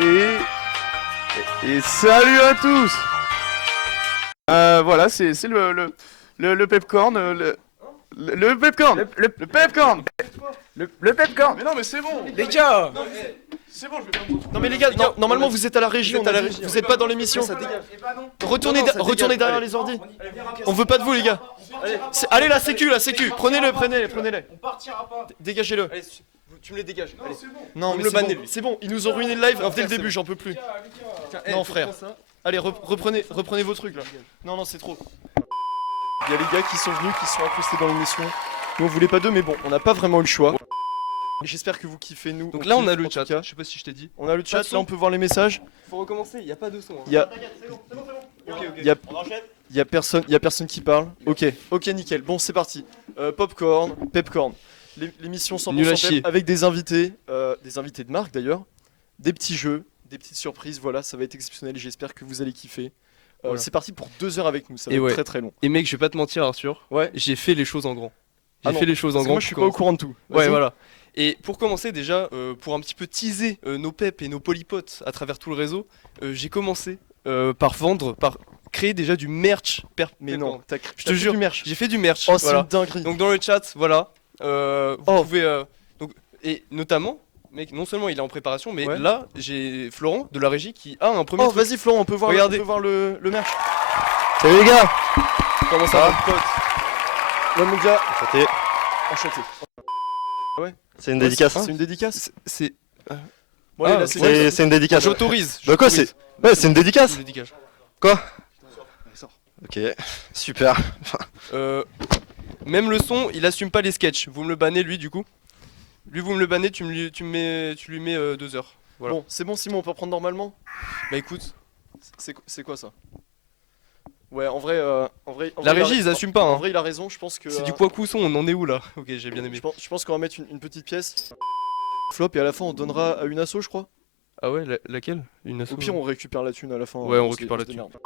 Et, et salut à tous. Voilà, c'est le pepcorn, le pepcorn, le pepcorn, le pepcorn. Mais non, mais c'est bon. Les gars, C'est bon, je vais pas me retrouver. non mais les gars, normalement vous êtes à la régie, vous êtes pas dans l'émission. Retournez derrière les ordis. On veut pas de vous les gars. Allez la sécu, prenez-les. On partira pas. Dégagez-le. Tu me les dégages. Non, Allez. c'est bon. Non, mais le c'est bon. bannez, lui. C'est bon, ils nous ont ruiné le live dès le début, j'en peux plus. Non frère. Allez, reprenez vos trucs là. Non, c'est trop. Il y a les gars qui sont venus, qui sont incrustés dans l'émission. Nous on voulait pas d'eux, mais bon, on n'a pas vraiment eu le choix. J'espère que vous kiffez nous. Donc là on a le kiffe, en chat, tout je sais pas si je t'ai dit. On a le Pas chat, de son. là on peut voir les messages. Faut recommencer, il y a pas de son. Il y a, Ok. il y a personne qui parle. Ok, nickel. Bon, c'est parti. Pepcorn. L'émission 100% Nul à chier. pep avec des invités de marque d'ailleurs, des petits jeux, des petites surprises. Voilà, ça va être exceptionnel. J'espère que vous allez kiffer. Voilà. C'est parti pour 2 heures avec nous. Ça va Et être ouais. très très long. Et mec, je vais pas te mentir Arthur, Ouais. j'ai fait les choses en grand. Ah J'ai non, fait les choses en Parce que grand. moi, je suis pour pas au commencer. courant de tout. Ouais, Vas-y. voilà. Et pour commencer déjà, pour un petit peu teaser nos peps et nos polypotes à travers tout le réseau, j'ai commencé par créer déjà du merch. Mais non, Je te jure, du merch. j'ai fait du merch. Oh, c'est voilà. une dinguerie. Donc dans le chat, voilà, vous Oh. pouvez et notamment, mec, non seulement il est en préparation, mais Ouais. là j'ai Florent de la régie qui a un premier. Oh, truc. vas-y, Florent, on peut voir, Regardez. le merch. Salut les gars. Comment ça va, pote? Ouais, mon gars, Enchanté. enchanté. C'est une dédicace. C'est une dédicace. C'est. Bon, allez, Ah, là, C'est une dédicace. J'autorise. Bah quoi, c'est Ouais, c'est une dédicace. Je le dégage. Ok, super. Même le son, il assume pas les sketchs. Vous me le bannez lui du coup. Lui vous me le bannez, tu lui mets 2 heures. Voilà. Bon, c'est bon, Simon, on peut reprendre normalement. Bah écoute, C'est quoi ça? Ouais, en vrai, la régie ils assument pas En hein. vrai, il a raison. Je pense que C'est du quoi cousson, on en est où là? Ok, j'ai bien aimé. Je pense qu'on va mettre une petite pièce. Flop et à la fin on donnera à une asso, je crois. Ah ouais, laquelle? Une asso. Au pire, on récupère la thune à la fin. Ouais, on se récupère la se thune. démerde.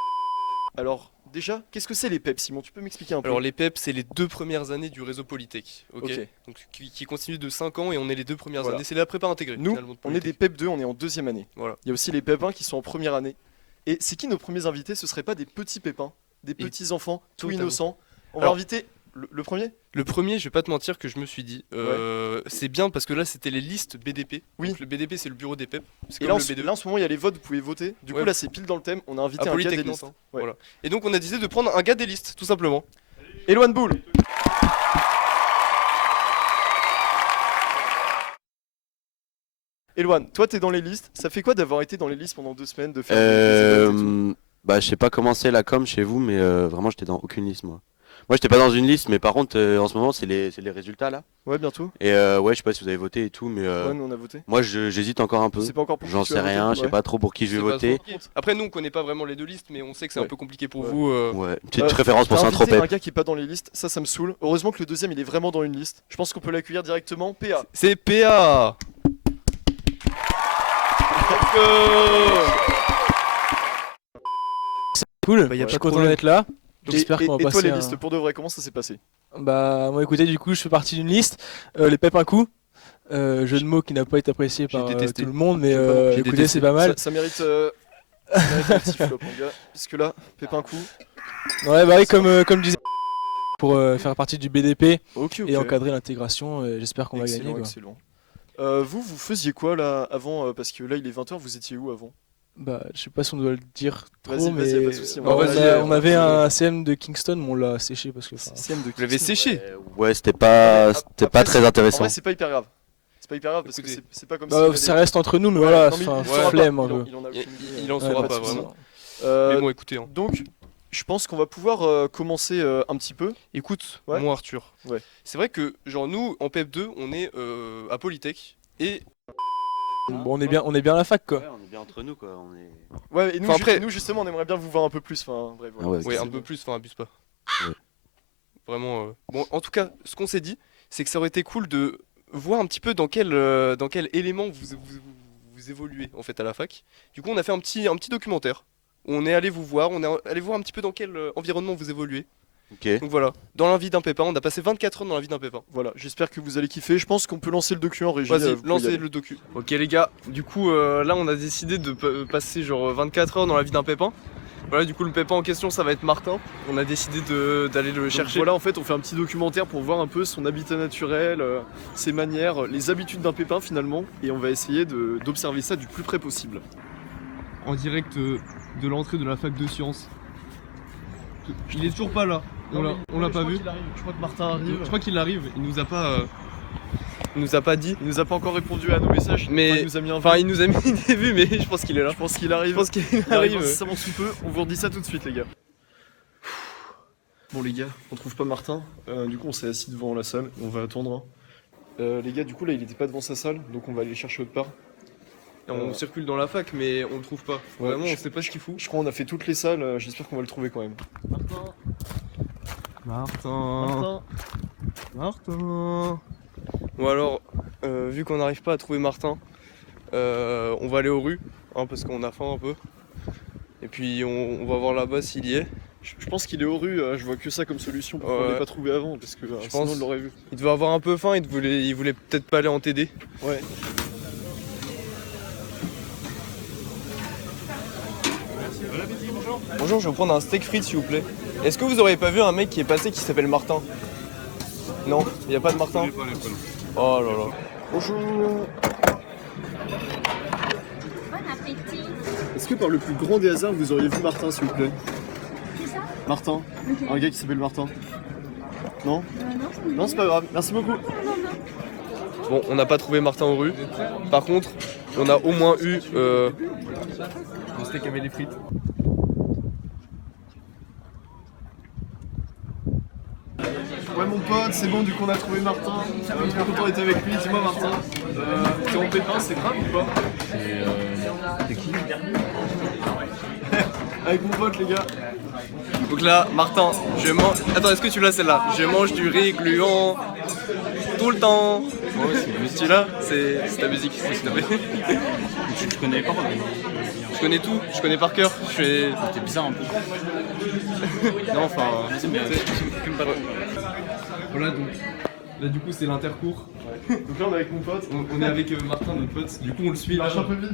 Alors, déjà, qu'est-ce que c'est les PEP, Simon? Tu peux m'expliquer un peu? Alors les PEP, c'est les 2 premières années du réseau Polytech, ok, Ok. Donc, qui continue de 5 ans et on est les 2 premières Voilà. années. C'est la prépa intégrée. Nous, finalement, de on est des Polytech. PEP 2, on est en 2e année. Voilà. Il y a aussi les PEP 1 qui sont en première année. Et c'est qui nos premiers invités? Ce serait pas des petits pépins, des petits enfants, tout totalement. innocents. On va Alors- inviter le premier? Le premier, je vais pas te mentir que je me suis dit, c'est bien parce que là c'était les listes BDP. Oui. Donc, le BDP c'est le bureau des PEP. C'est Et comme là, le B2. en ce moment, il y a les votes, vous pouvez voter. Du coup, Ouais. là, c'est pile dans le thème. On a invité À un gars des Polytech, listes. Nantes, hein. Ouais. Voilà. Et donc on a décidé de prendre un gars des listes, tout simplement. Eloane Boule. Eloane, toi t'es dans les listes. Ça fait quoi d'avoir été dans les listes pendant 2 semaines, de faire des votes et tout? Bah, je sais pas comment c'est la com chez vous, mais vraiment, j'étais dans aucune liste, moi. Moi, j'étais pas dans une liste, mais par contre, en ce moment, c'est les résultats là. Ouais, bientôt. Et ouais, je sais pas si vous avez voté et tout, mais Ouais, nous on a voté. moi, j'hésite encore un peu. C'est pas encore pour qui J'en tu sais vas voter. rien, je sais Ouais. pas trop pour qui je vais C'est pas voter. trop- Après nous on connaît pas vraiment les 2 listes, mais on sait que c'est Ouais. un peu compliqué pour Ouais. vous. Ouais, une petite Euh, référence pour T'as Saint-Tropez. invité un gars qui est pas dans les listes, ça me saoule. Heureusement que le deuxième il est vraiment dans une liste. Je pense qu'on peut l'accueillir directement. PA. C'est PA. Cool, Bah, y a je suis pas de content d'être là. Et, J'espère qu'on va et toi passer les un- listes pour de vrai, comment ça s'est passé? Bah moi écoutez, du coup je fais partie d'une liste, les pep un coup, jeu de mots qui n'a pas été apprécié J'ai par détesté. tout le monde, mais J'ai pas non plus écoutez détesté. c'est pas mal. Ça mérite un petit flop, mon gars. Puisque là, Pépin coup. Ouais bah oui comme disait pour faire partie du BDP Ok, ok. et encadrer l'intégration, j'espère qu'on va Excellent, gagner quoi. excellent. Vous faisiez quoi là avant parce que là il est 20h, vous étiez où avant? Bah je sais pas si on doit le dire trop, Vas-y, mais y a pas de souci, bah, vas-y, on avait un CM de Kingston, mais on l'a séché parce que enfin, CM de Vous l'avez Kingston. séché. Ouais, c'était pas Après, très En intéressant. vrai, c'est pas hyper grave. C'est pas hyper grave parce que Écoutez. c'est pas comme bah, si. ça reste entre nous, mais Ouais, voilà, non, mais enfin, il saura pas, flemme un il en- peu. il en a Il, aucune idée. il en Ouais, saura pas pas de soucis. vraiment. Euh, Mais bon, écoutez. Hein. Donc, je pense qu'on va pouvoir commencer un petit peu. Écoute, Ouais. moi Arthur, Ouais. c'est vrai que genre nous en PEP2 on est à Polytech et Bon, on est bien à la fac quoi. Ouais, on est bien entre nous quoi. On est... Ouais, et nous, Enfin, après- nous justement, on aimerait bien vous voir un peu plus. Enfin, bref. voilà. Ah ouais, ouais C'est un bon. peu plus, enfin abuse pas. Ouais. Vraiment. Bon, en tout cas, ce qu'on s'est dit, c'est que ça aurait été cool de voir un petit peu dans quel élément vous évoluez en fait à la fac. Du coup, on a fait un petit documentaire où on est allé vous voir, on est allé voir un petit peu dans quel environnement vous évoluez. Ok. Donc voilà, dans la vie d'un pépin, on a passé 24 heures dans la vie d'un pépin. Voilà, j'espère que vous allez kiffer. Je pense qu'on peut lancer le docu en régie. Vas-y, vous pouvez y lancez aller. le docu. Ok les gars, du coup là on a décidé de passer genre 24 heures dans la vie d'un pépin. Voilà, du coup le pépin en question ça va être Martin. On a décidé d'aller le Donc chercher. voilà, en fait, on fait un petit documentaire pour voir un peu son habitat naturel, ses manières, les habitudes d'un pépin finalement, et on va essayer d'observer ça du plus près possible. En direct de l'entrée de la fac de sciences. Il est toujours pas là, on l'a pas vu. Je crois que Martin arrive. Je crois qu'il arrive, il nous a pas dit. Il nous a pas encore répondu à nos messages, Mais- enfin, il nous a mis un Enfin il nous a mis des vues mais je pense qu'il est là. Je pense qu'il arrive. Je pense qu'il Il arrive arrive. incessamment sous peu. On vous redit ça tout de suite, les gars. Bon, les gars, on trouve pas Martin. Du coup, on s'est assis devant la salle. On va attendre. Les gars, du coup, là, il était pas devant sa salle, donc on va aller le chercher autre part. On circule dans la fac mais on le trouve pas. Ouais, Vraiment on je- sait pas ce qu'il fout. Je crois qu'on a fait toutes les salles. J'espère qu'on va le trouver quand même. Martin. Bon alors, vu qu'on n'arrive pas à trouver Martin, on va aller aux rues, hein, parce qu'on a faim un peu. Et puis on va voir là-bas s'il y est. Je pense qu'il est aux rues. Je vois que ça comme solution pour qu'on Ouais. l'ait pas trouvé avant, parce que Je sinon pense. on l'aurait vu. Il devait avoir un peu faim, il voulait peut-être pas aller en TD. Ouais. Bonjour, je vais vous prendre un steak frites s'il vous plaît. Est-ce que vous auriez pas vu un mec qui est passé qui s'appelle Martin? Non, il n'y a pas de Martin. Oh là là. Bonjour. Bon appétit. Est-ce que par le plus grand des hasards, vous auriez vu Martin, s'il vous plaît? C'est ça? Martin. Ok. Un gars qui s'appelle Martin. Non? Non, Non, c'est pas grave. Merci beaucoup. Bon, on n'a pas trouvé Martin aux rues. Par contre, on a au moins eu un steak avec les frites. Ouais mon pote, c'est bon, du coup on a trouvé Martin. On est content d'être avec lui. Dis-moi Martin, t'es en pépin, c'est grave ou pas? C'est qui? Avec mon pote les gars. Donc là, Martin, je mange. Attends, est-ce que tu l'as celle-là? Je mange du riz gluant tout le temps. Tu l'as? C'est ta musique, s'il te plaît. Tu connais pas, Je connais tout, je connais par cœur. Je fais. t'es bizarre un peu. Non, enfin. Mais Voilà, donc. Là, du coup, c'est l'intercours. Donc là on est avec mon pote. On est avec Martin, notre pote. Du coup, on le suit là. Marche un peu vite.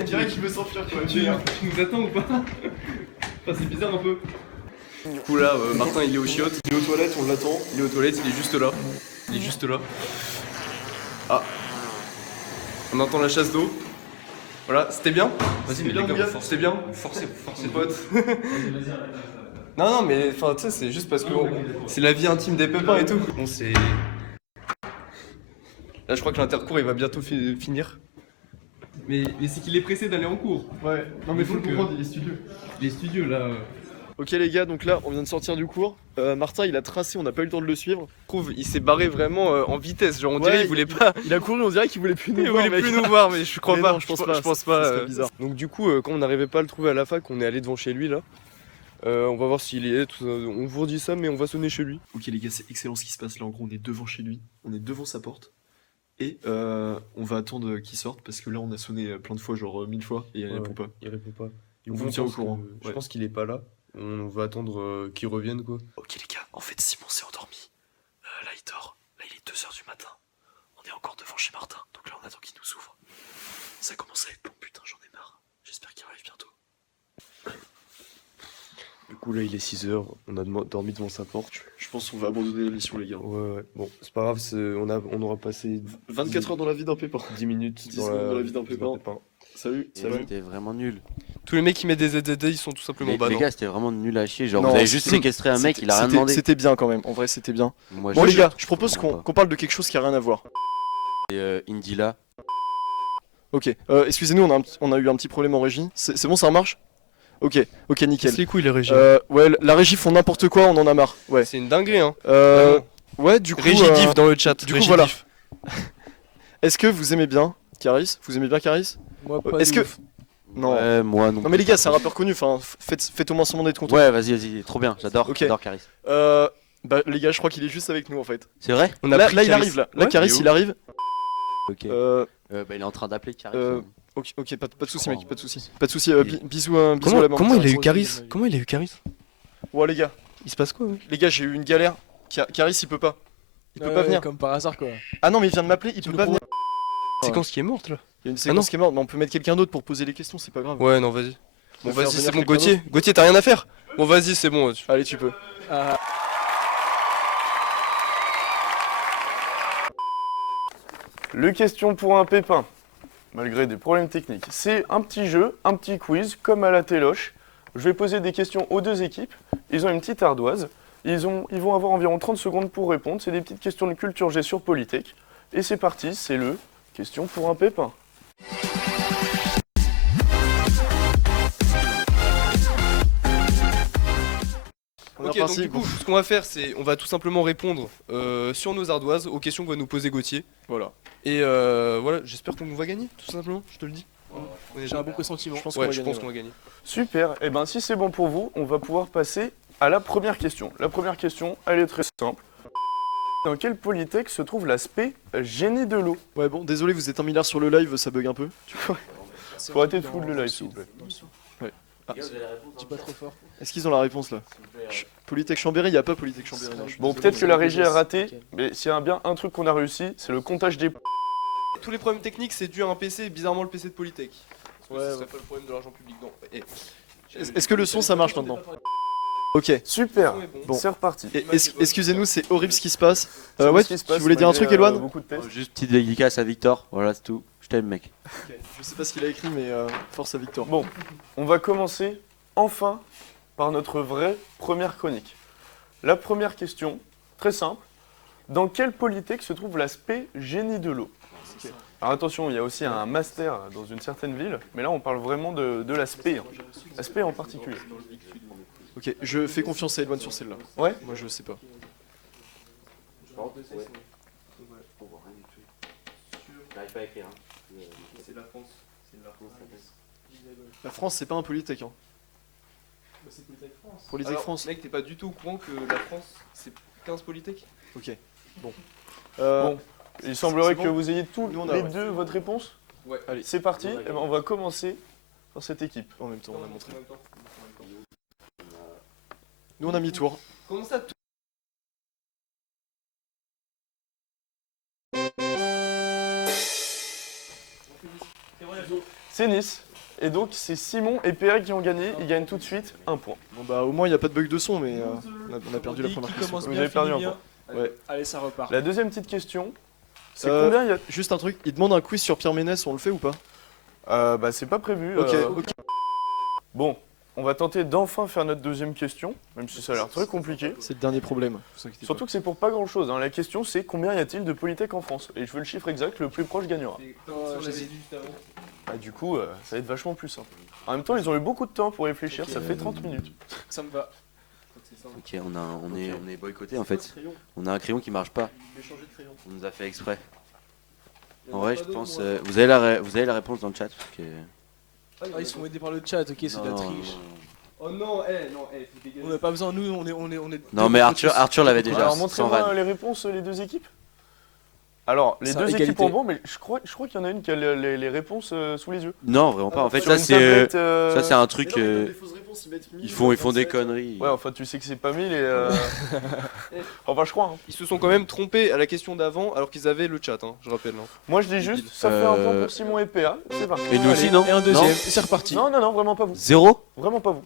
On Dirait qu'il veut s'enfuir quoi. Tu nous attends ou pas? Enfin, c'est bizarre un peu. Du coup, là, Martin, il est aux chiottes. Il est aux toilettes, on l'attend. Il est aux toilettes, il est juste là. Il est juste là. Ah. On entend la chasse d'eau. Voilà, c'était bien? Vas-y, mais bien, les mon gars, gars. vous forcez. C'était bien? Forcez, Mon pote. Non, non, mais enfin, tu sais, c'est juste parce que c'est la vie intime des pépins et tout. Bon, c'est. Là, je crois que l'intercours il va bientôt finir. Mais c'est qu'il est pressé d'aller en cours. Ouais, non mais faut le Donc, comprendre, il est studieux. Les studios là. Ok les gars, donc là on vient de sortir du cours. Martin il a tracé, on n'a pas eu le temps de le suivre. Je trouve, il s'est barré vraiment en vitesse. Genre, on Ouais, dirait il voulait pas. Il a couru, on dirait qu'il voulait plus nous Il voir. voulait mec. plus nous voir, mais je crois Mais pas. non, je pense Je pense pas. ça serait bizarre. Donc, du coup, quand on n'arrivait pas à le trouver à la fac, on est allé devant chez lui là. On va voir s'il y est. Tout ça. On vous redit ça, mais on va sonner chez lui. Ok les gars, c'est excellent ce qui se passe là. En gros, on est devant chez lui, on est devant sa porte. Et on va attendre qu'il sorte parce que là on a sonné plein de fois, genre 1000 fois, et il Ouais, répond pas. Il répond pas. On vous tient au courant. Je Ouais. pense qu'il est pas là. On va attendre qu'il revienne quoi. Ok les gars, en fait Simon s'est endormi. Là il dort. Là il est 2h du matin. On est encore devant chez Martin. Donc là on attend qu'il nous ouvre. Ça commence à être long, putain, j'en ai marre. J'espère qu'il arrive bientôt. Du coup là il est 6h, on a dormi devant sa porte. Je pense qu'on va abandonner la mission les gars. Ouais. Bon, c'est pas grave, on aura passé 24 heures dans la vie d'un pépin. 10 minutes 10 secondes dans la vie d'un pépin. Salut, Et salut. C'était vraiment nul. Tous les mecs qui mettent des ZZD, ils sont tout simplement Les, bas. les gars, c'était vraiment nul à chier. Genre, Non, vous avez juste séquestré un mec, il a rien demandé. C'était bien quand même, en vrai c'était bien. Moi, Bon les gars, je propose comprends qu'on parle de quelque chose qui a rien à voir. Et Indila. Ok, excusez-nous, on a eu un petit problème en régie. C'est bon, ça marche? Ok, nickel. les couilles les régies. Ouais, la régie font n'importe quoi, on en a marre. Ouais. C'est une dinguerie hein. Ouais, du coup. Régie diff dans le chat. Du coup, Régie voilà. diff. Est-ce que vous aimez bien Caris? Vous aimez bien Caris? Moi, pas Est-ce de que. ouf. Non. Ouais, moi non. Non mais les gars, c'est un rappeur connu, enfin, faites au moins semblant d'être content. Ouais, vas-y, trop bien. J'adore, Ok. j'adore Caris. Bah les gars, je crois qu'il est juste avec nous en fait. C'est vrai? On a Là, pris là il Caris. arrive là. Là Ouais, Caris il est il arrive. Ok. Euh, Bah, il est en train d'appeler Caris. ok, pas de soucis crois, mec, pas de soucis. Pas de soucis, Il- bisous à la bande. Comment il a eu Caris? Comment il a eu Caris? Ouais les gars, Il se passe quoi, ouais? Les gars, j'ai eu une galère. Caris, il peut pas. Il peut pas venir. Comme par hasard quoi. Ah non, mais il vient de m'appeler, il peut nous pas venir. Séquence qui est morte là. Il y a une séquence qui est morte, mais on peut mettre quelqu'un d'autre pour poser les questions, c'est pas grave. Ouais, non, vas-y. Bon, On peut vas-y, faire c'est venir bon, quelqu'un Gauthier. Gauthier, t'as rien à faire? Bon, vas-y, c'est bon. Allez, tu peux. Le question pour un pépin, malgré des problèmes techniques. C'est un petit jeu, un petit quiz, comme à la téloche. Je vais poser des questions aux deux équipes. Ils ont une petite ardoise. Ils vont avoir environ 30 secondes pour répondre. C'est des petites questions de culture G sur Polytech. Et c'est parti, c'est le question pour un pépin. Ok, donc du coup, ce qu'on va faire, c'est on va tout simplement répondre sur nos ardoises aux questions que va nous poser Gauthier. Voilà. Et voilà, j'espère qu'on va gagner, tout simplement, je te le dis. J'ai un bon pressentiment. Je pense Ouais, qu'on va je gagner, pense qu'on va gagner. Super, et bien si c'est bon pour vous, on va pouvoir passer à la première question. La première question, elle est très simple. Dans quel Polytech se trouve l'aspect génie de l'eau? Ouais, bon, désolé, vous êtes 1 milliard sur le live, ça bug un peu. Faut arrêter de foutre le live, s'il vous plaît. Ah, Dis pas trop fort. est-ce qu'ils ont la réponse là? Polytech Chambéry, il y a pas Polytech Chambéry. non, je- Bon, peut-être que la régie a raté, mais s'il y a bien un truc qu'on a réussi, c'est le comptage des... Tous les problèmes techniques, c'est dû à un PC, et bizarrement le PC de Polytech. Ouais, Ce ouais. serait pas le problème de l'argent public, non. Et- Est-ce que le son ça marche maintenant? Ok. Super, Le son est bon. Bon. c'est reparti. Excusez-nous, c'est horrible ce qui se passe. C'est Ouais, ce qui se tu passe, voulais dire un malgré, truc, Elwan? beaucoup de tests. Juste petite dédicace à Victor, voilà c'est tout. Je t'aime mec. Je sais pas ce qu'il a écrit, mais force à Victor. Bon, on va commencer enfin par notre vraie première chronique. La première question, très simple. Dans quel Polytech se trouve l'aspect génie de l'eau? Alors attention, il y a aussi un master dans une certaine ville, mais là on parle vraiment de l'aspect, hein. L'aspect en particulier. Ok, je fais confiance à Elwan sur celle-là. Ouais. Moi je sais pas. La France, c'est pas un Polytech, hein. Polytech Alors, France. mec, t'es pas du tout au courant que la France, c'est 15 Polytech? Ok. Bon. Bon, il semblerait c'est que bon. vous ayez tous Nous, on a, les ouais. deux votre réponse. Ouais. Allez. C'est parti, eh ben, on va commencer par cette équipe. En même temps, on a montré. Nous on a mis tour. Comment ça, tout C'est Nice. Et donc c'est Simon et Pierre qui ont gagné, ils gagnent tout de suite un point. Bon bah au moins il n'y a pas de bug de son, mais on a perdu la Qui première question. commence Vous bien, avez perdu finit un bien. Ouais. Allez, ça repart. La deuxième petite question, c'est Euh, combien il y a... Juste un truc, il demande un quiz sur Pierre Ménès, on le fait ou pas? Bah c'est pas prévu. Ok, ok. Bon, on va tenter d'enfin faire notre deuxième question, même si ça a l'air très compliqué. C'est le dernier problème. vous inquiétez Surtout que c'est pour pas grand chose. La question c'est combien y a-t-il de Polytech en France? Et je veux le chiffre exact, le plus proche gagnera. Bah, du coup, ça va être vachement plus simple. En même temps, ils ont eu beaucoup de temps pour réfléchir, ça fait 30 minutes. Ça me va. Ok, on est boycotté en fait. On a un crayon qui marche pas. On nous a fait exprès. En vrai, je pense. Vous avez la réponse dans le chat parce que... Ah, ils sont aidés par le chat, ok, c'est de la Non, triche. Oh non, faut dégager. On n'a pas besoin, nous, on est. Non mais Arthur l'avait déjà. Alors sans montrez-moi vanne. les réponses, les deux équipes. Alors, les Ça, deux égalité. équipes ont bon, mais je crois qu'il y en a une qui a les réponses sous les yeux. Non, vraiment pas. En fait, Sur ça une c'est tablette, ça c'est un truc. Ils Ils font des conneries. Ouais, enfin, tu sais que c'est pas 1000 et. Enfin, je crois. Hein. Ils se sont quand même trompés à la question d'avant alors qu'ils avaient le chat, hein, je rappelle. Hein. Moi, je dis juste, ça fait un point pour Simon et PA. C'est parti. Et nous aussi non? Et un deuxième, Non. et c'est reparti. Non, non, non, vraiment pas vous. Zéro? Vraiment pas vous.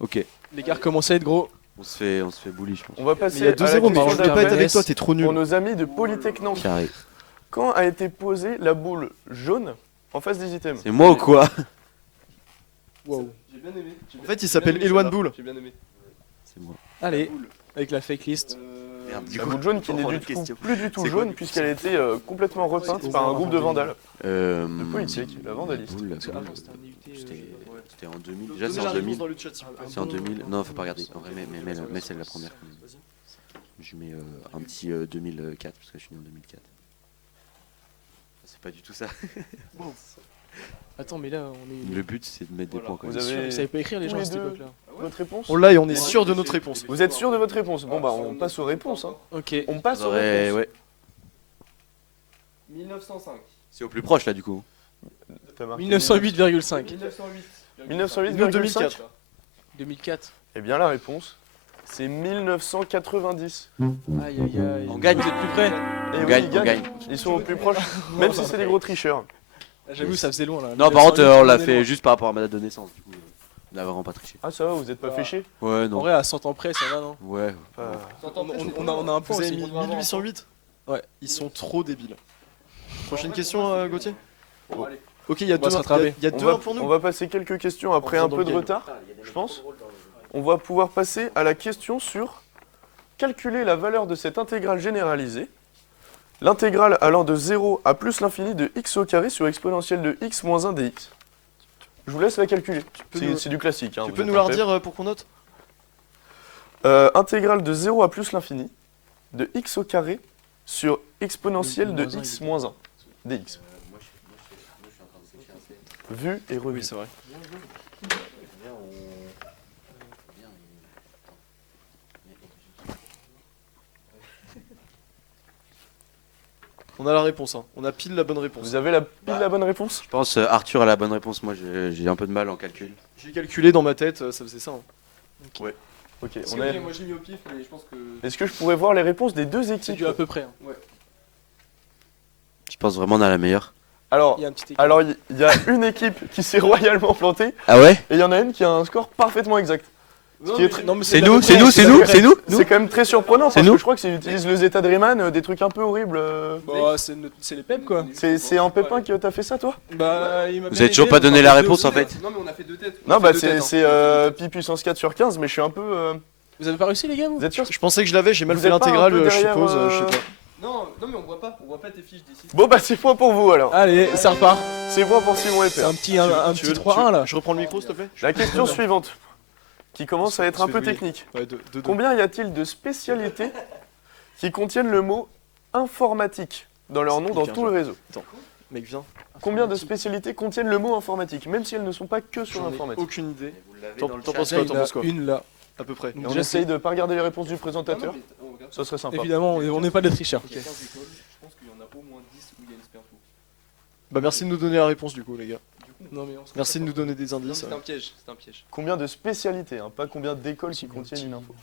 Ok. Les gars recommencent à être gros. On se fait bully je pense. On va Mais passer il y a à la 2-0, mais question je peux pas être d'après avec toi, t'es trop nul. pour nos amis de Polytech Nantes. Carré. Quand a été posée la boule jaune en face des items? C'est moi ou quoi? Wow. J'ai bien aimé. En fait, il s'appelle Elwan Bull. J'ai bien aimé. C'est moi. Allez, avec la fake list. Merde, du La coup. boule jaune qui n'est reprend du la tout, question. plus du tout C'est quoi, jaune du coup, puisqu'elle a été complètement repeinte par un groupe de vandales. De Polytech, la vandaliste. Avant, c'était un IUT. C'était en 2000. Déjà c'est en 2000. C'est en 2000. Non, faut pas regarder. En vrai, mais c'est la première. Je mets un petit 2004 parce que je suis né en 2004. C'est pas du tout ça. Attends, mais là, on est. Le but c'est de mettre des points. Quoi. Vous Ils avez savaient pas écrire les gens tous à les cette deux époque-là. votre réponse? On l'a et on est sûr de notre réponse. Vous êtes sûr de votre réponse? Bon bah on passe aux réponses. Hein. Ok. On passe aux Ouais, réponses. ouais. 1905. C'est au plus proche là du coup. T'as marqué 1908,5. 1908. 1908,5. 2004. 2004. Eh bien la réponse C'est 1990. Aïe aïe aïe. On gagne. Vous êtes plus près? Et On oui, gagne, ils on gagne. Ils sont au plus proche, même si c'est des gros tricheurs. J'avoue, ça faisait loin là. Non, par contre, on l'a 1908, fait juste par rapport à ma date de naissance. Du coup, on a vraiment pas triché. Ah, ça va, vous êtes pas fait chier? Ouais, En non. vrai, à 100 ans près, ça va, non? Ouais. On a un point Vous avez aussi. mis 1808? Ouais. Ils sont trop débiles. Prochaine question, Gauthier. Bon. Ok, il y a On va deux se rattraper. il y a On 2-1 va, pour on nous. va passer quelques questions après On un prend peu dans de le retard, je pense. On va pouvoir passer à la question sur calculer la valeur de cette intégrale généralisée. L'intégrale allant de 0 à plus l'infini de x au carré sur exponentielle de x moins 1 dx. Je vous laisse la calculer. peux nous- C'est du classique. Hein, Tu vous peux êtes nous un la pep. redire pour qu'on note? Intégrale de 0 à plus l'infini de x au carré sur exponentielle de Moins un, x moins 1 dx. Vu et revu. Oui, c'est vrai. On a la réponse, hein. On a pile la bonne réponse. Vous avez la pile la bonne réponse? Je pense Arthur a la bonne réponse. Moi, j'ai un peu de mal en calcul. J'ai calculé dans ma tête, ça faisait ça. Hein. Ok. Moi j'ai mis au pif, mais je pense que. Est-ce que je pourrais voir les réponses des deux C'est équipes? du à peu près. hein. Je pense vraiment on a la meilleure. Alors, Il y a un petit écart. alors il y a une équipe qui s'est royalement plantée Ah ouais? et il y en a une qui a un score parfaitement exact. Ce qui est très- Non, mais C'est de la nous, peu c'est près, nous, de c'est la nous, peu près. c'est nous? C'est quand même très surprenant C'est parce nous que je crois que c'est utilisent le Zeta de Riemann, des trucs un peu horribles. Bah, c'est les peps quoi. C'est un pépin qui t'a fait ça, toi? Bah, il m'a Vous bien avez toujours aidé, pas donc donné on la fait réponse deux en aussi. fait. Non, mais on a fait deux têtes. Non, bah c'est pi puissance 4 sur 15, mais je suis un peu. Vous avez pas réussi les gars vous? Vous êtes sûr? Je pensais que je l'avais, j'ai mal Vous fait êtes pas un l'intégrale, peu je derrière, suppose, je sais pas. Non, mais on voit pas tes fiches d'ici. Bon, bah c'est point pour vous alors. Allez, ça repart. C'est point pour Simon et C'est Père. un petit Tu veux- 3-1 là. Je reprends le micro, s'il te plaît? La question suivante, qui commence à être un peu technique. Ouais, deux. Combien y a-t-il de spécialités qui contiennent le mot informatique dans leur nom dans hyper tout le réseau? Mec, viens. Combien de spécialités contiennent le mot informatique, même si elles ne sont pas que sur J'en ai l'informatique? aucune idée. T'en T'en penses Là, quoi? il T'en y en penses a quoi? une là. À peu près. Et on Déjà, essaye de pas regarder les réponses du présentateur, regarde. ça serait sympa. Évidemment, on n'est pas des tricheurs. Je pense qu'il y en a au moins 10 où il y a une sperfo. Bah, merci de nous donner la réponse, du coup, les gars. Non, mais on se Merci de nous donner des Non, indices. c'est un piège, c'est un piège. Combien de spécialités, hein, pas combien d'écoles qui contiennent une info.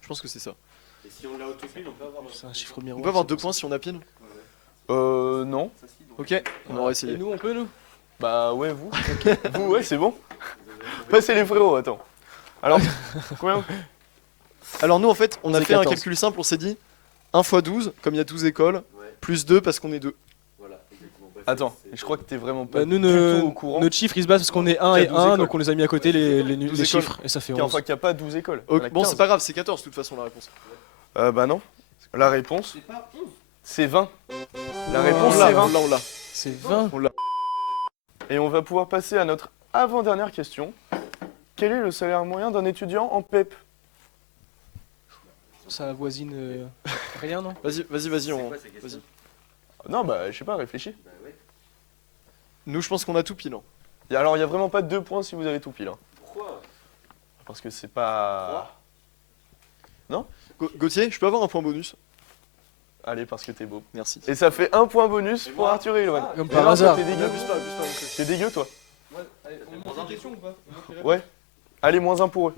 Je pense que c'est ça. Et si on l'a autopile, on peut avoir. C'est un chiffre miroir. On peut avoir 2 points si on a pile? Non. Ok, on aura Et essayé. nous, on peut nous? Bah ouais, vous. Vous, ouais, c'est bon. Passez les frérots, attends. Alors, combien? Alors, nous, en fait, on a C'est fait un 14. calcul simple, on s'est dit 1 x 12, comme il y a 12 écoles, plus 2 parce qu'on est 2. Voilà, exactement. Attends, je crois que t'es vraiment pas Bah, nous, du tout au courant. notre chiffre il se base parce qu'on est 1 Il y et a 12 1, écoles. donc on les a mis à côté les 12 écoles. chiffres et ça fait 11. Enfin, qu'il n'y a pas 12 écoles. Il y en a Bon, 15. c'est pas grave, c'est 14 de toute façon la réponse. Bah non. La réponse, C'est pas 11. c'est 20. La réponse, On l'a, c'est 20. on l'a. C'est 20. Et on va pouvoir passer à notre avant-dernière question. Quel est le salaire moyen d'un étudiant en PEP? Ça avoisine rien, non? Vas-y, on. Vas-y. Non, bah je sais pas, réfléchis. Nous, je pense qu'on a tout pile. Hein. Alors, il n'y a vraiment pas de 2 points si vous avez tout pile. Hein. Pourquoi? Parce que c'est pas... Gauthier, je peux avoir un point bonus? Allez, parce que t'es beau. Merci. Et ça fait 1 point bonus pour Arthur et Eloane. Comme Mais par non, hasard. T'es dégueu. Abuse pas non plus. T'es dégueu, toi. Ouais, allez, on montre une question ou pas? Ouais. Allez, moins 1 pour eux.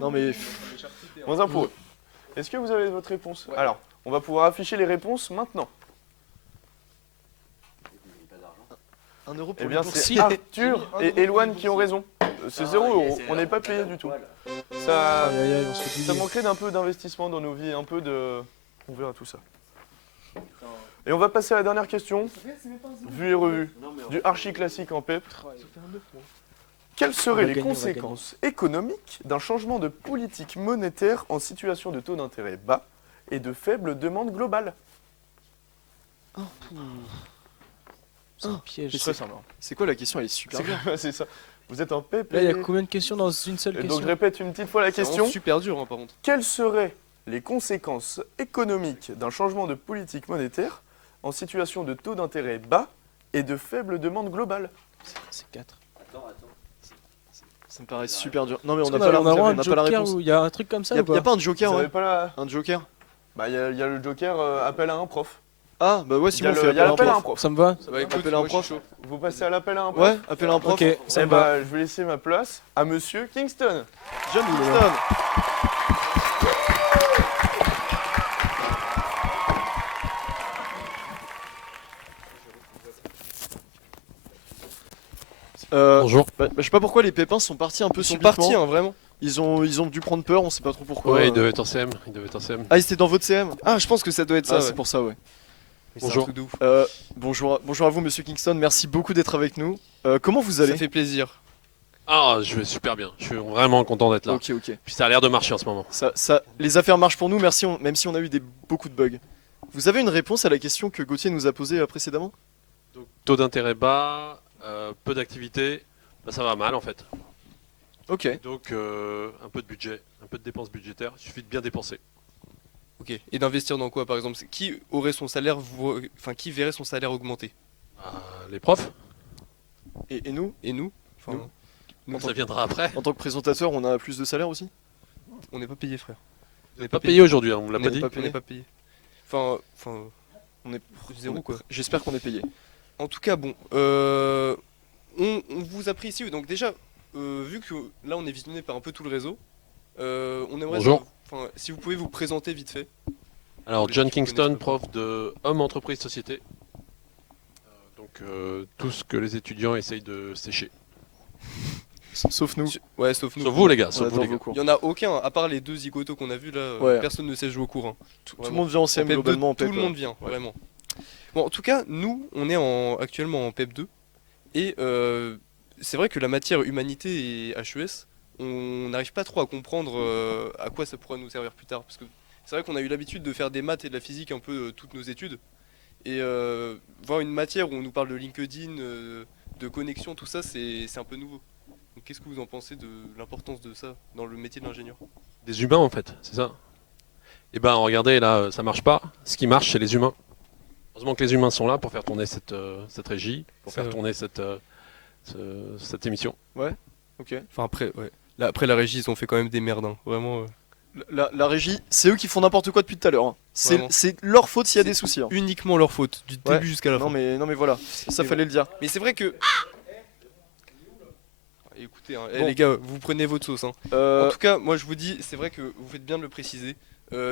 Non mais. Moins 1 pour eux. Est-ce que vous avez votre réponse? Alors, on va pouvoir afficher les réponses maintenant. 1 euro pour Eh bien, le c'est Si. Arthur et Eloane qui ont raison. C'est 0 euros. On n'est pas payé du tout. Ça, Aïe aïe aïe, on se fait ça griller. manquerait d'un peu d'investissement dans nos vies, un peu de... On verra tout ça. Et on va passer à la dernière question, vue et revue, du archi classique en PEP. Quelles On seraient va les gagner, on va conséquences économiques d'un changement de politique monétaire en situation de taux d'intérêt bas et de faible demande globale? C'est un piège. Mais Très simple. hein. C'est quoi la question? Elle est super C'est bien. c'est ça. Vous êtes en PEP. Là, il y a et- combien de questions dans une seule et donc question? je répète une petite fois la C'est vraiment question. super dur, hein, par contre. Quelles seraient les conséquences économiques d'un changement de politique monétaire en situation de taux d'intérêt bas et de faible demande globale? C'est 4. Ça me paraît super dur. Non mais on On n'a a, pas la, on a vraiment on un n'a pas la joker réponse. où il y a un truc comme ça Y ou a pas? pas un Vous joker, savez ouais? pas la... Un joker? Bah, il y a le joker appel à un prof. Ah, bah ouais, Il y sinon a on fait l'appel appel à à un un prof. prof. Ça me va? Bah écoute, Appel à un moi, je suis prof. chaud. Vous passez à l'appel à un prof? Ouais, appel à un prof. Ok, ça Eh me va. bah, je vais laisser ma place à monsieur Kingston. John Kingston. Bonjour. Je sais pas pourquoi les pépins sont partis un peu Ils sont subitement. partis, hein, vraiment. Ils ont dû prendre peur, on sait pas trop pourquoi. Ouais, il devait être en CM. Il devait être en CM. Ah, ils étaient dans votre CM? Ah, je pense que ça doit être ça. Ah, ouais. c'est pour ça, ouais. Mais c'est un Bonjour. truc de ouf. Bonjour à vous, monsieur Kingston. Merci beaucoup d'être avec nous. Comment vous allez? Ça fait plaisir. Ah, je vais super bien. Je suis vraiment content d'être là. Ok, ok. Puis ça a l'air de marcher en ce moment. Les affaires marchent pour nous, merci, même si on a eu beaucoup de bugs. Vous avez une réponse à la question que Gauthier nous a posée précédemment? Donc, taux d'intérêt bas, peu d'activité. Bah, ça va mal en fait. Ok. Donc un peu de budget, un peu de dépenses budgétaires. Il suffit de bien dépenser. Ok. Et d'investir dans quoi, par exemple? Qui aurait son salaire, enfin, qui verrait son salaire augmenter? Les profs, Et nous, Et nous? Enfin, Nous, ça viendra après. en tant que présentateur, on a plus de salaire aussi? on n'est pas payé, frère. Vous n'êtes pas payé aujourd'hui, hein, on vous l'a On pas n'est dit. on n'est pas payé. Enfin, On est zéro quoi. J'espère qu'on est payé. En tout cas, bon, on vous a pris ici, donc déjà, vu que là on est visionné par un peu tout le réseau, on aimerait Bonjour. savoir, si vous pouvez vous présenter vite fait. Alors Les John gens qui Kingston, connaissent pas. prof de homme entreprise société. Donc tout ce que les étudiants essayent de sécher. Sauf nous. Ouais, sauf nous. Sauf vous les gars, On sauf vous adore les vos gars. cours. Il y en a aucun, à part les deux zigotos qu'on a vus là, Ouais. personne ne sait jouer au cours. hein. Tout le monde vient en CM PEP 2, globalement en tout PEP. le monde vient, vraiment. Bon, en tout cas, nous, on est actuellement en PEP 2. Et c'est vrai que la matière humanité et HES, on n'arrive pas trop à comprendre à quoi ça pourra nous servir plus tard. Parce que c'est vrai qu'on a eu l'habitude de faire des maths et de la physique un peu toutes nos études. Et voir une matière où on nous parle de LinkedIn, de connexion, tout ça, c'est un peu nouveau. Donc qu'est-ce que vous en pensez de l'importance de ça dans le métier de l'ingénieur? Des humains en fait, c'est ça. Et ben regardez là, ça marche pas. Ce qui marche, c'est les humains. Heureusement que les humains sont là pour faire tourner cette régie, pour Ça faire va. tourner cette émission. Ok. Enfin après, ouais. Là, après la régie, ils ont fait quand même des merdes, hein. Vraiment. La régie, c'est eux qui font n'importe quoi depuis tout à l'heure. hein. Vraiment. C'est leur faute s'il y a des soucis. hein. Uniquement leur faute, du Ouais. début jusqu'à la fin. Non mais voilà, ça fallait le dire. Mais c'est vrai que. Écoutez, hein, Bon. les gars, vous prenez votre sauce. Hein. En tout cas, moi je vous dis, c'est vrai que vous faites bien de le préciser.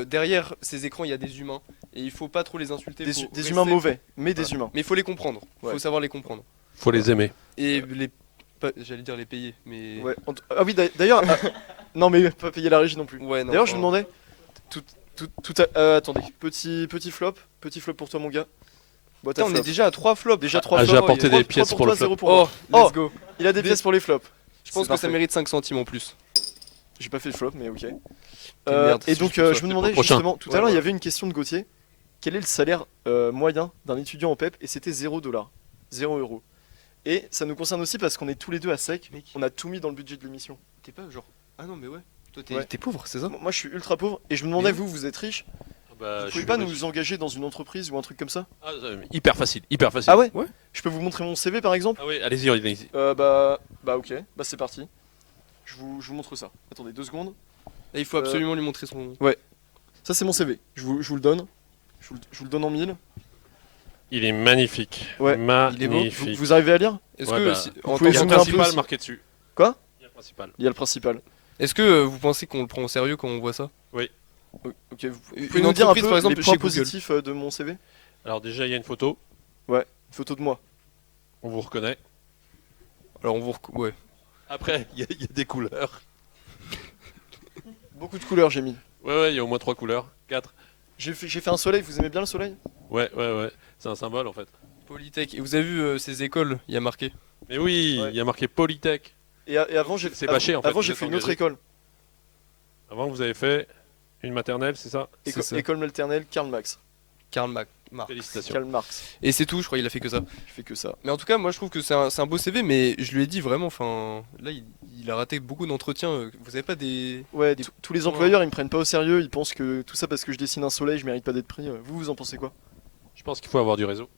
Derrière ces écrans, il y a des humains. Et il faut pas trop les insulter. des faut des rester- humains mauvais, mais des Voilà. humains. Mais il faut les comprendre. Il Ouais. faut savoir les comprendre. Faut les aimer. Et les. J'allais dire les payer, mais. Ouais. Ah oui, d'ailleurs, non mais pas payer la régie non plus. Ouais, non, D'ailleurs, je enfin, me demandais. Attendez, petit flop pour toi, mon gars. Boîte à Putain, on est flop. déjà à 3 flops. Déjà 3 Ah, flops. j'ai apporté Trois- des pièces trois pour le toi, flop. zéro pour moi. Oh, let's go. Il a des pièces pour les flops. Je pense C'est que ça parfait. mérite 5 centimes en plus. J'ai pas fait de flop, mais ok. merde, Et c'est donc, juste pour ça, je c'est me demandais pour le prochain. justement, tout à l'heure, il y avait une question de Gauthier. Quel est le salaire moyen d'un étudiant en PEP? Et c'était 0$, 0€. Et ça nous concerne aussi parce qu'on est tous les deux à sec. Mec. On a tout mis dans le budget de l'émission. T'es pas genre. Ah non, mais ouais. Toi, Ouais. t'es pauvre, c'est ça? Moi, je suis ultra pauvre et je me demandais, Mais vous êtes riche, Bah, vous je pouvez suis pas riche. nous engager dans une entreprise ou un truc comme ça? Ah, hyper facile, hyper facile. Ah ouais? Ouais. Je peux vous montrer mon CV par exemple? Ah oui, allez-y, allez-y. Bah ok, bah c'est parti. Je vous montre ça. Attendez 2 secondes. Là, il faut absolument lui montrer son. Ça c'est mon CV. Je vous le donne. Je vous le donne en 1000. Il est magnifique. Ouais. Il est beau. Magnifique. Vous arrivez à lire? Est-ce Ouais, que. bah, En pouvez Il y a tant le zoomer un peu principal aussi. marqué dessus. Quoi? Il y a le principal. Il y a le principal. Est-ce que vous pensez qu'on le prend au sérieux quand on voit ça? Ok, vous Une pouvez nous dire un entreprise, peu par exemple, les chez points Google. positifs de mon CV? Alors déjà, il y a une photo. Une photo de moi. On vous reconnaît. Alors on vous. Ouais. Après, il y a des couleurs. Beaucoup de couleurs j'ai mis. Ouais, il y a au moins 3 couleurs. 4. J'ai fait un soleil, vous aimez bien le soleil? Ouais. C'est un symbole en fait. Polytech. Et vous avez vu ces écoles? Il y a marqué. Mais oui, Ouais. il y a marqué Polytech. Et avant j'ai C'est bâché, en fait, Avant vous j'ai êtes fait une autre engagé. école. Avant, vous avez fait une maternelle, c'est ça? C'est ça. École maternelle Karl Marx. Karl Marx. Félicitations. Karl Marx. Et c'est tout, je crois, il a fait que ça. Je fais que ça. Mais en tout cas, moi je trouve que c'est un beau CV, mais je lui ai dit vraiment, enfin, là il a raté beaucoup d'entretiens. Vous avez pas des. Ouais, Des tous les points. employeurs ils me prennent pas au sérieux, ils pensent que tout ça parce que je dessine un soleil, je mérite pas d'être pris. Vous en pensez quoi? Je pense qu'il faut avoir du réseau.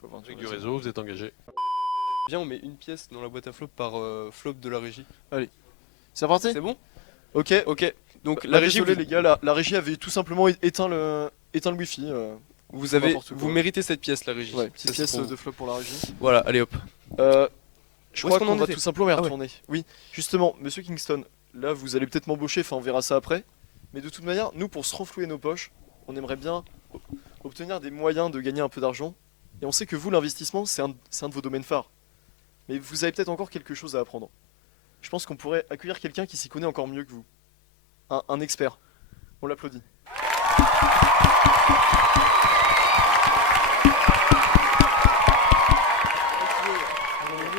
Faut avoir Avec du réseau, vous êtes engagé. Viens, on met une pièce dans la boîte à flop par flop de la régie. C'est reparti? C'est bon? Ok. Ok. Donc Bah, la régie. désolé vous- les gars, la régie avait tout simplement éteint le wifi. Vous avez, N'importe quoi. vous méritez cette pièce, la régie. Ouais, petite Ça, c'est pièce pour vous. de flop pour la régie. Voilà, allez hop. Je Où est-ce crois qu'on qu'on en va était tout simplement y Ah ouais. retourner. Oui, justement, monsieur Kingston, là vous allez peut-être m'embaucher, enfin on verra ça après. Mais de toute manière, nous pour se renflouer nos poches, on aimerait bien obtenir des moyens de gagner un peu d'argent. Et on sait que vous, l'investissement, c'est un de vos domaines phares. Mais vous avez peut-être encore quelque chose à apprendre. Je pense qu'on pourrait accueillir quelqu'un qui s'y connaît encore mieux que vous. Un expert. On l'applaudit.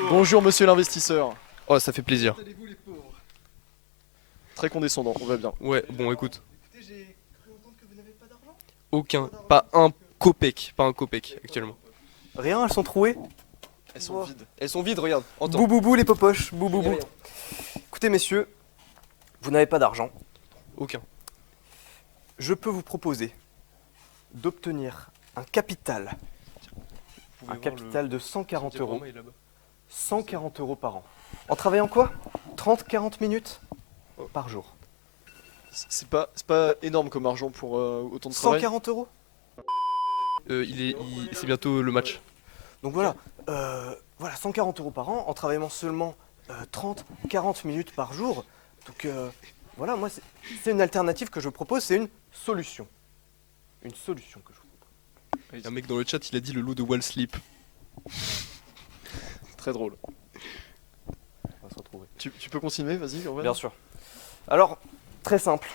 Bonjour monsieur l'investisseur. Oh, ça fait plaisir. Très condescendant, on va bien. Ouais, bon, écoute. Aucun, pas un copec, actuellement. Rien, elles sont trouées. Elles sont vides. Elles sont vides, regarde. Entends. Bouboubou les popoches, bouboubou. Écoutez messieurs, vous n'avez pas d'argent. Aucun. Je peux vous proposer d'obtenir un capital. Un capital de 140 euros. 140 euros par an. En travaillant quoi 30-40 minutes par jour. C'est pas énorme comme argent pour autant de travail. 140 euros. C'est bientôt le match. Donc voilà, voilà 140 euros par an en travaillant seulement 30-40 minutes par jour. Donc voilà, moi c'est une alternative que je propose, c'est une solution. Une solution que je vous propose. Un mec dans le chat, il a dit le loup de Wall Sleep. Très drôle. On va se retrouver. Tu peux continuer, vas-y. Orban. Bien sûr. Alors, très simple.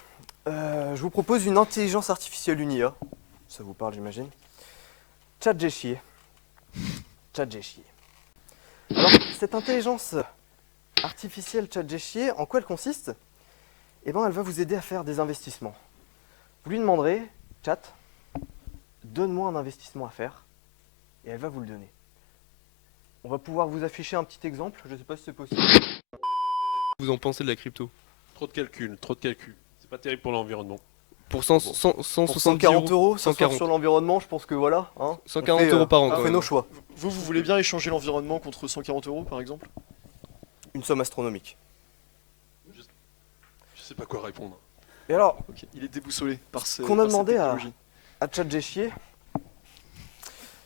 Je vous propose une intelligence artificielle, une IA. Ça vous parle, j'imagine. ChatGPT. ChatGPT. Alors, cette intelligence artificielle ChatGPT, en quoi elle consiste? Eh bien, elle va vous aider à faire des investissements. Vous lui demanderez, Chat, donne-moi un investissement à faire, et elle va vous le donner. On va pouvoir vous afficher un petit exemple, je ne sais pas si c'est possible. Vous en pensez de la crypto? Trop de calculs, trop de calculs. C'est pas terrible pour l'environnement. Pour Pour 140 euros, ça sort 140. sur l'environnement, je pense que voilà. Hein, 140 on fait, euros par an, on quand fait même. nos choix. Vous voulez bien échanger l'environnement contre 140 euros par exemple? Une somme astronomique. Je sais pas quoi répondre. Et alors, Ok, il est déboussolé par ces qu'on a par cette demandé technologie. à ChatGPT,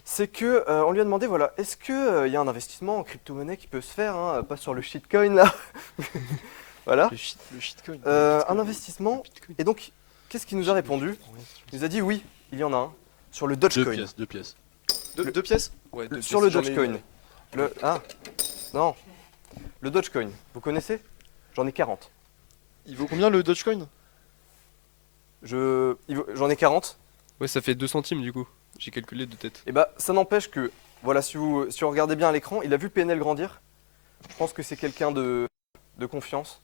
c'est que on lui a demandé voilà, est-ce que il y a un investissement en crypto-monnaie qui peut se faire, hein, pas sur le shitcoin là, voilà, Le shitcoin. un investissement. Et donc, qu'est-ce qu'il nous a répondu? Il nous a dit oui, il y en a un sur le Dogecoin. Deux pièces. Deux pièces? Ouais, Sur le J'en ai Dogecoin. une. Non, le Dogecoin. Vous connaissez? J'en ai 40. Il vaut combien le Dogecoin? J'en ai 40. Ouais, ça fait 2 centimes du coup. J'ai calculé de tête. Et bah, ça n'empêche que, voilà, si vous regardez bien à l'écran, il a vu PNL grandir. Je pense que c'est quelqu'un de confiance.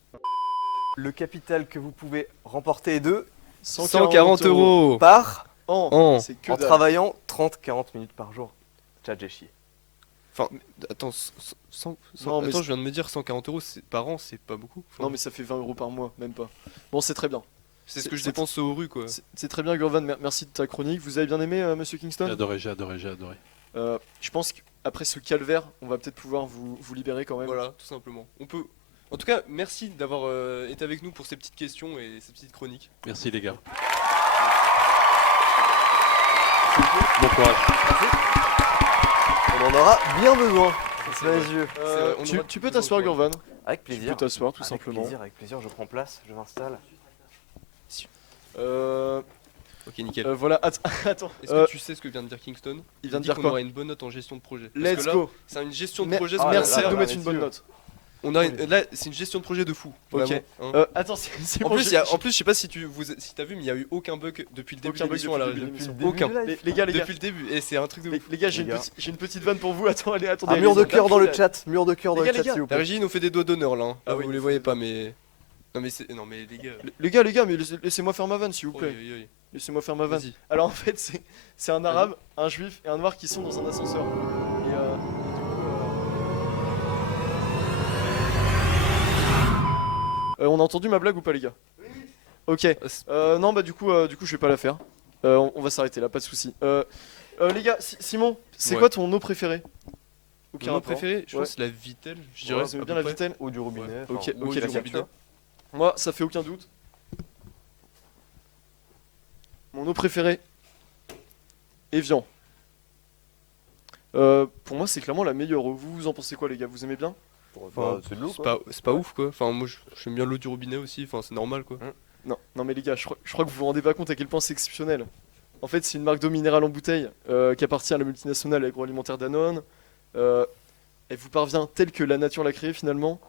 Le capital que vous pouvez remporter est de 140 euros par an. C'est que en dalle. travaillant 30-40 minutes par jour. ChatGPT. Enfin, attends, Non, mais attends, je viens de me dire 140 euros par an, c'est pas beaucoup. Enfin, Non mais ça fait 20 euros par mois, même pas. Bon, c'est très bien. c'est ce que je c'est- dépense aux rues quoi. C'est très bien Gurvan, merci de ta chronique. Vous avez bien aimé Monsieur J'ai Kingston? adoré, j'ai adoré, j'ai adoré. Je pense qu'après ce calvaire, on va peut-être pouvoir vous libérer quand même. Voilà, tout simplement. On peut. En tout cas, merci d'avoir été avec nous pour ces petites questions et ces petites chroniques. Merci les gars. Bon courage. On en aura bien besoin. C'est vrai. Les yeux. vrai, on Tu, aura tu peux besoin t'asseoir de- Gurvan. Avec Tu plaisir. peux t'asseoir tout Avec simplement. plaisir, je prends place, je m'installe. Ok, nickel. Voilà, attends. Est-ce que tu sais ce que vient de dire Kingston? Il vient de dit dire qu'on quoi? aura une bonne note en gestion de projet. Parce Let's que là, go. c'est une gestion de Mer- projet. Ah, Merci là, là, de nous là, mettre les une bonne yeux. note. On a là, c'est une gestion de projet de fou. Ok. Vraiment, hein. Attends, c'est En bon, plus, en plus, je sais pas si si t'as vu, mais il y a eu aucun bug depuis le début de Aucun bug l'émission à la depuis le régie. début de Aucun. Les gars, Depuis le début, et c'est un truc de ouf. les gars, j'ai Les gars. j'ai une petite vanne pour vous. Attendez, Un mur de les- cœur dans le les- chat, mur de cœur dans Les le gars, chat s'il vous La plaît. régie nous fait des doigts d'honneur là. Hein. Ah Là, oui, vous les voyez pas, mais. Non, mais les gars. Les gars, mais laissez-moi faire ma vanne, s'il vous plaît. Oi, oi, oi. Laissez-moi faire ma vanne. Vas-y. Alors en fait, c'est un arabe, un juif et un noir qui sont dans un ascenseur. Et on a entendu ma blague ou pas, les gars? Ok. Non, bah du coup, je vais pas la faire. On va s'arrêter là, pas de souci. Les gars, Simon, c'est Ouais. quoi ton eau préféré? Aucun Mon rapport. préféré, je Ouais. pense, c'est la Vitelle. Je Ouais, dirais. vous aimez à bien peu la près. Vitelle? Ou du robinet. Ok, enfin, ok, Ou du d'accord. robinet. Moi, ça fait aucun doute. Mon eau préférée Evian. Pour moi, c'est clairement la meilleure. Vous en pensez quoi, les gars? Vous aimez bien? Bah, c'est de l'eau, C'est quoi. pas ouf quoi. Enfin, moi j'aime bien l'eau du robinet aussi, enfin, c'est normal quoi. Non, non, mais les gars, je crois que vous vous rendez pas compte à quel point c'est exceptionnel. En fait, c'est une marque d'eau minérale en bouteille qui appartient à la multinationale agroalimentaire Danone. Elle vous parvient telle que la nature l'a créée finalement.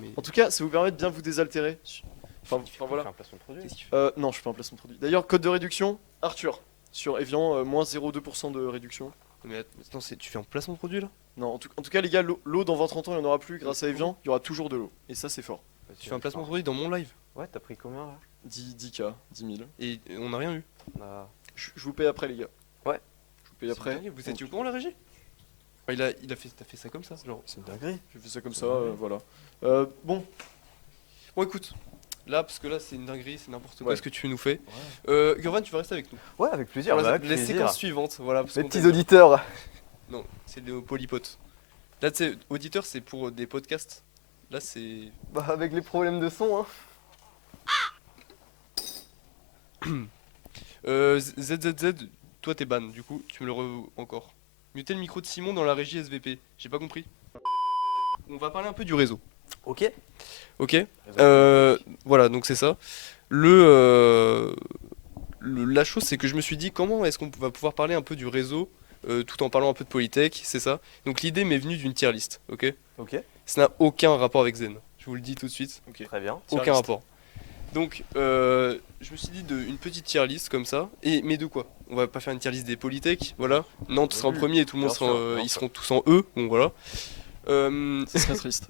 Mais En tout cas, ça vous permet de bien vous désaltérer. Enfin voilà. un placement de produit. qu'est-ce qu'il fait? Non, je fais un placement de produit. D'ailleurs, code de réduction, Arthur. Sur Evian, moins 0,2% de réduction. Mais attends, tu fais un placement de produit là? Non, en tout cas, les gars, l'eau dans 20-30 ans, il n'y en aura plus. Grâce à Evian, il y aura toujours de l'eau. Et ça, c'est fort. Tu fais un placement de produit dans mon live Ouais, t'as pris combien là? 10K, 10 000. et on n'a rien eu. Je vous paye après, les gars. Ouais. Je vous paye après. C'est dingue, vous étiez au courant la régie? T'as fait ça comme ça, genre. C'est une dinguerie. J'ai fait ça comme ça, voilà. Bon, Bon écoute, là parce que là c'est une dinguerie, c'est n'importe quoi Ouais. ce que tu nous fais. Ouais. Tu vas rester avec nous. Ouais, avec plaisir. Pour bah, la, avec les plaisir. séquences suivantes, voilà. Parce Les qu'on petits t'a- auditeurs. Non, c'est des polypotes. Là tu sais, auditeur c'est pour des podcasts. Là c'est. Bah, avec les problèmes de son, hein. ZZZ, toi t'es ban, du coup tu me le encore. Muter le micro de Simon dans la régie SVP, j'ai pas compris. On va parler un peu du réseau. Ok. Ok. Voilà, donc c'est ça. La chose, c'est que je me suis dit comment est-ce qu'on va pouvoir parler un peu du réseau tout en parlant un peu de Polytech, c'est ça. Donc l'idée m'est venue d'une tier list, ok. Ok. Ça n'a aucun rapport avec Zen. Je vous le dis tout de suite. Très bien. Tier Aucun list. rapport. Donc je me suis dit une petite tier list comme ça. Mais de quoi? On va pas faire une tier list des Polytech, voilà. Nantes sera en premier et tout le monde Bien sera, sûr, bien ils sûr. seront tous en E, donc voilà. Ce serait triste.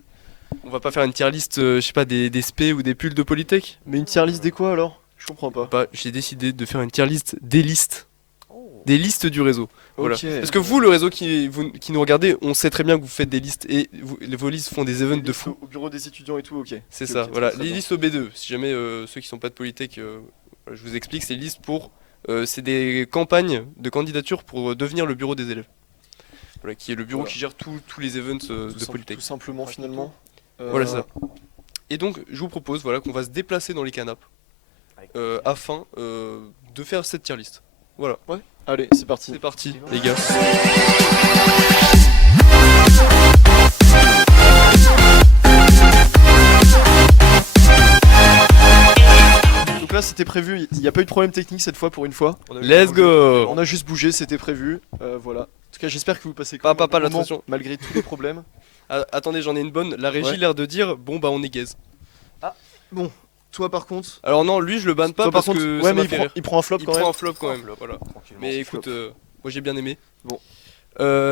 On va pas faire une tier list, je sais pas, des SP ou des pulls de Polytech. Mais une tier list des quoi alors? Je comprends pas. Bah, j'ai décidé de faire une tier list des listes. Des listes du réseau. Voilà. Ok. Parce que vous, le réseau qui nous regardez, on sait très bien que vous faites des listes et vos listes font des events de fou. Au bureau des étudiants et tout, ok. C'est Ok, ça, ok, voilà. très Les bien. listes au B2, si jamais ceux qui sont pas de Polytech, voilà, je vous explique, c'est les listes pour. C'est des campagnes de candidature pour devenir le bureau des élèves. Voilà, qui est le bureau Voilà. qui gère tous les events de Polytech. Tout simplement, finalement. Voilà, c'est ça. Et donc, je vous propose voilà, qu'on va se déplacer dans les canapes afin de faire cette tier list. Voilà, Allez, c'est parti. c'est parti, les gars. Donc là, c'était prévu. Il n'y a pas eu de problème technique cette fois, pour une fois. Let's go! On a juste bougé, c'était prévu. Voilà. En tout cas, j'espère que vous passez quand même Pas un bon moment, l'attention. malgré tous les problèmes. Ah, attendez, j'en ai une bonne. La régie Ouais. l'air de dire bon bah on est gaze. Toi, par contre. Alors non, lui je le banne pas Toi, par parce contre. que Ouais, ça mais m'a fait rire. il prend un flop Il quand prend même. un flop quand même. Voilà. Mais Flop. écoute, moi j'ai bien aimé. Bon.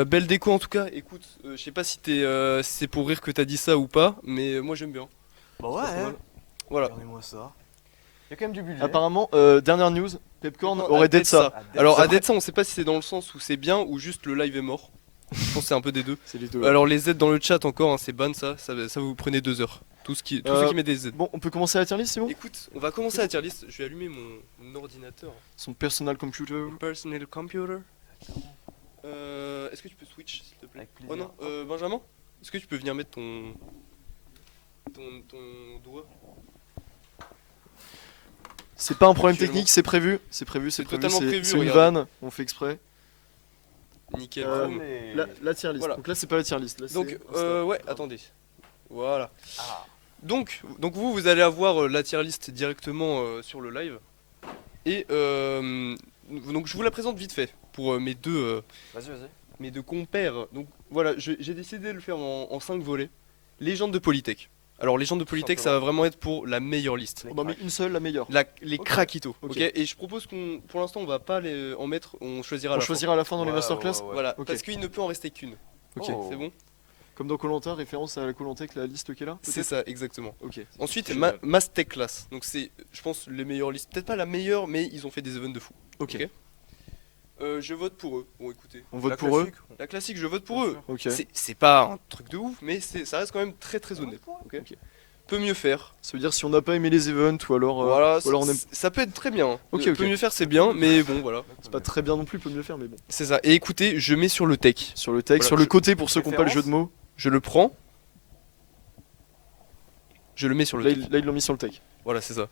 Belle déco en tout cas. Écoute, je sais pas si c'est pour rire que t'as dit ça ou pas, mais moi j'aime bien. Bah C'est pas trop ouais. mal. Voilà. Regardez-moi ça. Il y a quand même du budget. Apparemment, dernière news, Pepcorn Pepcorn aurait a dead dead ça. Alors à Dead ça, on sait pas si c'est dans le sens où c'est bien ou juste le live est mort. Je pense que c'est un peu des deux. C'est les deux. Alors les Z dans le chat encore, hein, c'est ban ça vous prenez 2 heures. Tous ceux qui mettent des Z. Bon, on peut commencer la tier list, c'est bon? Écoute, on va commencer la tier list. Je vais allumer mon ordinateur. Son personal computer. Personal computer. Est-ce que tu peux switch s'il te plaît? Avec plaisir. Oh non, Benjamin, est-ce que tu peux venir mettre ton doigt? C'est pas un problème Actuellement. technique, c'est prévu. C'est prévu, C'est prévu. totalement prévu, C'est une regardez. vanne, on fait exprès. Nickel. Euh, boum. La tier list. Voilà. Donc là, c'est pas la tier list. Là, Donc, c'est- ouais, attendez. Voilà. Ah. Donc vous allez avoir la tier list directement sur le live. Et donc je vous la présente vite fait pour mes deux compères. Donc voilà, j'ai décidé de le faire en 5 volets. Légende de Polytech. Alors légende de Polytech, ça va vraiment être pour la meilleure liste. On en met une seule, la meilleure. Les craquitos. Ok. Ok. Et je propose pour l'instant, on va pas en mettre, on choisira à On la fin. choisira à la fin dans les Ouais, masterclass. ouais, ouais. Voilà, Ok. parce qu'il ne peut en rester qu'une. Ok. Oh. C'est bon? Comme dans Koh-Lanta, référence à la Koh-Lanta avec la liste qui est là. C'est ça, exactement. Ok. Ensuite, Génial. Mastech Class. Donc c'est, je pense, les meilleures listes. Peut-être pas la meilleure, mais ils ont fait des events de fou. Ok. Ok. Je vote pour eux. Bon, écoutez. On vote pour eux. La classique, je vote pour eux. Ok. C'est pas un truc de ouf, mais ça reste quand même très très honnête. Ok. Ok. Peut mieux faire. Ça veut dire si on n'a pas aimé les events ou alors, Voilà, ou alors on aime. ça peut être très bien. Ok, Peut ok. mieux faire, c'est bien, mais bon, voilà. C'est pas très bien non plus, peut mieux le faire, mais bon. C'est ça. Et écoutez, je mets sur le tech. Sur le texte, Voilà, sur le je- côté pour ceux qui n'ont pas le jeu de mots. Je le prends. Je le mets sur le Là, tech. ils l'ont mis sur le tech. Voilà, c'est ça.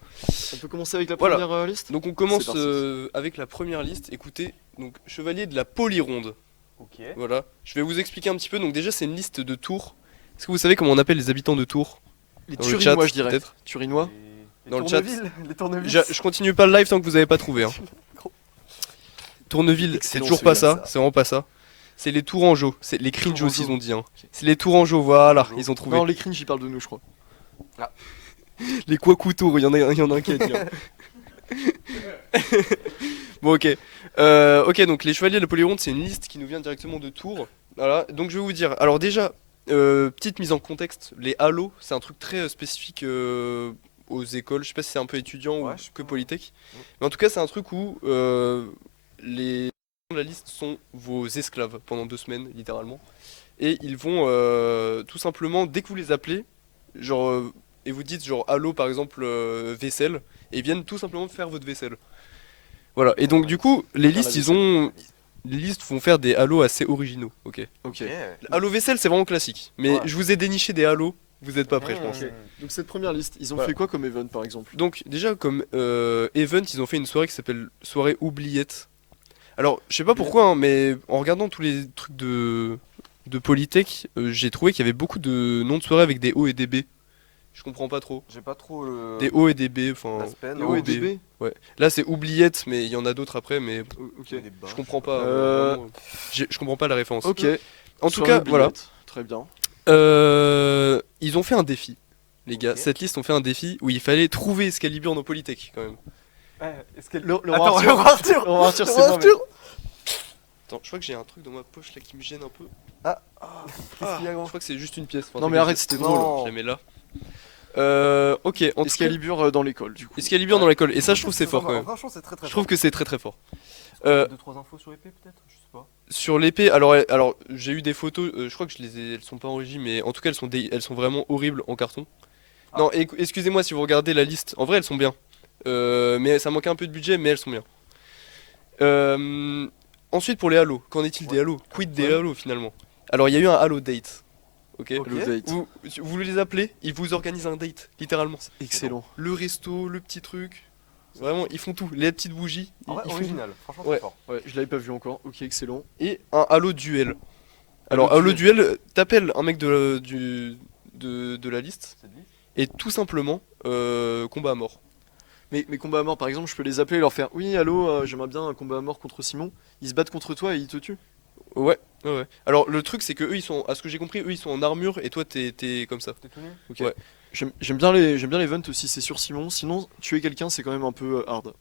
On peut commencer avec la Voilà. première liste. Donc on commence C'est parti. avec la première liste. Écoutez, donc chevalier de la polyronde. Ok. Voilà. Je vais vous expliquer un petit peu. Donc déjà, c'est une liste de Tours. Est-ce que vous savez comment on appelle les habitants de Tours? Les Dans le Turinois, chat, je dirais. peut-être. Turinois. Dans le chat. Les tournevis. Je continue pas le live tant que vous avez pas trouvé. Hein. Tourneville, c'est Excellent, toujours pas celui-là, ça. C'est vraiment pas ça. C'est les Tourangeaux. C'est les Cringeaux, Tourangeaux. ils ont dit. Hein. C'est les Tourangeaux, voilà. Tourangeaux. Ils ont trouvé. Non, les cringe, ils parlent de nous, je crois. Les Quacoutours, il y en a un qui a dit. Hein. Bon, ok. Ok, donc les chevaliers de la polyronde, c'est une liste qui nous vient directement de Tours. Voilà, donc je vais vous dire. Alors, déjà, petite mise en contexte, les halos, c'est un truc très spécifique aux écoles. Je sais pas si c'est un peu étudiant Ouais, ou je que Polytech. Mais en tout cas, c'est un truc où les gens de la liste sont vos esclaves pendant 2 semaines, littéralement. Et ils vont tout simplement, dès que vous les appelez, genre, et vous dites genre allô par exemple vaisselle, et ils viennent tout simplement faire votre vaisselle. Voilà, et donc du coup, les listes, les listes vont faire des halos assez originaux, ok. Ok. Halo vaisselle, c'est vraiment classique, mais Ouais. je vous ai déniché des halos, vous êtes pas prêts, je pense. Donc cette première liste, ils ont Voilà. fait quoi comme event par exemple? Donc déjà comme event, ils ont fait une soirée qui s'appelle soirée oubliette. Alors je sais pas pourquoi, hein, mais en regardant tous les trucs de Polytech, j'ai trouvé qu'il y avait beaucoup de noms de soirées avec des O et des B. Je comprends pas trop. J'ai pas trop le. Des O et des B, enfin. l'aspect, Et non. O et OB. DB? Ouais. Là c'est oubliette, mais il y en a d'autres après, mais Ok. Des bas, je comprends pas. Euh, vraiment. Je comprends pas la référence. Ok. En tout Soirée cas, voilà. oubliette. Très bien. Ils ont fait un défi, les gars. Ok. Cette liste ont fait un défi où il fallait trouver Excalibur dans Polytech quand même. Est-ce qu'elle. Le Attends, Arthur. le roi Arthur. Le roi Arthur, c'est Le roi moi, Arthur. Attends, je crois que j'ai un truc dans ma poche là qui me gêne un peu. Qu'est-ce qu'il y a, Je gros? crois que c'est juste une pièce. Enfin, Non un mais truc arrête, que c'était Non. drôle. je la mets là. Ok, en tout cas, Excalibur dans l'école du coup. Excalibur dans l'école. Et ça, je trouve c'est fort quand même. Franchement, c'est très très Je trouve fort. que c'est très très fort. 2-3 infos sur l'épée peut-être? Je sais pas. Sur l'épée, alors j'ai eu des photos, je crois que elles sont pas en régie, mais en tout cas elles sont vraiment horribles en carton. Ah. Non, excusez-moi si vous regardez la liste, en vrai elles sont bien. Mais ça manquait un peu de budget, mais elles sont bien. Ensuite pour les halos, qu'en est-il des halos? Quid des halos finalement? Alors il y a eu un halo date. Ok. Ok. Le date. Vous les appelez, ils vous organisent un date, littéralement. Excellent. Le resto, le petit truc. Vraiment, ils font tout. Les petites bougies. En vrai, ils font original. Franchement, Ouais. c'est fort. Ouais, je l'avais pas vu encore. Ok, excellent. et un Halo duel. Alors Halo duel, t'appelles un mec de la liste C'est de liste. et tout simplement combat à mort. Mais mes combats à mort par exemple, je peux les appeler et leur faire oui, allô, j'aimerais bien un combat à mort contre Simon. Ils se battent contre toi et ils te tuent. Ouais, ouais, ouais. Alors le truc c'est que eux ils sont, à ce que j'ai compris, eux ils sont en armure et toi t'es comme ça. T'es tout nu? Ok. Ouais. J'aime bien l'event aussi, c'est sur Simon. Sinon, tuer quelqu'un, c'est quand même un peu hard.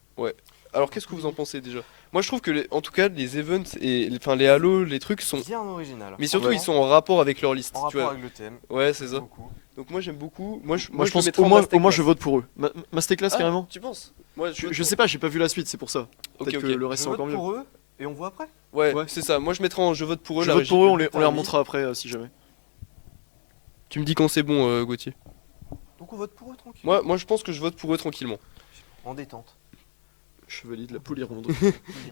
Alors qu'est-ce que vous en pensez déjà? Moi je trouve que en tout cas les events et enfin les Halo, les trucs sont, Bien original. mais surtout Ouais. ils sont en rapport avec leur liste. En Tu rapport vois. avec le thème. Ouais c'est ça. Beaucoup. Donc moi j'aime beaucoup. Moi je Moi, je le pense mettrais au en moins, masterclass. je vote pour eux. Masterclass Ah, carrément. Tu penses? Moi Je sais pas, j'ai pas vu la suite, c'est pour ça. Ok, Peut-être ok. que le reste Je c'est vote encore mieux. pour eux et on voit après. Ouais, Ouais. c'est ça. Moi je mettrais en je vote pour eux. Je la vote régie. pour eux, on les Putain, remontera après si jamais. Tu me dis quand c'est bon, Gauthier. Donc on vote pour eux tranquille. Moi je pense que je vote pour eux tranquillement. En détente. Chevalier de la polyronde.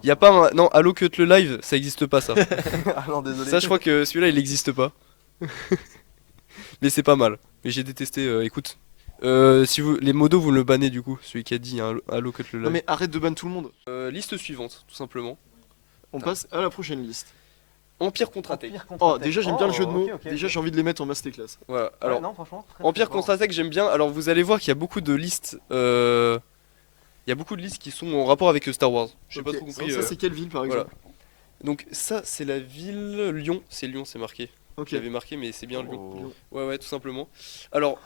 Y a pas un... Non, Halo Cut le live, ça existe pas ça. Ah non, désolé. Ça je crois que celui-là il existe pas. Mais c'est pas mal. Mais j'ai détesté, écoute. Si vous... Les modos vous le bannez du coup, celui qui a dit hein, Halo Cut le live. Non mais arrête de ban tout le monde. Liste suivante, tout simplement. On passe à la prochaine liste. Empire contre-attaque. Oh, déjà j'aime bien le jeu de mots. ok, ok, Déjà ok. j'ai envie de les mettre en masterclass. Voilà, Ouais, alors non, franchement. très, Empire très fort. contre-attaque j'aime bien. Alors vous allez voir qu'il y a beaucoup de listes. Il y a beaucoup de listes qui sont en rapport avec Star Wars. J'ai pas Ok, trop compris. Ça c'est quelle ville par voilà. exemple? Donc ça c'est la ville Lyon. C'est Lyon, c'est marqué. Ok. Je l'avais marqué mais c'est bien Lyon. Oh. Ouais, ouais, tout simplement. Alors,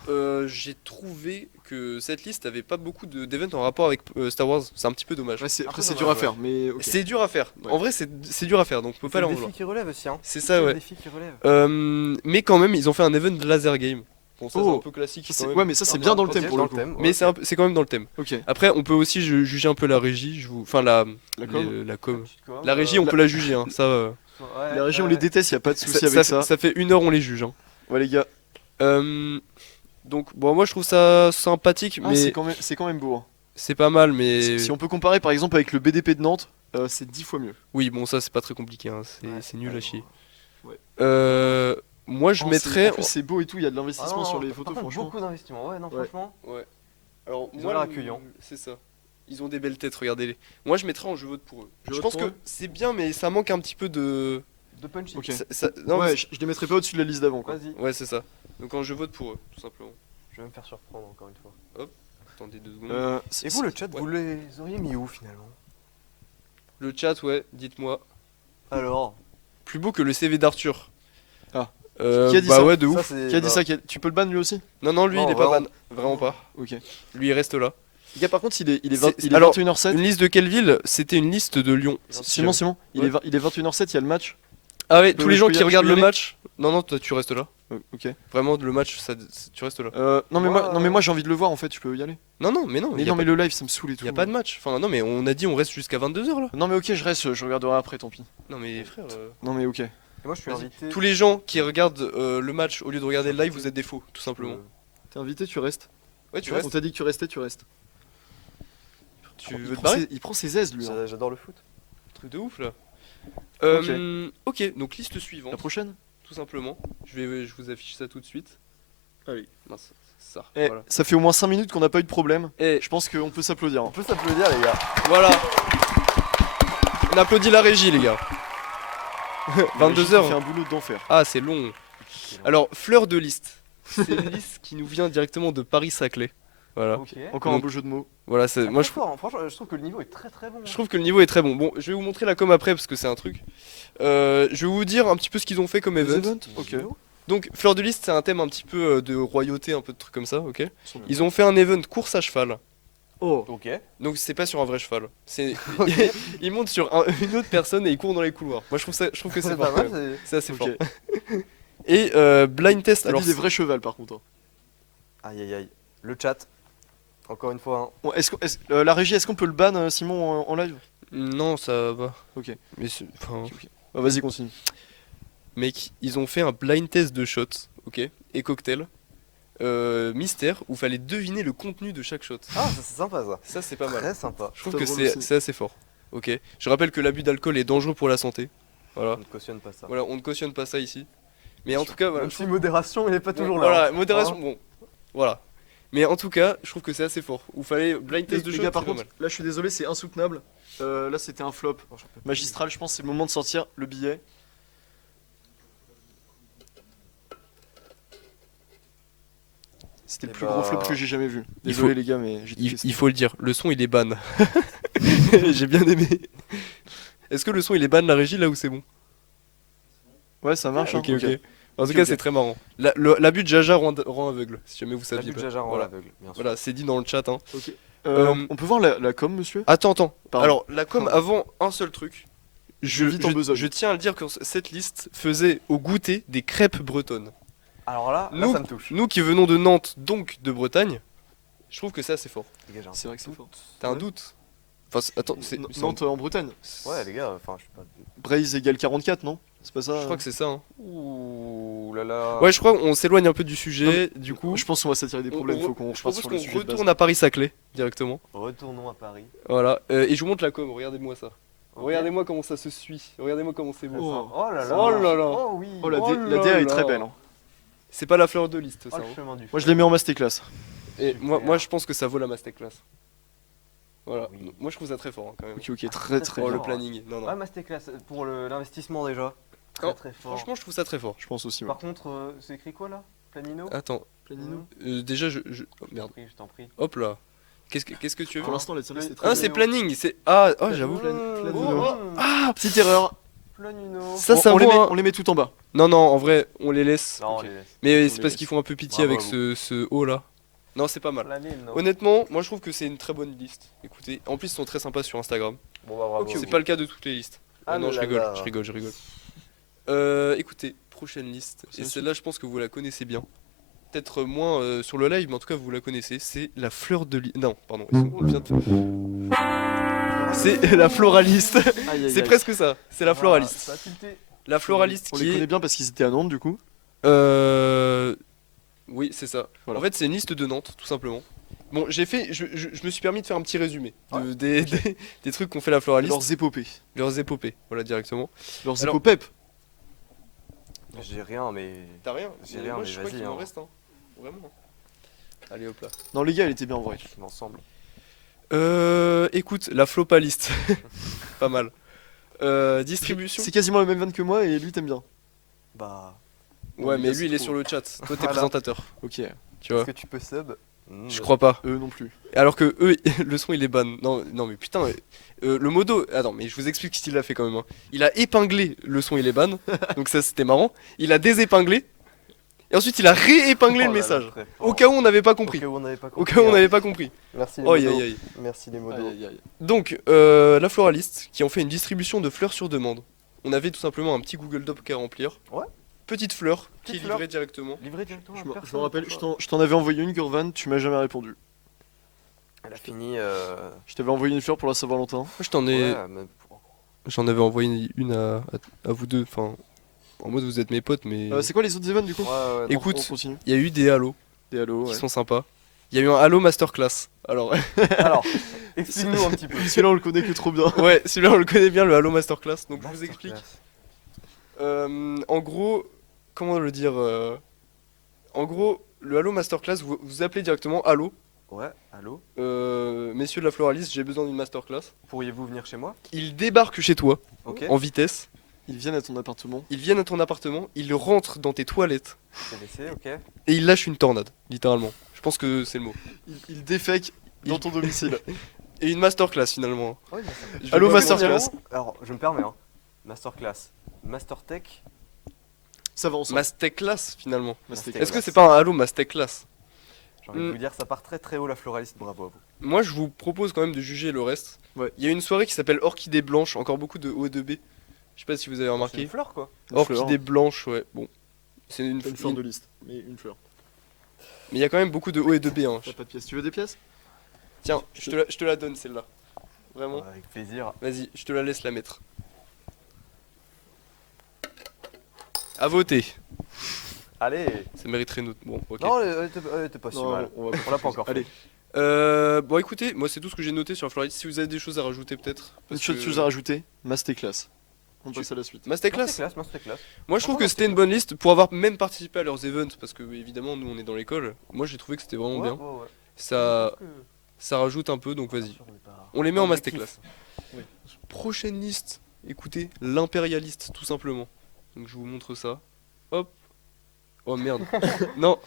j'ai trouvé que cette liste avait pas beaucoup d'events en rapport avec Star Wars. C'est un petit peu dommage. Ouais, Un après peu c'est dommage, dur à ouais. faire, mais ok. C'est dur à faire. Ouais. En vrai, c'est dur à faire, donc on peut pas C'est leur le vouloir. défi qui relève aussi. Hein. C'est ça, le ouais. défi qui relève. Mais quand même, ils ont fait un event de laser game. Bon, ça c'est Oh. un peu classique. Ça, quand même. ouais, mais ça c'est bien dans le thème pour le coup. Mais c'est quand même dans le thème. Ok. Après, on peut aussi juger un peu la régie. Enfin, la com. la com. Com. La régie, on peut la juger. Hein. Ça, Ouais, La région on ouais. les déteste, y a pas de souci avec ça. ça fait 1 heure, on les juge. Hein. Ouais les gars. Donc, bon, moi je trouve ça sympathique, Ah, mais c'est quand même beau. Hein. c'est pas mal. Mais Si on peut comparer par exemple avec le BDP de Nantes, c'est 10 fois mieux. oui, bon, ça c'est pas très compliqué. Hein. Ouais, C'est nul à chier. Ouais. Moi je Oh, mettrais. En plus c'est beau et tout, il y a de Ah l'investissement non, sur les par photos contre, franchement. beaucoup d'investissement. Ouais, non, Ouais. franchement. Ouais. Alors, Ils ont moi, l'air accueillants. c'est ça. Ils ont des belles têtes, regardez-les. Moi, je mettrais en je vote pour eux. Je Je vote pense pour que eux c'est bien, mais ça manque un petit peu de. De punchy. Ok. Non, Ouais, mais- je les mettrais pas au-dessus de la liste d'avant, quoi. Vas-y. Ouais, c'est ça. Donc, en je vote pour eux, tout simplement. Je vais me faire surprendre encore une fois. Attendez 2 secondes. Et vous, le chat, ouais. vous les auriez mis où finalement? Le chat, ouais, dites-moi. Alors, Plus beau que le CV d'Arthur. Ah. Qui a dit bah ça ouais, de ça ouf. c'est. Qui a dit bah, ça Tu peux le ban lui aussi? Non, non, lui, Non, il est pas vraiment. ban. Vraiment pas. Ok. Lui, il reste là. Les gars, par contre, il est C'est- alors, 21h07. Une liste de quelle ville? C'était une liste de Lyon. Simon, il est 21h07, il y a le match. Ah ouais, Je peux- tous les je gens peux y qui aller, regardent je peux le y aller match. Non, non, toi, tu restes là. Ok. Vraiment, le match, tu restes là. Non mais Moi, non mais moi j'ai envie de le voir en fait, je peux y aller. Non, non, mais non. Mais y a non pas- mais le live ça me saoule et tout. y a pas de match. Enfin, non, mais on a dit on reste jusqu'à 22h là. Non mais ok, je reste, je regarderai après, tant pis. Non, mais frère. Non mais ok. Et moi je suis Vas-y. invité. Tous les gens qui regardent le match au lieu de regarder le live, vous êtes des faux, tout simplement. T'es invité, tu restes. Ouais, tu On restes. t'a dit que tu restais, tu restes. Tu Il veux te prend barrer? ses- Il prend ses aises lui. hein. J'adore le foot. Truc de ouf là. Ok. Ok, donc liste suivante. La prochaine Tout simplement. Je vous affiche ça tout de suite. Allez. Mince, ça. Eh, Voilà. ça fait au moins 5 minutes qu'on n'a pas eu de problème. Et Je pense qu'on peut s'applaudir. On hein. peut s'applaudir les gars. voilà. On applaudit la régie, les gars. La régie qui 22h. fait un boulot d'enfer. Ah, c'est long. Alors, fleur de liste. C'est une liste qui nous vient directement de Paris-Saclay. Voilà. Ok. Encore un Donc, beau jeu de mots. Voilà, c'est. Moi, je, fort, hein. Franchement, je trouve que le niveau est très très bon. je trouve que le niveau est très bon. Bon, je vais vous montrer la com après parce que c'est un truc. Je vais vous dire un petit peu ce qu'ils ont fait comme Les event. events Ok. Donc, fleur de liste, c'est un thème un petit peu de royauté, un peu de trucs comme ça, ok. Ils ont fait un event course à cheval. Oh. Ok. Donc, c'est pas sur un vrai cheval. C'est. Ils montent sur une autre personne et ils courent dans les couloirs. Moi, je trouve que c'est C'est fort. pas quand mal. même. c'est- C'est assez Ok. fort. Et blind test. T'as Alors, dit des vrais chevals par contre. hein. Aïe aïe aïe. Le chat. Encore une fois. Hein. Bon, la régie, est-ce qu'on peut le ban Simon en live? non, ça va. Ok. Mais enfin, Bah, vas-y, continue. mec, ils ont fait un blind test de shots, ok, et cocktail. Mystère où fallait deviner le contenu de chaque shot. Ah, ça c'est sympa ça. Ça, c'est pas mal. Très sympa. Je trouve Très que drôle c'est aussi. c'est assez fort. Ok. Je rappelle que l'abus d'alcool est dangereux pour la santé. Voilà. On ne cautionne pas ça. Voilà, on ne cautionne pas ça ici. Mais en tout cas, voilà. Même si modération, il est pas Bon, toujours là. Voilà, hein. modération, Hein. bon. Voilà. Mais en tout cas, je trouve que c'est assez fort. Où fallait blind test de Les shots. gars, par c'est pas contre, mal. là je suis désolé, c'est insoutenable. Là c'était un flop magistral, je pense que c'est le moment de sortir le billet. C'était le Eh plus bah, gros flop que j'ai jamais vu. il Désolé faut- les gars, mais j'ai détesté. Il faut le dire, le son il est ban. J'ai bien aimé. Est-ce que le son il est ban la régie là où c'est bon? Ouais, ça marche. Ok, hein, ok. En tout Ok, cas, ok. c'est très marrant. L'abus de Jaja rend aveugle, si jamais vous La saviez bulle pas. Jaja rend Voilà. l'aveugle, bien sûr. Voilà, c'est dit dans le chat. Hein. Ok. Euh, On peut voir la com, monsieur? Attends. Pardon. Alors, la com, Pardon. avant, un seul truc. Vite en besogne. Je tiens à le dire que cette liste faisait au goûter des crêpes bretonnes. Alors là, Nous- ça me touche. Nous qui venons de Nantes, donc de Bretagne, je trouve que c'est assez fort. Les gars, j'ai un C'est vrai que c'est fort. T'as un Ouais. doute? Enfin, attends, c'est. Nantes en Bretagne. Ouais, les gars, enfin, je sais pas. Braise égale 44, non? C'est pas ça? Je crois que c'est ça. Hein. Ouh là là. Ouais, je crois qu'on s'éloigne un peu du sujet, du coup. Je pense qu'on va s'attirer des problèmes, on- faut qu'on je repasse propose sur le qu'on sujet de base. retourne à Paris-Saclay directement. Retournons à Paris. Voilà, et je vous montre la com, regardez-moi ça. Ok. Regardez-moi comment ça se suit, regardez-moi comment c'est beau. Oh. Oh là là. Oh là là. Oh oui. Oh, la Oh la là DA est là. très belle. hein. C'est pas la fleur de liste, Oh, ça. le hein. chemin du Moi je les mets en masterclass. Et Super. moi je pense que ça vaut la masterclass. Voilà, Oui. moi je trouve ça très fort hein, quand même. Ok, ok, très très Oh, bien. le planning, non, non. Ouais, masterclass pour l'investissement déjà. Très Oh, très fort. Franchement, je trouve ça très fort. Je pense aussi. Ouais. Par contre, c'est écrit quoi là? Planino? Attends, Planino. déjà oh, merde, Je t'en prie. hop là. Qu'est-ce que tu veux Pour l'instant, la tier list est très Ah, c'est bien. planning, c'est. Ah, oh, j'avoue. Planino. Ah, Petite erreur. Planino. ça, ça on, les vaut met, un- on les met tout en bas. Non, non, en vrai, on les laisse. Non, on Ok. les laisse. Mais On c'est les parce laisse. qu'ils font un peu pitié Bravo avec à ce haut là. Non, c'est pas mal. Planine, non? Honnêtement, moi je trouve que c'est une très bonne liste. Écoutez, en plus ils sont très sympas sur Instagram. Bon bah bravo. C'est pas le cas de toutes les listes. Ah non, là je là rigole, là. je rigole. Écoutez, prochaine liste. Et Bien celle-là, je pense que vous la connaissez bien. Peut-être moins sur le live, mais en tout cas vous la connaissez. C'est la fleur de Non, pardon. On vient de... C'est la floraliste. Aïe, aïe, C'est aïe. presque ça. C'est la floraliste. Ça a tilté. La floraliste On qui les est. connaît bien parce qu'ils étaient à Nantes du coup. Oui, c'est ça. Voilà. En fait, c'est une liste de Nantes, tout simplement. Bon, j'ai fait, je me suis permis de faire un petit résumé des trucs qu'ont fait la floraliste, Leurs épopées. leurs épopées, voilà directement. Leurs Alors- épopées. J'ai rien, mais. T'as rien J'ai Mais rien, moi, mais je crois vas-y, qu'il m'en hein. reste, hein. Vraiment. Allez hop là. Non, les gars, elle était bien en vrai. L'ensemble. Écoute, la flopaliste. Pas mal. Distribution. C'est quasiment la même vanne que moi et lui t'aimes bien. Bah. Ouais, les mais gars, lui il c'est est trop. sur le chat. Toi t'es Voilà. présentateur. Ok. Tu vois. Est-ce que tu peux sub Je crois pas. Eux non plus. Alors que eux, le son il est ban. Non, non mais putain. Le modo. Attends, mais je vous explique ce qu'il a fait quand même. Hein. Il a épinglé le son il est ban. Donc ça c'était marrant. Il a désépinglé. Et ensuite il a réépinglé Oh le là là, message. très fort. Au cas où on n'avait pas compris. Au cas où on n'avait pas Au compris. cas où on hein. n'avait pas compris. Merci les Oh modos. aïe aïe. Merci les modos. Aïe, aïe, aïe. Donc, la floraliste qui ont fait une distribution de fleurs sur demande. On avait tout simplement un petit Google Doc à remplir. Ouais. Petite fleur qui est Petite livrée fleur. directement. Livré directement à Je me personne. rappelle, je t'en avais envoyé une, Gurvan, tu m'as jamais répondu. Elle a fini. Je t'avais envoyé une fleur pour la Saint-Valentin. Moi, je t'en ai, Ouais, mais pour- j'en avais envoyé une à vous deux. Enfin, en mode vous êtes mes potes, mais C'est quoi les autres events du coup Ouais, ouais, Écoute, on continue. il y a eu des halos Des halos, qui ouais. sont sympas. Il y a eu un halo masterclass. Alors, Alors, explique-nous un petit peu. Celui-là on le connaît que trop bien. ouais, celui-là on le connaît bien, le halo masterclass. Donc je vous Masterclass. explique. En gros, comment le dire En gros, le halo masterclass, vous appelez directement halo. Ouais, allô. Messieurs de la floraliste, j'ai besoin d'une masterclass. Pourriez-vous venir chez moi? Ils débarquent chez toi Ok. en vitesse, Ils viennent à ton appartement. ils viennent à ton appartement, ils rentrent dans tes toilettes TDC, ok. et ils lâchent une tornade, littéralement. Je pense que c'est le mot. Ils défèquent dans ton domicile. Et une masterclass finalement. Ouais, Je vais Allô, pas vous masterclass. mentir. Alors, je me permets, hein. Masterclass. Mastertech. Ça va ensemble. Masterclass finalement. Masterclass. Est-ce que c'est pas un halo masterclass? J'ai envie de vous dire, ça part très très haut la floraliste, bravo à vous. Moi je vous propose quand même de juger le reste. Ouais. Il y a une soirée qui s'appelle Orchidée Blanche, encore beaucoup de O et de B. Je sais pas si vous avez C'est remarqué. une fleur quoi. Une fleur. Orchidée Blanche, ouais. Bon. C'est une, Pas une fleur de liste, mais une fleur. Mais il y a quand même beaucoup de O et de B. Hein. T'as pas de pièces. Tu veux des pièces? Tiens, je te la donne celle-là. Vraiment. Ouais, avec plaisir. Vas-y, je te la laisse la mettre. À voter. Allez. Ça mériterait notre. Bon, ok. Non, elle était pas si Non, mal. on va On l'a pas encore fait. Allez, Bon, écoutez, moi c'est tout ce que j'ai noté sur la floraliste. Si vous avez des choses à rajouter, peut-être. une parce chose que- que tu as rajouté, Masterclass. On passe à la suite. Masterclass. Masterclass. Moi je trouve que c'était une bonne liste pour avoir même participé à leurs events parce que évidemment nous on est dans l'école. Moi j'ai trouvé que c'était vraiment bien. Ouais. Ça rajoute un peu donc vas-y. On les met en masterclass. Prochaine liste. Écoutez, l'impérialiste tout simplement. Donc je vous montre ça. Hop. Oh merde. Non.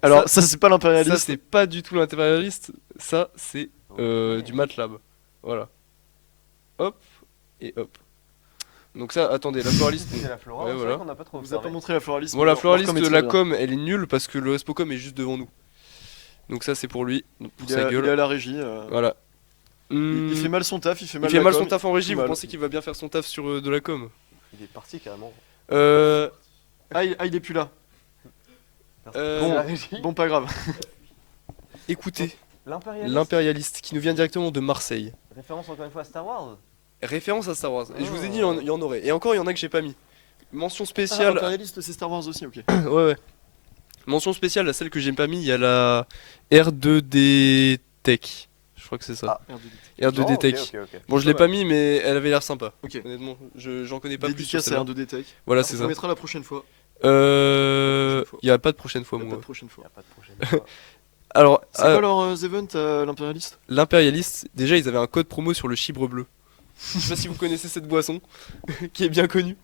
Alors Ça c'est pas ça l'impérialiste. c'est pas du tout l'impérialiste. Ça c'est du MATLAB. Voilà. Hop et hop. Donc ça, attendez, la floraliste. C'est la flora, Ouais, c'est voilà. vrai qu'on n'a pas trop On vous a pas observé. montré la floraliste. Bon, la mais floraliste, leur com est la très bien. com, elle est nulle parce que le Respocom est juste devant nous. Donc ça, c'est pour lui, donc pour Il est sa à- il est gueule. à la régie. Voilà. Il fait mal son taf, il fait Il mal fait la mal com, son taf en régie, il fait vous mal. pensez qu'il va bien faire son taf sur de la com? Il est parti carrément. Il est plus là. Bon, La régie. Bon, pas grave. écoutez, L'impérialiste. l'impérialiste qui nous vient directement de Marseille. Référence encore une fois à Star Wars. Référence à Star Wars. Et je vous ai dit, Oh. il y en aurait. Et encore, il y en a que j'ai pas mis. Mention Ah, spéciale. l'impérialiste, c'est Star Wars aussi, ok. Ouais. Mention spéciale à celle que j'ai pas mis, il y a la R2D Tech. Je crois que c'est ça. Ah. R2D Tech. Ok. Bon, je l'ai pas mis, mais elle avait l'air sympa. Ok. Honnêtement, j'en connais pas plus sur Dédicace à celle-là. R2D Tech. Voilà, c'est On ça. mettra la prochaine fois. Il y a pas de prochaine fois, Y a pas moi. de prochaine Il fois. n'y a pas de prochaine fois. Alors, C'est quoi leurs events à l'impérialiste? l'impérialiste, déjà, ils avaient un code promo sur le chibre bleu. Je sais pas si vous connaissez cette boisson, qui est bien connue.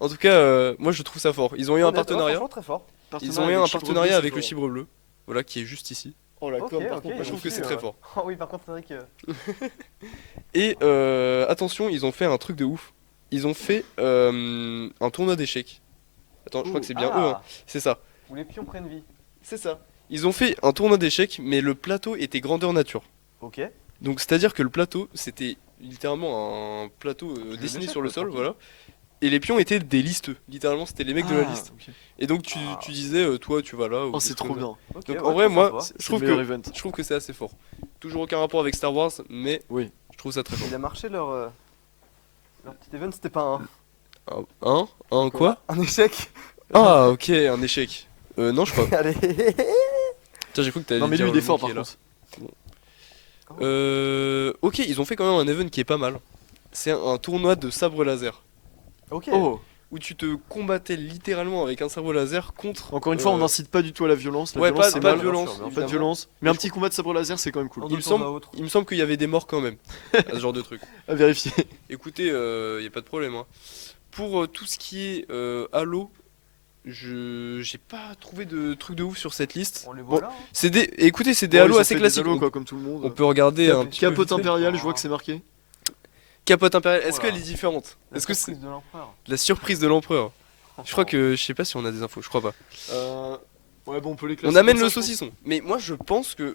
En tout cas, moi, je trouve ça fort. Ils ont eu un Honnêtement, partenariat. franchement, très fort. Ils ont eu un partenariat avec le chibre bleu. Voilà, qui est juste ici. Oh la Ok, com, par ok, contre, Moi, je trouve que dessus, c'est très fort. Oh oui, par contre, c'est vrai que. Et attention, ils ont fait un truc de ouf. Ils ont fait un tournoi d'échecs. Attends, je crois que c'est bien eux, hein. C'est ça. Où les pions prennent vie. C'est ça. Ils ont fait un tournoi d'échecs, mais le plateau était grandeur nature. Ok. Donc c'est-à-dire que le plateau, c'était littéralement un plateau dessiné d'échecs, sur le quoi, sol, tranquille. voilà. Et les pions étaient des listeux. Littéralement, c'était les mecs de la Ah, liste. ok. Et donc tu disais, toi tu vas là. ou Oh, quelque c'est chose trop comme ça. bien. Ok, Donc ouais, en vrai, très moi, sympa. je C'est trouve le meilleur que event. je trouve que c'est assez fort. Toujours aucun rapport avec Star Wars, mais Oui. je trouve ça très fort. Il a marché leur petit event, c'était pas Un quoi? un échec. Ah ok, un échec. Non, je crois. Allez. Tiens, j'ai cru que t'allais Non, mais dire lui, il est le fort mot par qui est là. contre. Ok, ils ont fait quand même un event qui est pas mal. C'est un tournoi de sabre laser. Ok. Oh, où tu te combattais littéralement avec un sabre laser contre. Encore une fois, on n'incite pas du tout à la violence. La Ouais, violence, pas c'est de mal. violence. Pas de violence. Mais un petit combat de sabre laser, c'est quand même cool. Il me semble qu'il y avait des morts quand même à ce genre de truc. À vérifier. Écoutez, y a pas de problème. Hein. Pour tout ce qui est Halo, j'ai pas trouvé de truc de ouf sur cette liste. On les Bon, voit là. Hein. écoutez, c'est des Bon, Halo ils ont assez fait des classiques. Halo, quoi, comme tout le monde. On peut regarder un petit peu Capote vite fait. impériale, je vois que c'est marqué. Capote impériale. Est-ce Voilà. qu'elle est différente? La Est-ce que c'est surprise de l'empereur. la surprise de l'empereur? Je crois que je sais pas si on a des infos. Je crois pas. Ouais, bon, on peut les classer. On amène comme le ça, je pense. saucisson. Mais moi je pense que.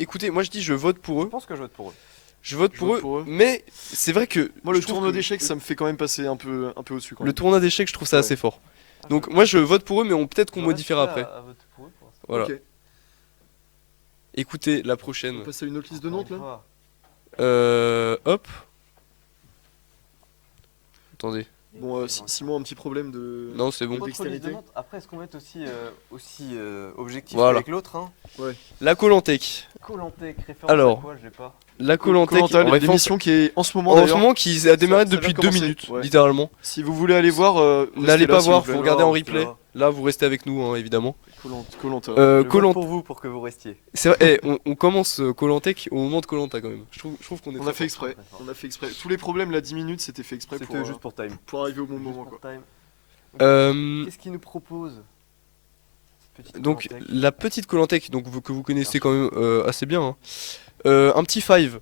Écoutez, moi je dis je vote pour Je eux. pense que je vote pour eux. Je vote Je pour vote eux. pour eux. Mais c'est vrai que. Moi, le je trouve tournoi que d'échecs, ça me fait quand même passer un peu au-dessus. Le tournoi d'échecs, je trouve ça Ouais. assez fort. Donc moi je vote pour eux, mais peut-être qu'on modifiera après. À voter pour eux, pour l'instant. Voilà. Ok. Écoutez, la On prochaine. passe à une autre liste de Nantes là. Encore Hop. Attendez. Bon, Simon, un petit problème de. Non, c'est bon. une fois. Autre liste de Dextérité. Nantes. Après, est-ce qu'on va être aussi objectif Voilà. avec l'autre hein? La Colantec. Colantec, référence Alors. à quoi? Je l'ai pas. La Colantec. Koh-Lanta, en référence- l'émission qui est en ce moment en ce d'ailleurs. moment qui a démarré Ça vient depuis de 2 commencer, minutes, ouais. littéralement. Si vous voulez aller voir, N'allez restez pas là, s'il voir, vous plaît. faut regarder en restez replay. là. Là, vous restez avec nous, hein, évidemment. Koh-Lanta. Je vote Koh-Lanta. pour vous pour que vous restiez. C'est vrai, on commence Colantec au moment de Colanta quand même. Je trouve qu'on est On très a fait fort. exprès. On a fait exprès. Tous les problèmes, là, 10 minutes, c'était fait exprès C'était juste pour time. pour arriver au bon Juste moment. pour Quoi. time. Qu'est-ce qu'il nous propose? Cette petite Donc Colantec. la petite Colantec, donc que vous connaissez quand même assez bien. Hein. Un petit five.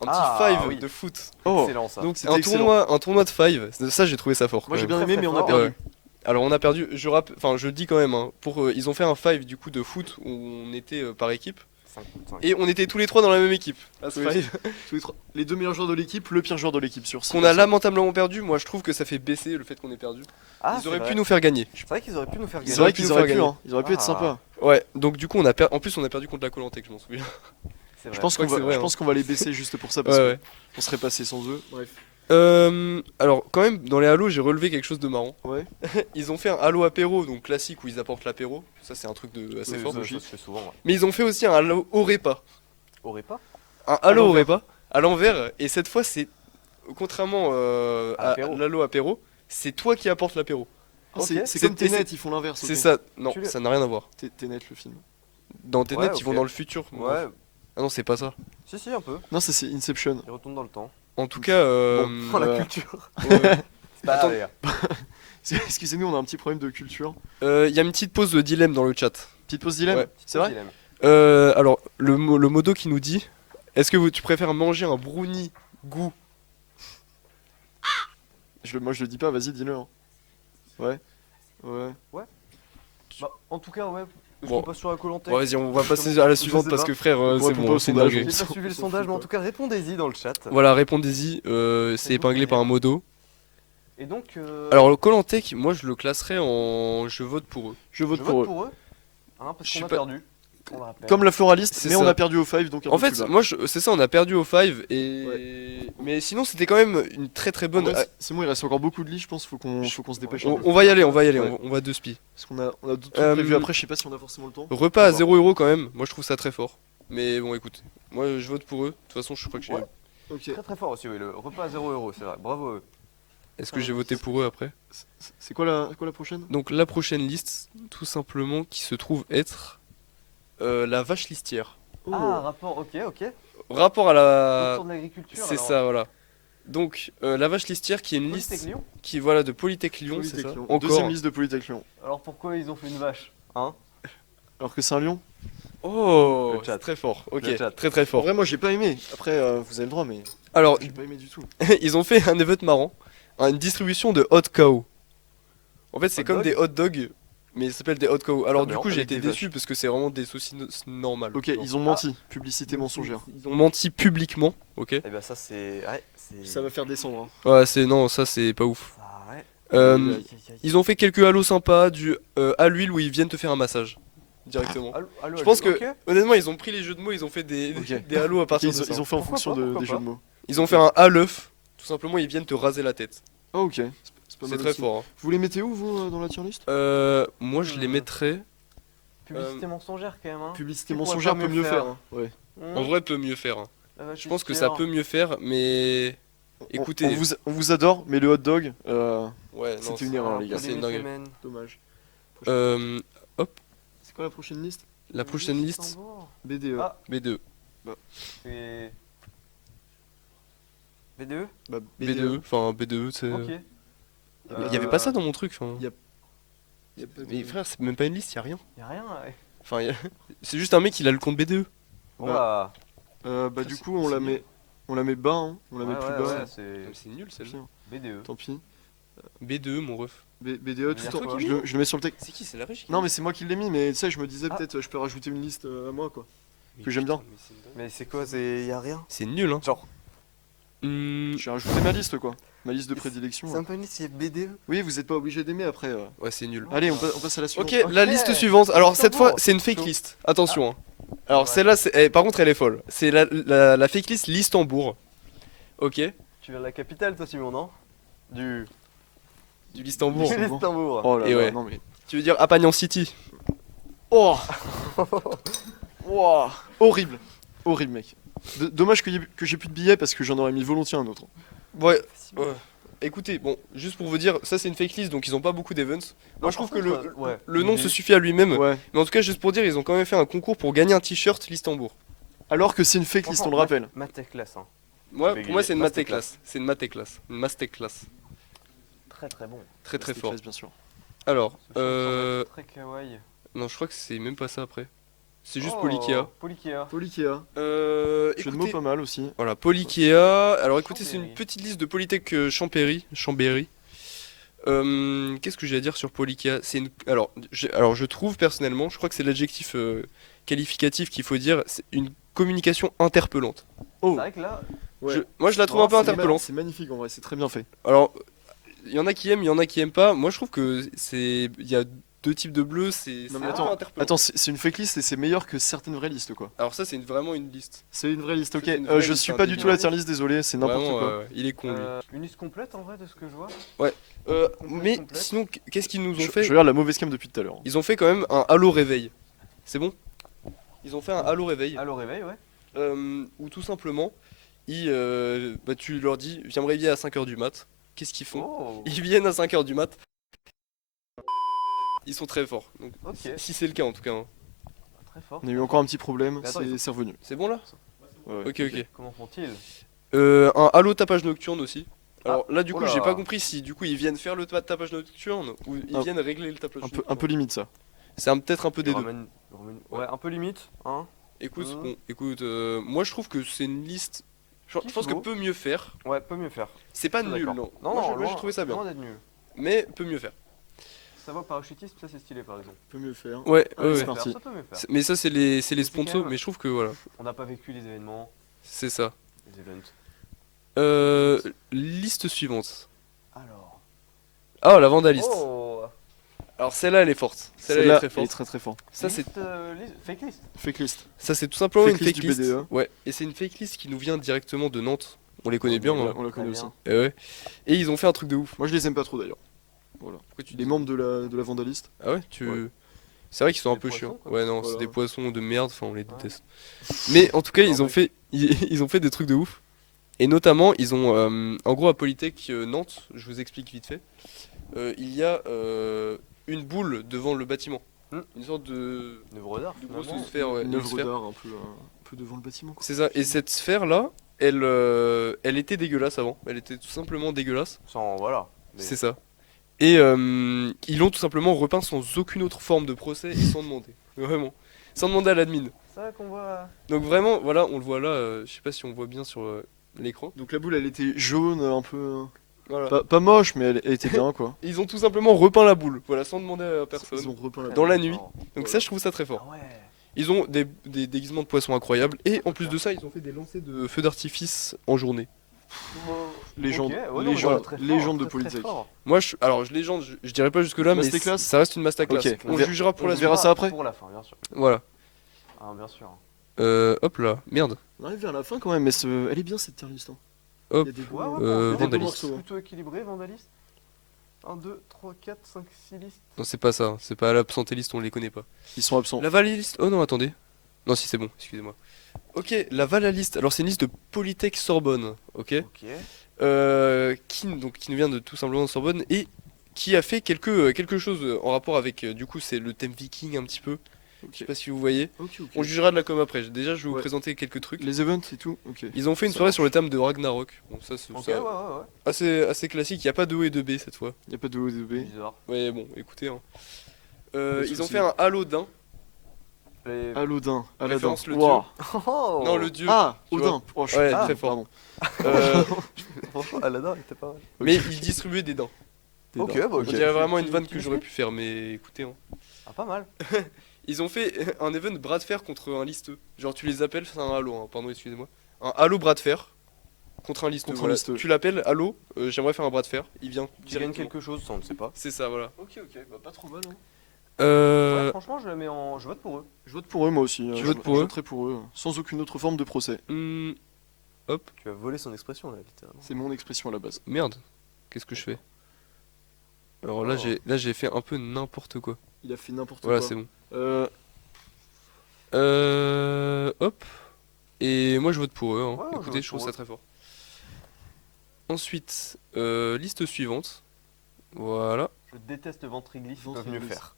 Un petit five oui. de foot. Oh, Excellent ça. Donc C'était un tournoi de five. Ça j'ai trouvé ça fort. moi quand j'ai même. bien aimé, Très, mais on très a fort. perdu. Alors on a perdu, je dis quand même, hein, ils ont fait un five du coup de foot où on était par équipe. 5 contre 5. Et on était tous les trois dans la même équipe. À ce Oui. five. Tous les trois. Les deux meilleurs joueurs de l'équipe, le pire joueur de l'équipe sur 6. Qu'on a lamentablement perdu, moi je trouve que ça fait baisser le fait qu'on ait perdu. Ah, Ils c'est auraient vrai. pu nous faire gagner. C'est vrai qu'ils auraient pu nous faire Ils gagner. C'est vrai pu nous qu'ils auraient faire pu, gagner. hein. Ils auraient pu être Ah. sympas. Ouais, donc du coup en plus on a perdu contre la Colantec, je m'en souviens. C'est vrai. Je pense crois qu'on que c'est vrai, je hein. pense qu'on va les baisser juste pour ça parce Ouais, ouais. qu'on serait passé sans eux. Bref. Alors quand même dans les Halo j'ai relevé quelque chose de marrant. Ouais. Ils ont fait un Halo apéro, donc classique où ils apportent l'apéro. Ça c'est un truc de assez fort. Ça se fait souvent. Ouais. Mais ils ont fait aussi un Halo au repas. Au repas? Un Halo au repas à l'envers. Et cette fois c'est contrairement à Apéro. l'Halo apéro, c'est toi qui apportes l'apéro. Ah, Ok. c'est C'est- comme c'est- Tenet, ils font l'inverse. C'est ok. ça. Non, Tu le- ça n'a rien à voir. Tenet, le film. Dans Tenet, Ouais, ils vont ok. dans le futur. Ouais. Ah non, c'est pas ça. Si, un peu. Non, ça c'est Inception. Ils retournent dans le temps. En tout cas, Pour la ouais. culture. ouais. C'est pas Attends. grave, les gars. Excusez-nous, on a un petit problème de culture. Il y a une petite pause de dilemme dans le chat. Petite pause dilemme. Ouais. C'est vrai. Dilemme. Alors, le modo qui nous dit est-ce que tu préfères manger un brownie goût Moi je le dis pas, vas-y, dis-le. hein. Ouais. Ouais. Bah, en tout cas, ouais. Est-ce Bon. qu'on passe sur la Colantec? Bon, vas-y, on va passer à la suivante sais parce pas. que frère, On c'est répond pas bon, au c'est une sondage, dinguerie. J'ai pas suivi le s'en sondage, fout, mais en quoi. tout cas, répondez-y dans le chat. Voilà, répondez-y, c'est épinglé par un modo. Et donc. Alors, le Colantec, moi je le classerais en je vote pour eux. Je vote je pour vote eux. pour eux. Hein, parce Je suis qu'on a pas- perdu. On le rappelle. Comme la floraliste, C'est mais ça. on a perdu au 5 donc un En peu plus fait, bas. moi c'est ça, on a perdu au 5 mais sinon c'était quand même une très bonne. En vrai, c'est bon, il reste encore beaucoup de lits, je pense, faut qu'on se dépêche. On va y aller, Ouais. on va de spi. Parce qu'on a d'autres trucs Euh, prévus après, je sais pas si on a forcément le temps. Repas à D'accord. 0€ quand même, moi je trouve ça très fort. Mais bon, écoute, moi je vote pour eux. De toute façon, je crois que j'ai. Ouais. Ok. Très très fort aussi, oui. Le repas à 0€, c'est vrai. Bravo à eux. Est-ce que j'ai voté pour eux après? C'est quoi la prochaine? Donc la prochaine liste, tout simplement, qui se trouve être la vache listière. Oh. Ah, rapport, ok. Rapport à la. Autour de l'agriculture. C'est alors. ça, voilà. Donc la vache listière qui est une Polytech liste Lyon. qui voilà de Polytech Lyon, c'est Polytech ça. Lyon. Encore. Deuxième liste de Polytech Lyon. Alors pourquoi ils ont fait une vache? Hein? Alors que c'est un lion. Oh, Le chat. c'est très fort. Ok, Le chat. très très En fort. vrai, moi j'ai pas aimé. Après, vous avez le droit, mais Alors, j'ai pas aimé du tout. ils ont fait un event marrant, une distribution de hot cow. En fait, c'est Hot comme dog des hot dogs, mais ça s'appelle des hot cow. Alors Ah, du mais coup, j'ai avec été des déçu parce que c'est vraiment des saucisses normales. Ok, Non. ils ont menti. Publicité mensongère. Ils ont menti publiquement, ok. Eh ben ça c'est. Ouais, c'est. Ça va faire descendre. hein. Ouais, c'est non, ça c'est pas ouf. Ça, ouais. Euh, Ils ont fait quelques halos sympas, du à l'huile où ils viennent te faire un massage directement. Allô, Je pense que ok. honnêtement, ils ont pris les jeux de mots, ils ont fait des Ok. des halos à Ok, partir ils, de ça. ils ont fait en Pourquoi fonction pas, pourquoi des jeux pas. de mots. Ils ont fait un à l'œuf. Tout simplement, ils viennent te raser la tête. Ah ok. C'est pas C'est mal très aussi. fort. Hein. Vous les mettez où vous dans la tier list? Moi, je les mettrais. Publicité mensongère quand même. Hein. Publicité Tu pourrais mensongère pas peut mieux mieux faire. faire. hein. Ouais. En vrai, peut mieux faire. Hein. La vache Je pense que ça listière. peut mieux faire, mais Écoutez. On vous adore, mais le hot dog, Ouais, non, c'était une erreur, les gars. c'est une dinguerie. semaine. Dommage. Hop, C'est quoi la prochaine liste? la prochaine liste, Luxembourg. BDE. Ah. B2. C'est. BDE Bah, B2, enfin B2, c'est. Ok. Il y avait pas ça dans mon truc. Enfin. Y a pas de- Mais frère, c'est même pas une liste, y a rien. Y'a rien, ouais. Enfin, c'est juste un mec, il a le compte BDE. Bon bah. Bah du coup, on la met bas, hein. On la met plus bas. Ouais, c'est C'est nul celle-là. BDE. Tant pis. B2, mon ref. BDE, tout C'est en toi qui je le mets sur le texte. C'est qui? C'est la régie? Non, mais c'est moi qui l'ai mis, mais tu sais, je me disais Ah. peut-être je peux rajouter une liste à moi, quoi. que j'aime bien. Mais c'est quoi? Y'a rien? C'est nul, hein. Genre. J'ai rajouté ma liste, quoi. Ma liste de prédilection. C'est un peu une liste, c'est BDE. Oui, vous êtes pas obligé d'aimer après. Ouais, c'est nul. Allez, on passe à la suivante. Ok, la liste suivante. Alors, cette fois, c'est une fake Chaud. list. Attention, hein. Alors, Ouais. celle-là, par contre, elle est folle. C'est la fake list Listembourg. Ok. Tu viens de la capitale, toi, Simon, non? Du Listembourg. Listembourg. Oh là Et là, ouais. non mais. Tu veux dire Apagnan City? Oh Wow. Horrible. Horrible, mec. Dommage que j'ai plus de billets parce que j'en aurais mis volontiers un autre. Ouais. Écoutez, bon, juste pour vous dire, ça c'est une fake list, donc ils ont pas beaucoup d'events. Moi, je trouve que le nom se suffit à lui-même. Ouais. Mais en tout cas, juste pour dire, ils ont quand même fait un concours pour gagner un t-shirt Listembourg. Alors que c'est une fake list, on le rappelle. Masterclass, hein. Moi, Bégayé. pour moi, c'est une Masterclass. masterclass. C'est une masterclass. Une masterclass. Très très bon. Très très C'était fort. classe, bien sûr. Alors, Ce chant semble être très kawaii. non, je crois que c'est même pas ça après. C'est juste Oh, Polykea. Polykea. Polykea. Jeu de mots Écoutez, pas mal aussi. voilà, Polykea. Alors écoutez, c'est une Chambéry. petite liste de Polytech Chambéry. Qu'est-ce que j'ai à dire sur Polykea? C'est une... alors, je trouve personnellement, je crois que c'est l'adjectif qualificatif qu'il faut dire, c'est une communication interpellante. C'est vrai que là, Moi, je la trouve un peu C'est interpellante. C'est magnifique en vrai, c'est très bien fait. Alors, il y en a qui aiment, il y en a qui aiment pas. Moi, je trouve que il y a deux types de bleus, c'est Non, mais un peu interpellant. Attends, c'est une fake list et c'est meilleur que certaines vraies listes, quoi. Alors ça, c'est vraiment une liste. C'est une vraie liste, ok. C'est une vraie Je liste, suis un pas du délire. tout la tier list, désolé, c'est n'importe Vraiment, quoi. il est con, lui. une liste complète en vrai de ce que je vois. Mais complète. sinon, qu'est-ce qu'ils nous ont Je fait? regarde la mauvaise cam depuis tout à l'heure. Ils ont fait quand même un Halo réveil. C'est bon? Ils ont fait un Halo réveil. Allô réveil, ouais. Où tout simplement, tu leur dis, viens me réveiller à 5h du mat. Qu'est-ce qu'ils font? Oh. Ils viennent à 5h du mat. Ils sont très forts. Donc, Ok. si c'est le cas en tout cas. hein. Très fort. On a eu encore un petit problème, Mais attends, ils c'est revenu. C'est bon là? Ouais. Ok, ok. Comment font-ils? Un Halo tapage nocturne aussi. Alors là du coup oula. j'ai pas compris si du coup ils viennent faire le tapage nocturne ou ils Un- viennent régler le tapage Un nocturne. peu limite ça. C'est peut-être un peu des deux. Ouais, un peu limite, hein. Écoute, moi je trouve que c'est une liste. Je pense que Thibaut. peut mieux faire. Ouais, peut mieux faire. C'est pas Je suis nul, d'accord. non. Non, Moi, non, j'ai trouvé ça bien. loin d'être nul. Mais peut mieux faire. Savoir parachutisme, ça c'est stylé par exemple. Peut mieux faire. Ouais, Allez, ouais, c'est ouais. parti. Ça peut mieux faire. Mais ça c'est les c'est sponsors, quand même- mais je trouve que voilà, On n'a pas vécu les événements, c'est ça. les events. Liste suivante. Alors. Ah, la vandaliste. Oh. Alors celle-là elle est forte. Celle-là elle est Celle-là, très il est forte. très très fort. Ça c'est Fake list. Fake list. ça c'est tout simplement Fake une list fake du list. BDE. Ouais, et c'est une fake list qui nous vient directement de Nantes. On les connaît bien. hein. On la connaît aussi. bien. Et ouais. Et ils ont fait un truc de ouf. Moi je les aime pas trop d'ailleurs. Voilà. Pourquoi tu Les membres de la vandaliste. Ah ouais, Ouais. C'est vrai qu'ils sont un Des peu poissons, chiants. quoi. Ouais, non, Voilà. c'est des poissons de merde, enfin on les déteste. Mais en tout cas, ils ont fait ils ont fait des trucs de ouf. Et notamment, ils ont en gros à Polytech Nantes, je vous explique vite fait. Il y a une boule devant le bâtiment. Une sorte de Une œuvre d'art. grosse finalement. sphère, ouais, Une une œuvre sphère. d'art un peu devant le bâtiment, quoi. C'est ça. Et cette sphère là, elle était dégueulasse avant. Elle était tout simplement dégueulasse. Sans, voilà. Mais- C'est ça. Et ils l'ont tout simplement repeint sans aucune autre forme de procès et sans demander. Vraiment. Sans demander à l'admin. C'est ça qu'on voit. Donc vraiment, voilà, on le voit là. Je sais pas si on voit bien sur l'écran. Donc la boule elle était jaune, un peu. Voilà. Pas moche, mais elle était bien quoi. Ils ont tout simplement repeint la boule. Voilà, sans demander à personne. Ils ont repeint la Dans la boule. nuit. Donc ça, je trouve ça très fort. Ah ouais. Ils ont des déguisements de poissons incroyables. Et en plus de ça, ils ont fait des lancers de feux d'artifice en journée. Légende. Ok, ouais, non, mais Légende. très fort, Légende de très, très Polytech. fort. Moi, légende, je dirais pas jusque-là, mais Masterclass ça reste une masterclass. Ok, On on verra- jugera pour on la verra suite. ça après. Pour la fin, bien sûr. Voilà. Ah, bien sûr. Hop là, merde. On arrive vers la fin quand même, mais elle est bien cette tier list. Hein. Hop. Il y a des Ouais, ouais, beaux- Euh, des beaux Vandaliste. morceaux, hein. Plutôt équilibré, Vandaliste. 1, 2, 3, 4, 5, 6 listes. Non, c'est pas ça. C'est pas l'absentéliste, on les connaît pas. Ils sont absents. La validiste. Oh non, attendez. Non, si c'est bon, excusez-moi. Ok, la Valaliste. Alors, c'est une liste de Polytech Sorbonne. Ok. Ok. qui nous vient de tout simplement de Sorbonne et qui a fait quelque chose en rapport avec, du coup, c'est le thème viking un petit peu. Je sais pas si vous voyez. On jugera de la com après. Déjà, je vais vous présenter quelques trucs. Les events et tout. Ok. Ils ont fait une soirée sur le thème de Ragnarok. Bon, ça, c'est Ok, ça, ouais. assez classique. Il n'y a pas de O et de B cette fois. Y a pas de ODB. Bizarre. Ouais, bon, écoutez. Hein. de Ils ont soucis. fait un Halo d'un. Les- Aladdin. Aladdin. Référence le Wow. Oh Non, le dieu. Ah, tu Odin. Oh, je suis Ouais, ah, très fort. pardon. Euh, Franchement, Aladdin, il était pas mal. mais ils distribuaient des dents. Ok, bah, On dirait vraiment une vanne que j'aurais pu faire, mais écoutez. Hein. Ah, pas mal. Ils ont fait un event bras de fer contre un listeux. Genre, tu les appelles, c'est un Halo, hein, pardon, excusez-moi. Un Halo bras de fer contre un listeux. Contre un Voilà. listeux. Tu l'appelles Halo, j'aimerais faire un bras de fer. Il vient. Tu gagnes directement. quelque chose, ça on ne sait pas. C'est ça, voilà. Ok, bah pas trop mal. Hein. Ouais, franchement, je vote pour eux. Je vote pour eux moi aussi. Tu votes pour eux Je voterai pour eux. Sans aucune autre forme de procès. Hop, Tu as volé son expression là, littéralement. C'est mon expression à la base. merde. Qu'est-ce que je fais? Alors là, j'ai fait un peu n'importe quoi. Il a fait n'importe Voilà, quoi. c'est bon. Euh, Hop. Et moi, je vote pour eux. Hein. Ouais, je Écoutez, vote je trouve pour ça eux. très fort. Ensuite, liste suivante. Voilà. Je déteste Ventriglis, ils peuvent mieux Ventriglis. faire.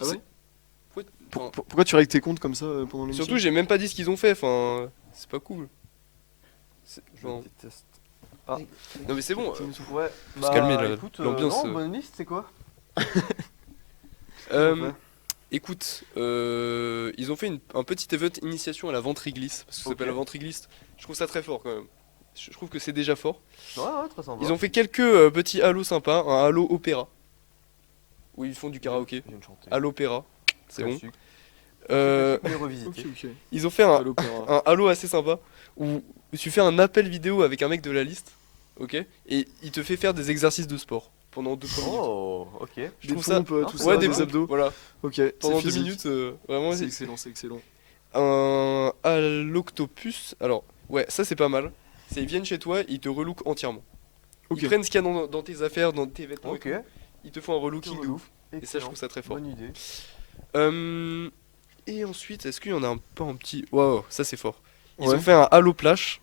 Ah ouais Enfin, Pourquoi tu règles tes comptes comme ça pendant l'émission? surtout, j'ai même pas dit ce qu'ils ont fait. Enfin, c'est pas cool. Je Enfin, déteste. non mais c'est bon. Ouais, Faut se calmer, là, écoute, l'ambiance, non, bonne liste, c'est quoi Euh, Écoute, ils ont fait un petit event initiation à la ventriglisse, parce que ça Ok. s'appelle la ventriglisse. Je trouve ça très fort quand même. Je trouve que c'est déjà fort. Ouais, très sympa. Ils ont fait quelques petits halos sympas, un halo opéra, où ils font du karaoké. Je viens de chanter. Halo opéra, c'est bon. Classique. Euh, Les revisiter. Ok, ok. ils ont fait À l'opéra. un halo assez sympa, où tu fais un appel vidéo avec un mec de la liste, ok, et il te fait faire des exercices de sport pendant 2-3 minutes. Oh, ok. Je Des trouve ça. pompes, tout ça, Ouais, des des pompes, abdos. Voilà, Ok, c'est pendant 2 physique. minutes, vraiment. C'est excellent, c'est excellent. Un Aloctopus. Alors, ouais, ça c'est pas mal. C'est ils viennent chez toi, ils te relookent entièrement. Ok. Ils prennent ce qu'il y a dans tes affaires, dans tes vêtements, Ok. ils te font un relooking de ouf. Et ça, je Excellent. trouve ça très fort. Bonne idée. Et ensuite, est-ce qu'il y en a pas un petit. Waouh, ça c'est fort. Ils Ouais. ont fait un Halo Plash.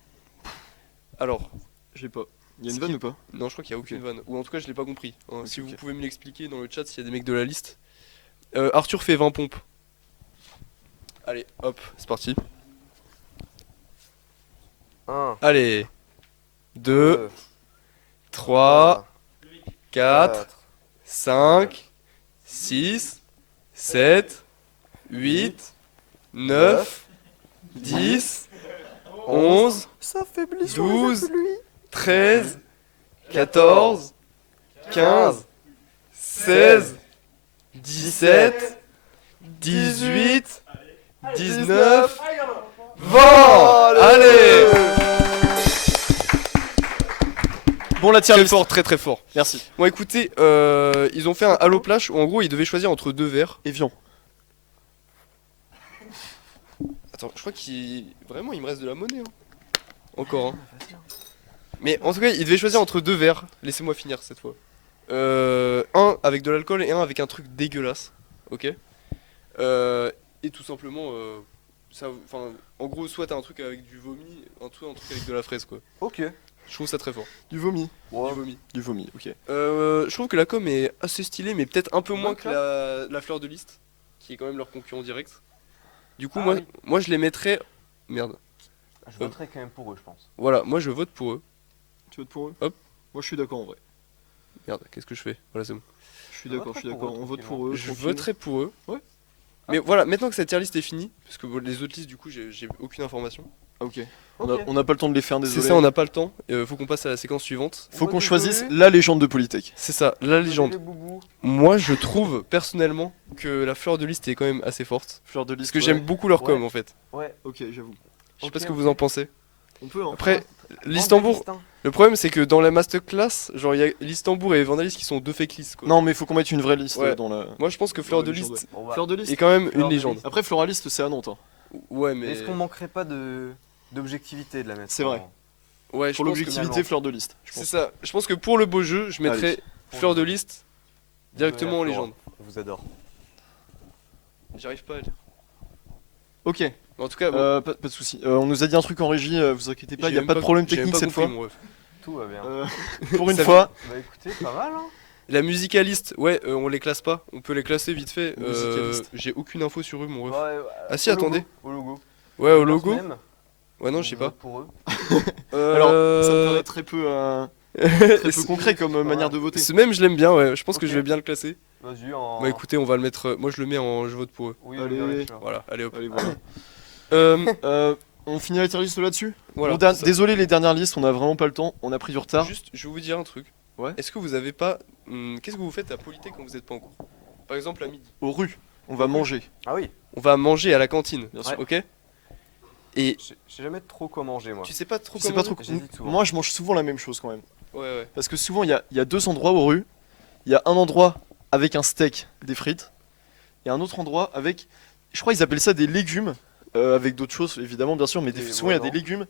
Alors, Je sais pas. Il y a une Ce vanne qui- ou pas? non, je crois qu'il n'y a aucune Ok. vanne. Ou en tout cas, je l'ai pas compris. Hein. Ok, Si vous ok. pouvez me l'expliquer dans le chat s'il y a des mecs de la liste. Arthur fait 20 pompes. Allez, hop, c'est parti. 1, Allez. 2, 3, 4, 5, 6, 7, 8, 9, 10, 11, ça faiblit 12, 13, 14, 15, 16, 17, 18, 19, 20. Allez! Bon, la tier Très list. fort, très très fort. Merci. Bon écoutez, ils ont fait un Halo Plash où en gros ils devaient choisir entre deux verres. Evian. Attends, je crois vraiment il me reste de la monnaie. Hein. Encore. Hein. Mais en tout cas, ils devaient choisir entre deux verres. Laissez-moi finir cette fois. Un avec de l'alcool et un avec un truc dégueulasse. Ok. Et tout simplement, en gros, soit t'as un truc avec du vomi, un truc avec de la fraise quoi. Ok. Je trouve ça très fort. Du vomi. Du vomi. Du vomi, ok. Je trouve que la com est assez stylée, mais peut-être un peu moins que D'accord. la fleur de liste, qui est quand même leur concurrent direct. Du coup, Ah moi, oui. moi je les mettrais. Merde. Je voterai quand même pour eux, je pense. Voilà, moi je vote pour eux. Tu votes pour eux? Hop. Moi, je suis d'accord en vrai. Merde, qu'est-ce que je fais? Voilà, c'est bon. Je suis Je d'accord, je suis voterai pour d'accord. eux, On vote pour eux. Je tranquille. voterai pour eux. Ouais. Mais voilà, maintenant que cette tier list est finie, parce que bon, les autres listes, du coup, j'ai aucune information. Ah, ok. Ok. On n'a pas le temps de les faire, C'est désolé. ça, on n'a pas le temps. Faut qu'on passe à la séquence suivante. Faut On qu'on va choisisse désolé. la légende de Polytech. C'est ça, la légende. Les boubous. Moi, je trouve personnellement que la fleur de liste est quand même assez forte. Fleur de Parce liste. que ouais. j'aime beaucoup leur com Ouais. en fait. Ouais. Ok, j'avoue. Je sais Ok, pas ce que ok. vous en pensez. On peut, hein. Après, Belle l'Istanbul, liste, hein. le problème c'est que dans la masterclass, genre il y a l'Istanbul et Vandalis qui sont deux fake listes quoi. Non, mais faut qu'on mette une vraie liste Ouais. dans la. Moi je pense que Fleur Dans de la légende, liste Bon, bah, Fleur de liste. est quand même Fleur une de légende. liste. Après, Floraliste, c'est à Nantes. Hein. Ouais mais Est-ce qu'on manquerait pas d'objectivité de la mettre C'est vrai. ouais, je Pour pense que l'objectivité, finalement- fleur de liste. Je c'est pense. ça. Je pense que pour le beau jeu, je mettrais Allez. Fleur de liste directement en Flora. légende. On vous adore. J'arrive pas à lire. Ok, Mais en tout cas, bon, pas de soucis. On nous a dit un truc en régie, vous inquiétez pas, j'ai y a même pas de problème j'ai même technique pas cette compris, fois. mon ref. Tout va bien. Pour une Ça fois, Bah écoutez, pas mal hein. La musicaliste, ouais, on les classe pas. On peut les classer vite fait. Musicaliste. J'ai aucune info sur eux, mon ref. Ouais, Ah si, attendez. Au logo. Ouais, au Ils logo. pensent même, Ouais, non, je sais on pas. vote Pour eux. alors ça me paraît très peu, très peu concret comme manière de voter. Ce même, je l'aime bien, ouais. Je pense que Ok. je vais bien le classer. Vas-y en. Bah écoutez, on va le mettre. Moi, je le mets en je vote pour eux. Oui, Allez. allez, sûr. Voilà, allez hop. Allez, voilà. Euh, On finit la tier list là-dessus. voilà. Bon, désolé les dernières listes, on a vraiment pas le temps, on a pris du retard. Juste, je vais vous dire un truc. Ouais. Est-ce que vous avez pas. Qu'est-ce que vous faites à Polytech quand vous êtes pas en cours? Par exemple, à midi. Aux rues, on va manger. Ah oui. On va manger à la cantine, Bien sûr. ok? Et Je sais jamais trop quoi manger moi. tu sais pas trop Je sais comment. pas trop. J'hésite souvent. Moi, je mange souvent la même chose quand même. Ouais, ouais. Parce que souvent, il y a deux endroits aux rues. Il y a un endroit avec un steak, des frites, et un autre endroit avec. Je crois qu'ils appellent ça des légumes, avec d'autres choses évidemment, bien sûr, mais souvent il y a des légumes.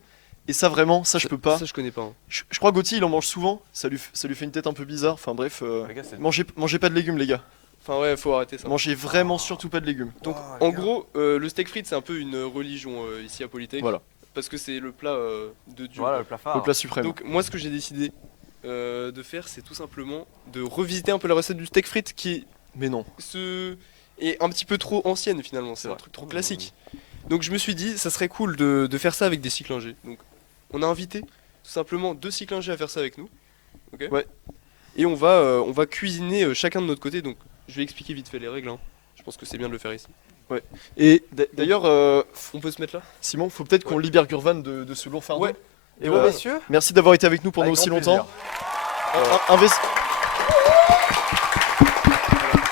Et ça, vraiment, ça, je peux pas. Ça, je connais pas. Hein. Je crois Gauthier, il en mange souvent. Ça lui fait une tête un peu bizarre. Enfin bref, Les gars, c'est- mangez pas de légumes, les gars. Enfin, ouais, faut arrêter ça. Mangez vraiment surtout pas de légumes. Donc, Oh, en les gars. gros, le steak frites, c'est un peu une religion ici à Polytech. Voilà. Parce que c'est le plat de Dieu. Voilà quoi. le plafard. Le plat suprême. Donc, moi, ce que j'ai décidé de faire, c'est tout simplement de revisiter un peu la recette du steak frites qui Mais non. est un petit peu trop ancienne finalement. C'est un vrai. truc trop classique. Donc, je me suis dit, ça serait cool de faire ça avec des cyclingers. Donc, on a invité tout simplement 2 cyclingers à faire ça avec nous. Ok. Ouais. Et on va cuisiner chacun de notre côté. Donc, je vais expliquer vite fait les règles. Hein. Je pense que c'est bien de le faire ici. Et d'ailleurs, On peut se mettre là? Simon, faut peut-être qu'on libère Gurvan de ce lourd fardeau. Ouais. Et bon, Euh, messieurs. Merci d'avoir été avec nous pendant Avec aussi grand longtemps. plaisir.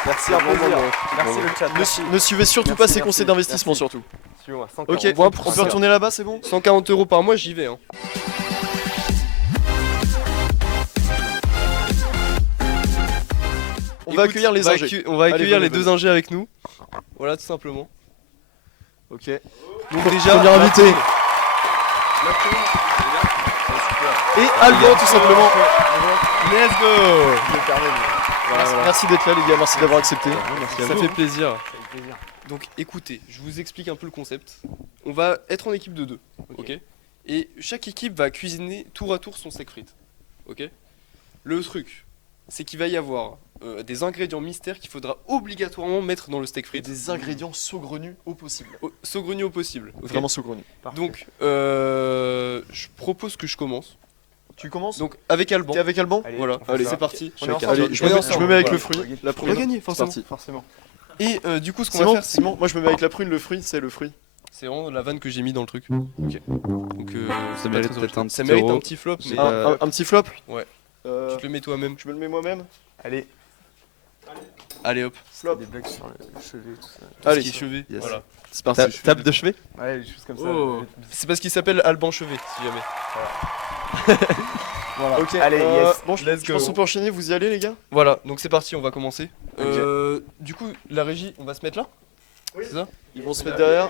Merci un plaisir. Merci le chat. Merci. Ne suivez surtout Merci, pas ces merci, conseils d'investissement merci. surtout. Suivez-moi, 140. Ok, Bon, on peut retourner là-bas, c'est bon 140 € par mois, j'y vais. Hein. On va accueillir les ingés. On va Allez, accueillir venez, les 2 ingés avec nous. Voilà, tout simplement. Ok. Donc déjà, Premier invité. Et Alban tout simplement. let's go. Merci d'être là les gars, merci d'avoir accepté. Ça fait plaisir. Donc écoutez, je vous explique un peu le concept. On va être en équipe de 2, ok? Et chaque équipe va cuisiner tour à tour son steak frites, ok? Le truc, c'est qu'il va y avoir des ingrédients mystères qu'il faudra obligatoirement mettre dans le steak Et frites, des ingrédients saugrenus au possible. saugrenus au possible. ok? Vraiment saugrenus. Donc, je propose que je commence. Tu commences Donc avec Alban. T'es avec Alban Allez, Voilà, on fait allez, ça. c'est parti. On est ensemble. Allez, On est je me ensemble, mets avec voilà. le fruit, la On prune. va gagner, C'est forcément. parti. Forcément. Et du coup, ce qu'on va Simon, faire, c'est Simon, moi je me mets avec la prune, le fruit, c'est le fruit. c'est vraiment la vanne que j'ai mis dans le truc. Ok. Donc Ça mérite peut-être un ça petit mérite euro. un petit flop, mais Un petit flop Ouais. Euh, tu te le mets toi-même. Je me le mets moi-même. Allez. Allez hop. Flop. Des blagues sur le chevet, tout ça. Tout Allez. ce qui est chevet. Yes. Voilà. C'est parti. Table de chevet. Ouais, des choses comme ça. Oh. C'est parce qu'il s'appelle Alban Chevet, si jamais. Voilà. Ok, Allez, yes. Bon, je Let's pense go. qu'on peut enchaîner, vous y allez les gars Voilà, donc c'est parti, on va commencer. Du coup, la régie, on va se mettre là? C'est ça? Ils vont se mettre derrière.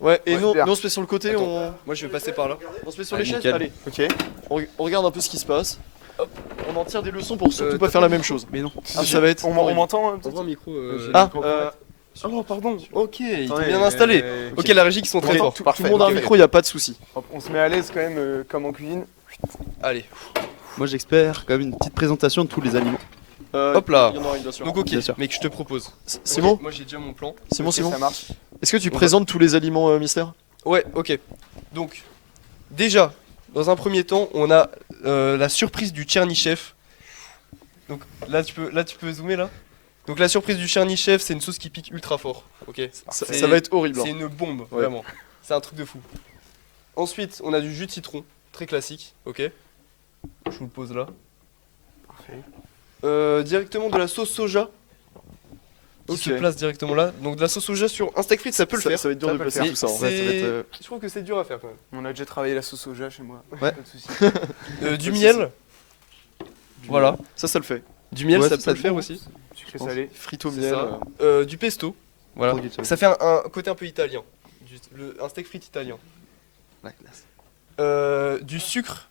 Ouais, et Ouais, nous, super. nous on se met sur le côté, Attends. Moi, je vais passer par là. on se met sur Allez, les chaises. nickel. Allez, Ok. on regarde un peu ce qui se passe. On en tire des leçons pour surtout pas t'as faire pas la même chose. Mais non. Ah, ça va être. On horrible. m'entend On voit un micro. Ah, Oh, pardon. Ok, ils sont Attendez, bien installés. Ok, la régie qui sont très ok, forts. tout Parfait, le monde a un ok. micro, y a pas de souci. Hop, on se met à l'aise quand même comme en cuisine. Allez, Moi j'espère quand même une petite présentation de tous les aliments. hop là. Il y en aura une, bien sûr. Donc, ok, Bien sûr. mec, je te propose. Simon, Ok, moi, j'ai déjà mon plan. Simon, Ok, Simon. ça marche. Est-ce que tu On va- présentes tous les aliments mystères Ouais, ok. Donc, déjà, dans un premier temps, on a la surprise du Tchernychev. Donc là, tu peux zoomer là. Donc la surprise du Tchernychev, c'est une sauce qui pique ultra fort. Ok. ça, C'est- ça va être horrible. C'est hein. une bombe, Ouais. vraiment. C'est un truc de fou. Ensuite, on a du jus de citron, très classique. Ok. Je vous le pose là. Parfait. Directement de la sauce soja. Qui se Ok. place directement là. Donc de la sauce soja sur un steak frites, ça peut le faire. Ça va être dur Ça de peut le placer faire. tout ça. En vrai, ça va être, Je trouve que c'est dur à faire quand même. On a déjà travaillé la sauce soja chez moi. Ouais. Pas de soucis. Du miel. Voilà. ça le fait. Du miel, Ouais, ça ça peut le le faire fait. aussi. Sucré salé. Frites au C'est miel. ça. Du pesto. Voilà. Tranquille, ça va. Ça fait un côté un peu italien. Un steak frites italien. La classe. Du sucre.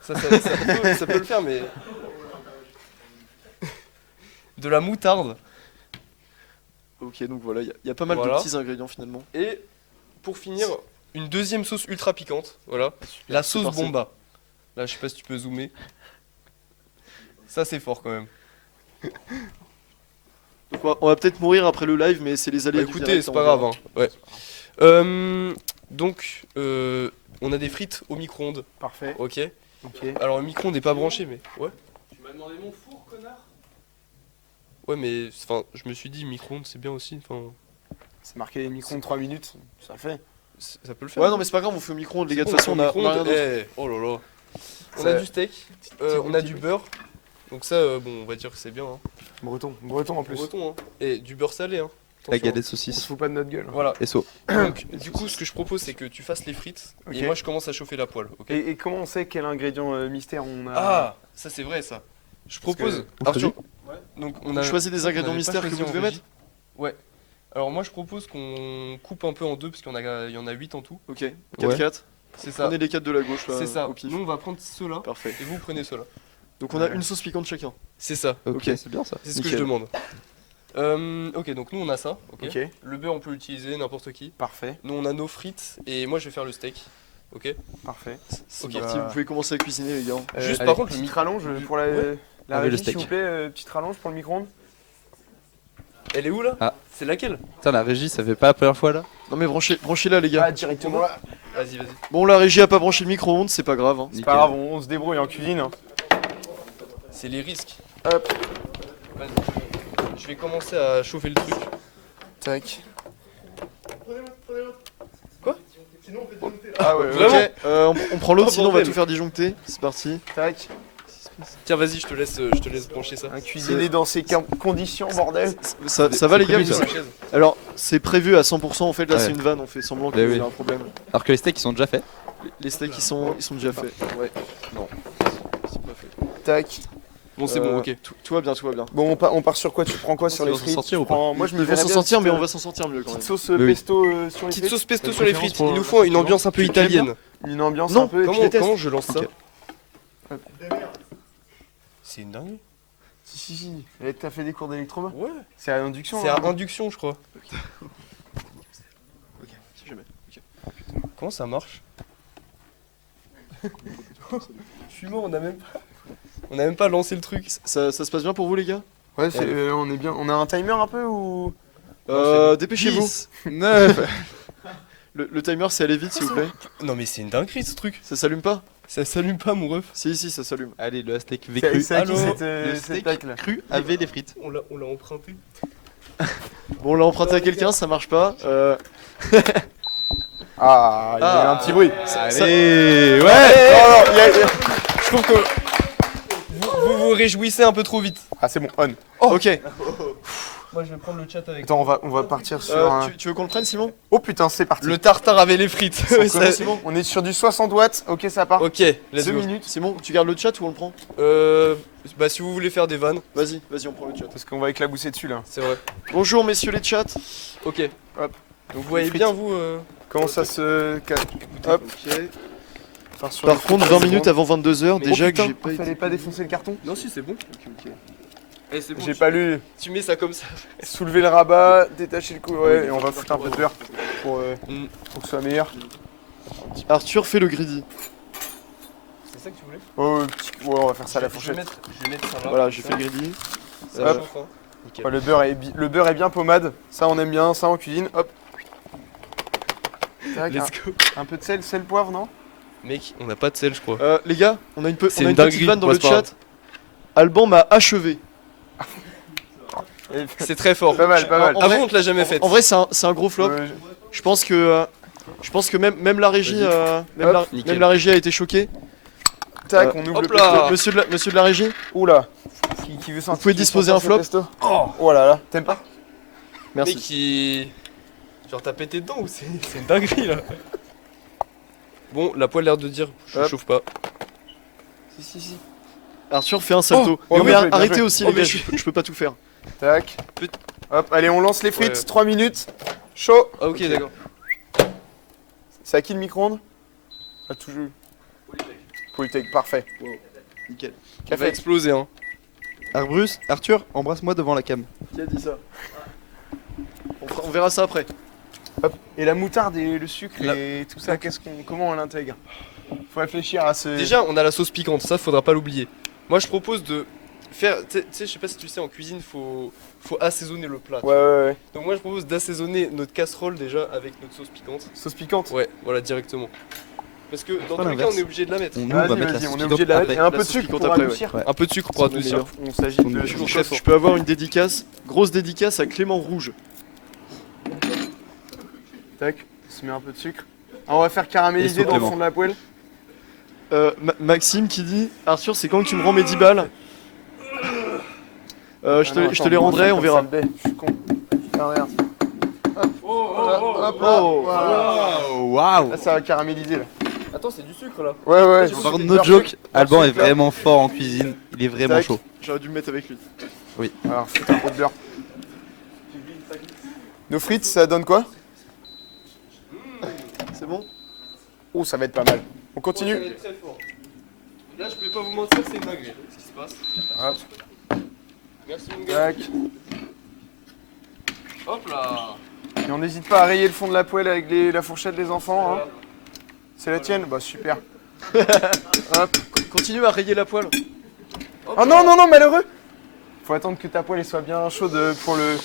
Ça peut le faire, mais. De la moutarde. Ok, donc voilà, il y a pas mal Voilà. de petits ingrédients finalement. Et pour finir, une deuxième sauce ultra piquante, voilà. La sauce parti. bomba. Là, je sais pas si tu peux zoomer. Ça, c'est fort quand même. Donc, on va peut-être mourir après le live, mais c'est les allées. Bah, écoutez, c'est pas grave. Hein. Ouais. Donc, on a des frites au micro-ondes. Parfait. Ok. Ok. Alors, le micro-ondes n'est pas branché, mais ouais. Tu m'as demandé mon four, connard. Ouais, mais enfin, je me suis dit micro-ondes c'est bien aussi. Enfin, C'est marqué micro-ondes 3 minutes, ça fait. ça peut le faire. Ouais, non, mais c'est pas grave, on fait au micro-ondes, les gars. De toute Bon, façon, on a rien micro-ondes, d'autre. oh là là. On Ça- a du steak, on a du beurre. Donc ça, bon, on va dire que c'est bien. Hein. Breton en plus. Breton, hein. Et du beurre salé. Hein. La Attention, galette On se saucisse. fout pas de notre gueule. Voilà. SO. Donc, du coup, ce que je propose, c'est que tu fasses les frites Ok. et moi, je commence à chauffer la poêle. Ok. Et comment on sait quel ingrédient mystère on a Ah, ça c'est vrai ça. Je propose. Arthur. Donc on a choisi des ingrédients on avait mystères pas que choisi vous en devez régie. Ouais. Alors moi je propose qu'on coupe un peu en deux parce il y en a 8 en tout. Ok, 4-4. C'est ça. Prenez les 4 de la gauche là. C'est ça. au pif. Nous on va prendre ceux-là Parfait. et vous prenez ceux-là. Donc on a une sauce piquante chacun. C'est ça. Ok, Ok. c'est bien ça. C'est ce que Nickel. je demande. Ok, donc nous on a ça. Ok. Ok, Le beurre on peut l'utiliser n'importe qui. parfait, Nous on a nos frites et moi je vais faire le steak. Ok. parfait. C'est Ok. parti, vous pouvez commencer à cuisiner, les gars. Juste allez, par contre, le petite micro- rallonge pour la Avec le régie, steak. s'il vous plaît, petite rallonge pour le micro-ondes. Elle est où là? Ah. C'est laquelle? Putain, la régie, ça fait pas la première fois là? Non, mais branchez là, les gars. directement là. Vas-y, vas-y. Bon, la régie a pas branché le micro-ondes, c'est pas grave. Hein. C'est pas grave, on se débrouille en cuisine. Hein. C'est les risques. Hop. Vas-y. Je vais commencer à chauffer le truc. Tac. Quoi? Ah ouais, Vraiment Ok, on prend l'autre, Oh, sinon on va bordel. tout faire disjoncter. C'est parti. tac. Tiens, vas-y, je te laisse brancher ça. Un cuisiner dans ces conditions, bordel. Ça va, les gars? Mets sur la chaise. Alors, c'est prévu à 100%. En fait, là, Ouais. c'est une vanne. On fait semblant Mais qu'il y oui. a un problème. Alors que les steaks ils sont déjà faits. Les steaks, ils sont déjà faits. Ouais. Non. C'est pas fait. Tac. Bon, c'est bon, ok. Tout va bien, tout va bien. Bon, on part sur quoi? Tu prends quoi sur Ils les vont s'en frites? sortir Tu ou pas prends- Moi, je me Ils vont verrais s'en bien sortir, une mais on petite, va s'en sortir mieux quand même. petite sauce Oui, oui. pesto sur les Petite frites. sauce pesto Une sur les préférence frites. pour Il nous le faut une suivant. ambiance un peu Tu l'aimes bien? italienne. Une ambiance Non, un peu. et puis Comment, des tests. comment je lance ça? Ok. C'est une dinguerie. Si. Et t'as fait des cours d'électroma? Ouais. C'est à induction. C'est hein. à induction, je crois. Ok, si jamais. Comment ça marche? Je suis mort, on a même pas lancé le truc. Ça se passe bien pour vous, les gars? Ouais, on est bien. On a un timer un peu ou? Dépêchez-vous. 10, 9. Le timer, c'est aller vite, s'il vous plaît. Non mais c'est une dinguerie ce truc. Ça s'allume pas? Ça s'allume pas mon ref. Si, ça s'allume. Allez, le steak V C'est cru. c'est à qui Allô cette Le cette steak plaque là? cru avec des frites. On l'a emprunté. Bon, on l'a emprunté à quelqu'un, ça marche pas. Ah, il y a eu un petit bruit. Allez, ouais. Non, il y a- Je trouve que vous vous réjouissez un peu trop vite. Ah, c'est bon, on. Ok. Moi je vais prendre le chat avec. Attends, on va partir sur un. Tu veux qu'on le prenne, Simon? Oh putain, c'est parti. Le tartare avec les frites. On Ouais, connaît, ça- c'est bon. On est sur du 60 watts. Ok, ça part. Ok, let's 2 go. minutes. Simon, tu gardes le chat ou on le prend? Bah si vous voulez faire des vannes, Vas-y, on prend le chat. Parce qu'on va éclabousser dessus là. c'est vrai. Bonjour, messieurs les chats. Ok. Hop. Donc vous voyez frites. bien vous. Comment ça se casse? Hop. Ok. Part sur Par les contre, frites, 20 c'est minutes bon. avant 22h, Oh, déjà que putain, j'ai pas il été. fallait pas défoncer le carton? Non si c'est bon. Eh, c'est bon. J'ai pas lu. Tu mets ça comme ça. Soulever le rabat, détacher le cou. Ouais, et on va foutre un peu de beurre pour Mm. que ce soit meilleur. Arthur fait le greedy. C'est ça que tu voulais? Oh, ouais, on va faire ça à la Je fourchette. vais mettre ça là. Voilà, j'ai fait le greedy. Ça Hop. chauffe, hein. Nickel. Ouais, le beurre est bien pommade. Ça, on aime bien. Ça, en cuisine. Hop. Tac, Let's go. un peu de sel, poivre, non? Mec, on n'a pas de sel je crois. Les gars, on a une, C'est on a une une petite dinguerie. vanne dans Ouais, le c'est pas chat. Alban m'a achevé. C'est très fort. Pas mal, pas mal. En Avant vrai- on te l'a jamais faite. En vrai, c'est un gros flop. Ouais, Je pense que même la régie, Hop, même la régie a été choquée. tac, on ouvre hop le là. pesto. Monsieur de la régie, Oula. Qui veut vous pouvez disposer un flop. Oh là là, t'aimes pas? Merci. Mec qui. Genre t'as pété dedans ou c'est une dinguerie là? Bon, la poêle a l'air de dire je Hop. chauffe pas. Si. Arthur fait un salto. Oh, Mais bien joué, bien arrêtez joué. aussi Oh, les mais gars, je- je peux pas tout faire. Tac. Hop, allez, on lance les frites. Ouais. 3 minutes. Chaud. Ah ok, d'accord. C'est à qui le micro-ondes? À toujours. Polytech, parfait. Nickel. Il va Café. exploser hein. Arthur, embrasse-moi devant la cam. Qui a dit ça? On verra ça après. Hop. Et la moutarde et le sucre La- et tout ça, comment on l'intègre? Faut réfléchir à ce... Déjà, on a la sauce piquante, ça faudra pas l'oublier. Moi, je propose de faire. Tu sais, je sais pas si tu sais, en cuisine, faut assaisonner le plat. Ouais. Donc, moi, je propose d'assaisonner notre casserole déjà avec notre sauce piquante. Sauce piquante? Ouais, voilà, directement. Parce que dans Pas tous les cas, l'inverse. on est obligé de la mettre. Nous, on va Vas-y, mettre la vas-y, on sauce est obligé de la mettre. après. Et un peu La de sauce sucre piquante pour après, adoucir. ouais. Un peu de sucre pour adoucir. On s'agit de... Bon, Chef, je peux avoir une dédicace, grosse dédicace à Clément Rouge. Tac, on se met un peu de sucre. Ah, on va faire caraméliser Et dans le supplément. fond de la poêle. Maxime qui dit Arthur, c'est quand que tu me rends mes 10 balles je te les rendrai, on verra. Je suis con. Ah, regarde. Hop, Oh. Waouh. là, ça va caraméliser là. Attends, c'est du sucre là. Ouais. Par contre, no joke, Alban est vraiment fort en cuisine. Il est vraiment Tac. chaud. J'aurais dû me mettre avec lui. Alors, faites un peu de beurre. Nos frites, ça donne quoi? C'est bon? Oh, ça va être pas mal. On continue? Très fort. Là, je peux pas vous mentir, c'est une dinguerie ce qui se passe. Hop. Merci, mon gars. Tac. Hop là. Et on n'hésite pas à rayer le fond de la poêle avec la fourchette des enfants. Hein. C'est la tienne? Bah super. Hop. Continue à rayer la poêle. Oh non, malheureux! Faut attendre que ta poêle elle soit bien chaude pour le...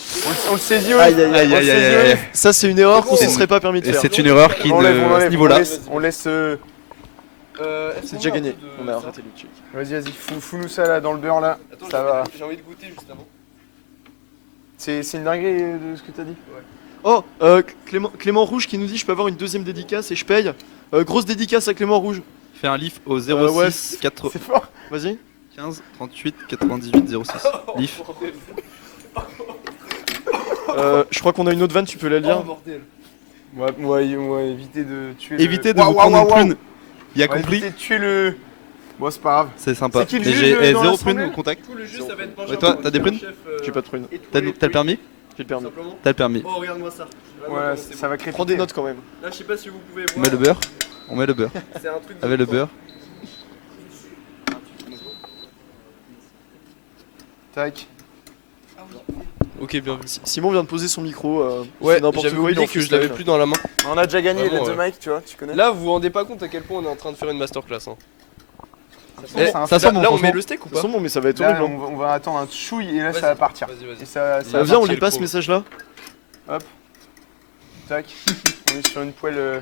On le saisit, Olive. Aïe, aïe, aïe, On le aïe, saisit, aïe, Olive. aïe. Ça, c'est une erreur qu'on C'est se bon. serait pas permis de Et faire. c'est une erreur qui On enlève, à ce niveau-là. On laisse C'est déjà gagné. On a raté le check. Vas-y, fous-nous ça là dans le beurre là. Attends, Ça va. j'ai envie de goûter juste avant. C'est une dinguerie de ce que t'as dit. Oh, Clément Rouge qui nous dit je peux avoir une deuxième dédicace et je paye. Grosse dédicace à Clément Rouge. Fais un lift au 06 ouais. 4 C'est fort. Vas-y. 15 38 98 06. Lift. Je crois qu'on a une autre vanne, tu peux la lire. bordel. On va éviter de tuer le... Évitez de Waouh, vous prendre waouh, une waouh. prune. Il a On va compris. éviter de tuer le... Bon, c'est pas grave. C'est sympa. C'est qui le Et juge, j'ai dans zéro l'assemblée prune au contact. Du coup, le jus, ça va être Et toi, t'as des prunes? J'ai pas de prune. T'as le permis? J'ai le permis. Simplement. T'as le permis. Oh, regarde-moi ça. Voilà, ça va crépiter. Prends des notes quand même. Là, je sais pas si vous pouvez On voir. met le beurre. On met le beurre. C'est un truc. Avec le beurre. Tac. Ok, bien vu. Simon vient de poser son micro. Ouais, c'est n'importe j'avais quoi, il est en oublié que je l'avais freestyle. plus dans la main. On a déjà gagné Vraiment, les deux mics, tu vois, tu connais. Là, vous vous rendez pas compte à quel point on est en train de faire une masterclass. Hein. c'est un Ça fait- sent bon, Là, on franchement. met le steak ou pas? Sans bon, mais ça va être Là, horrible. on va attendre un chouille et là ça Vas-y. va partir. Vas-y. Et ça Viens, va on partir. lui passe ce pauvre. message-là. Tac. On est sur une poêle.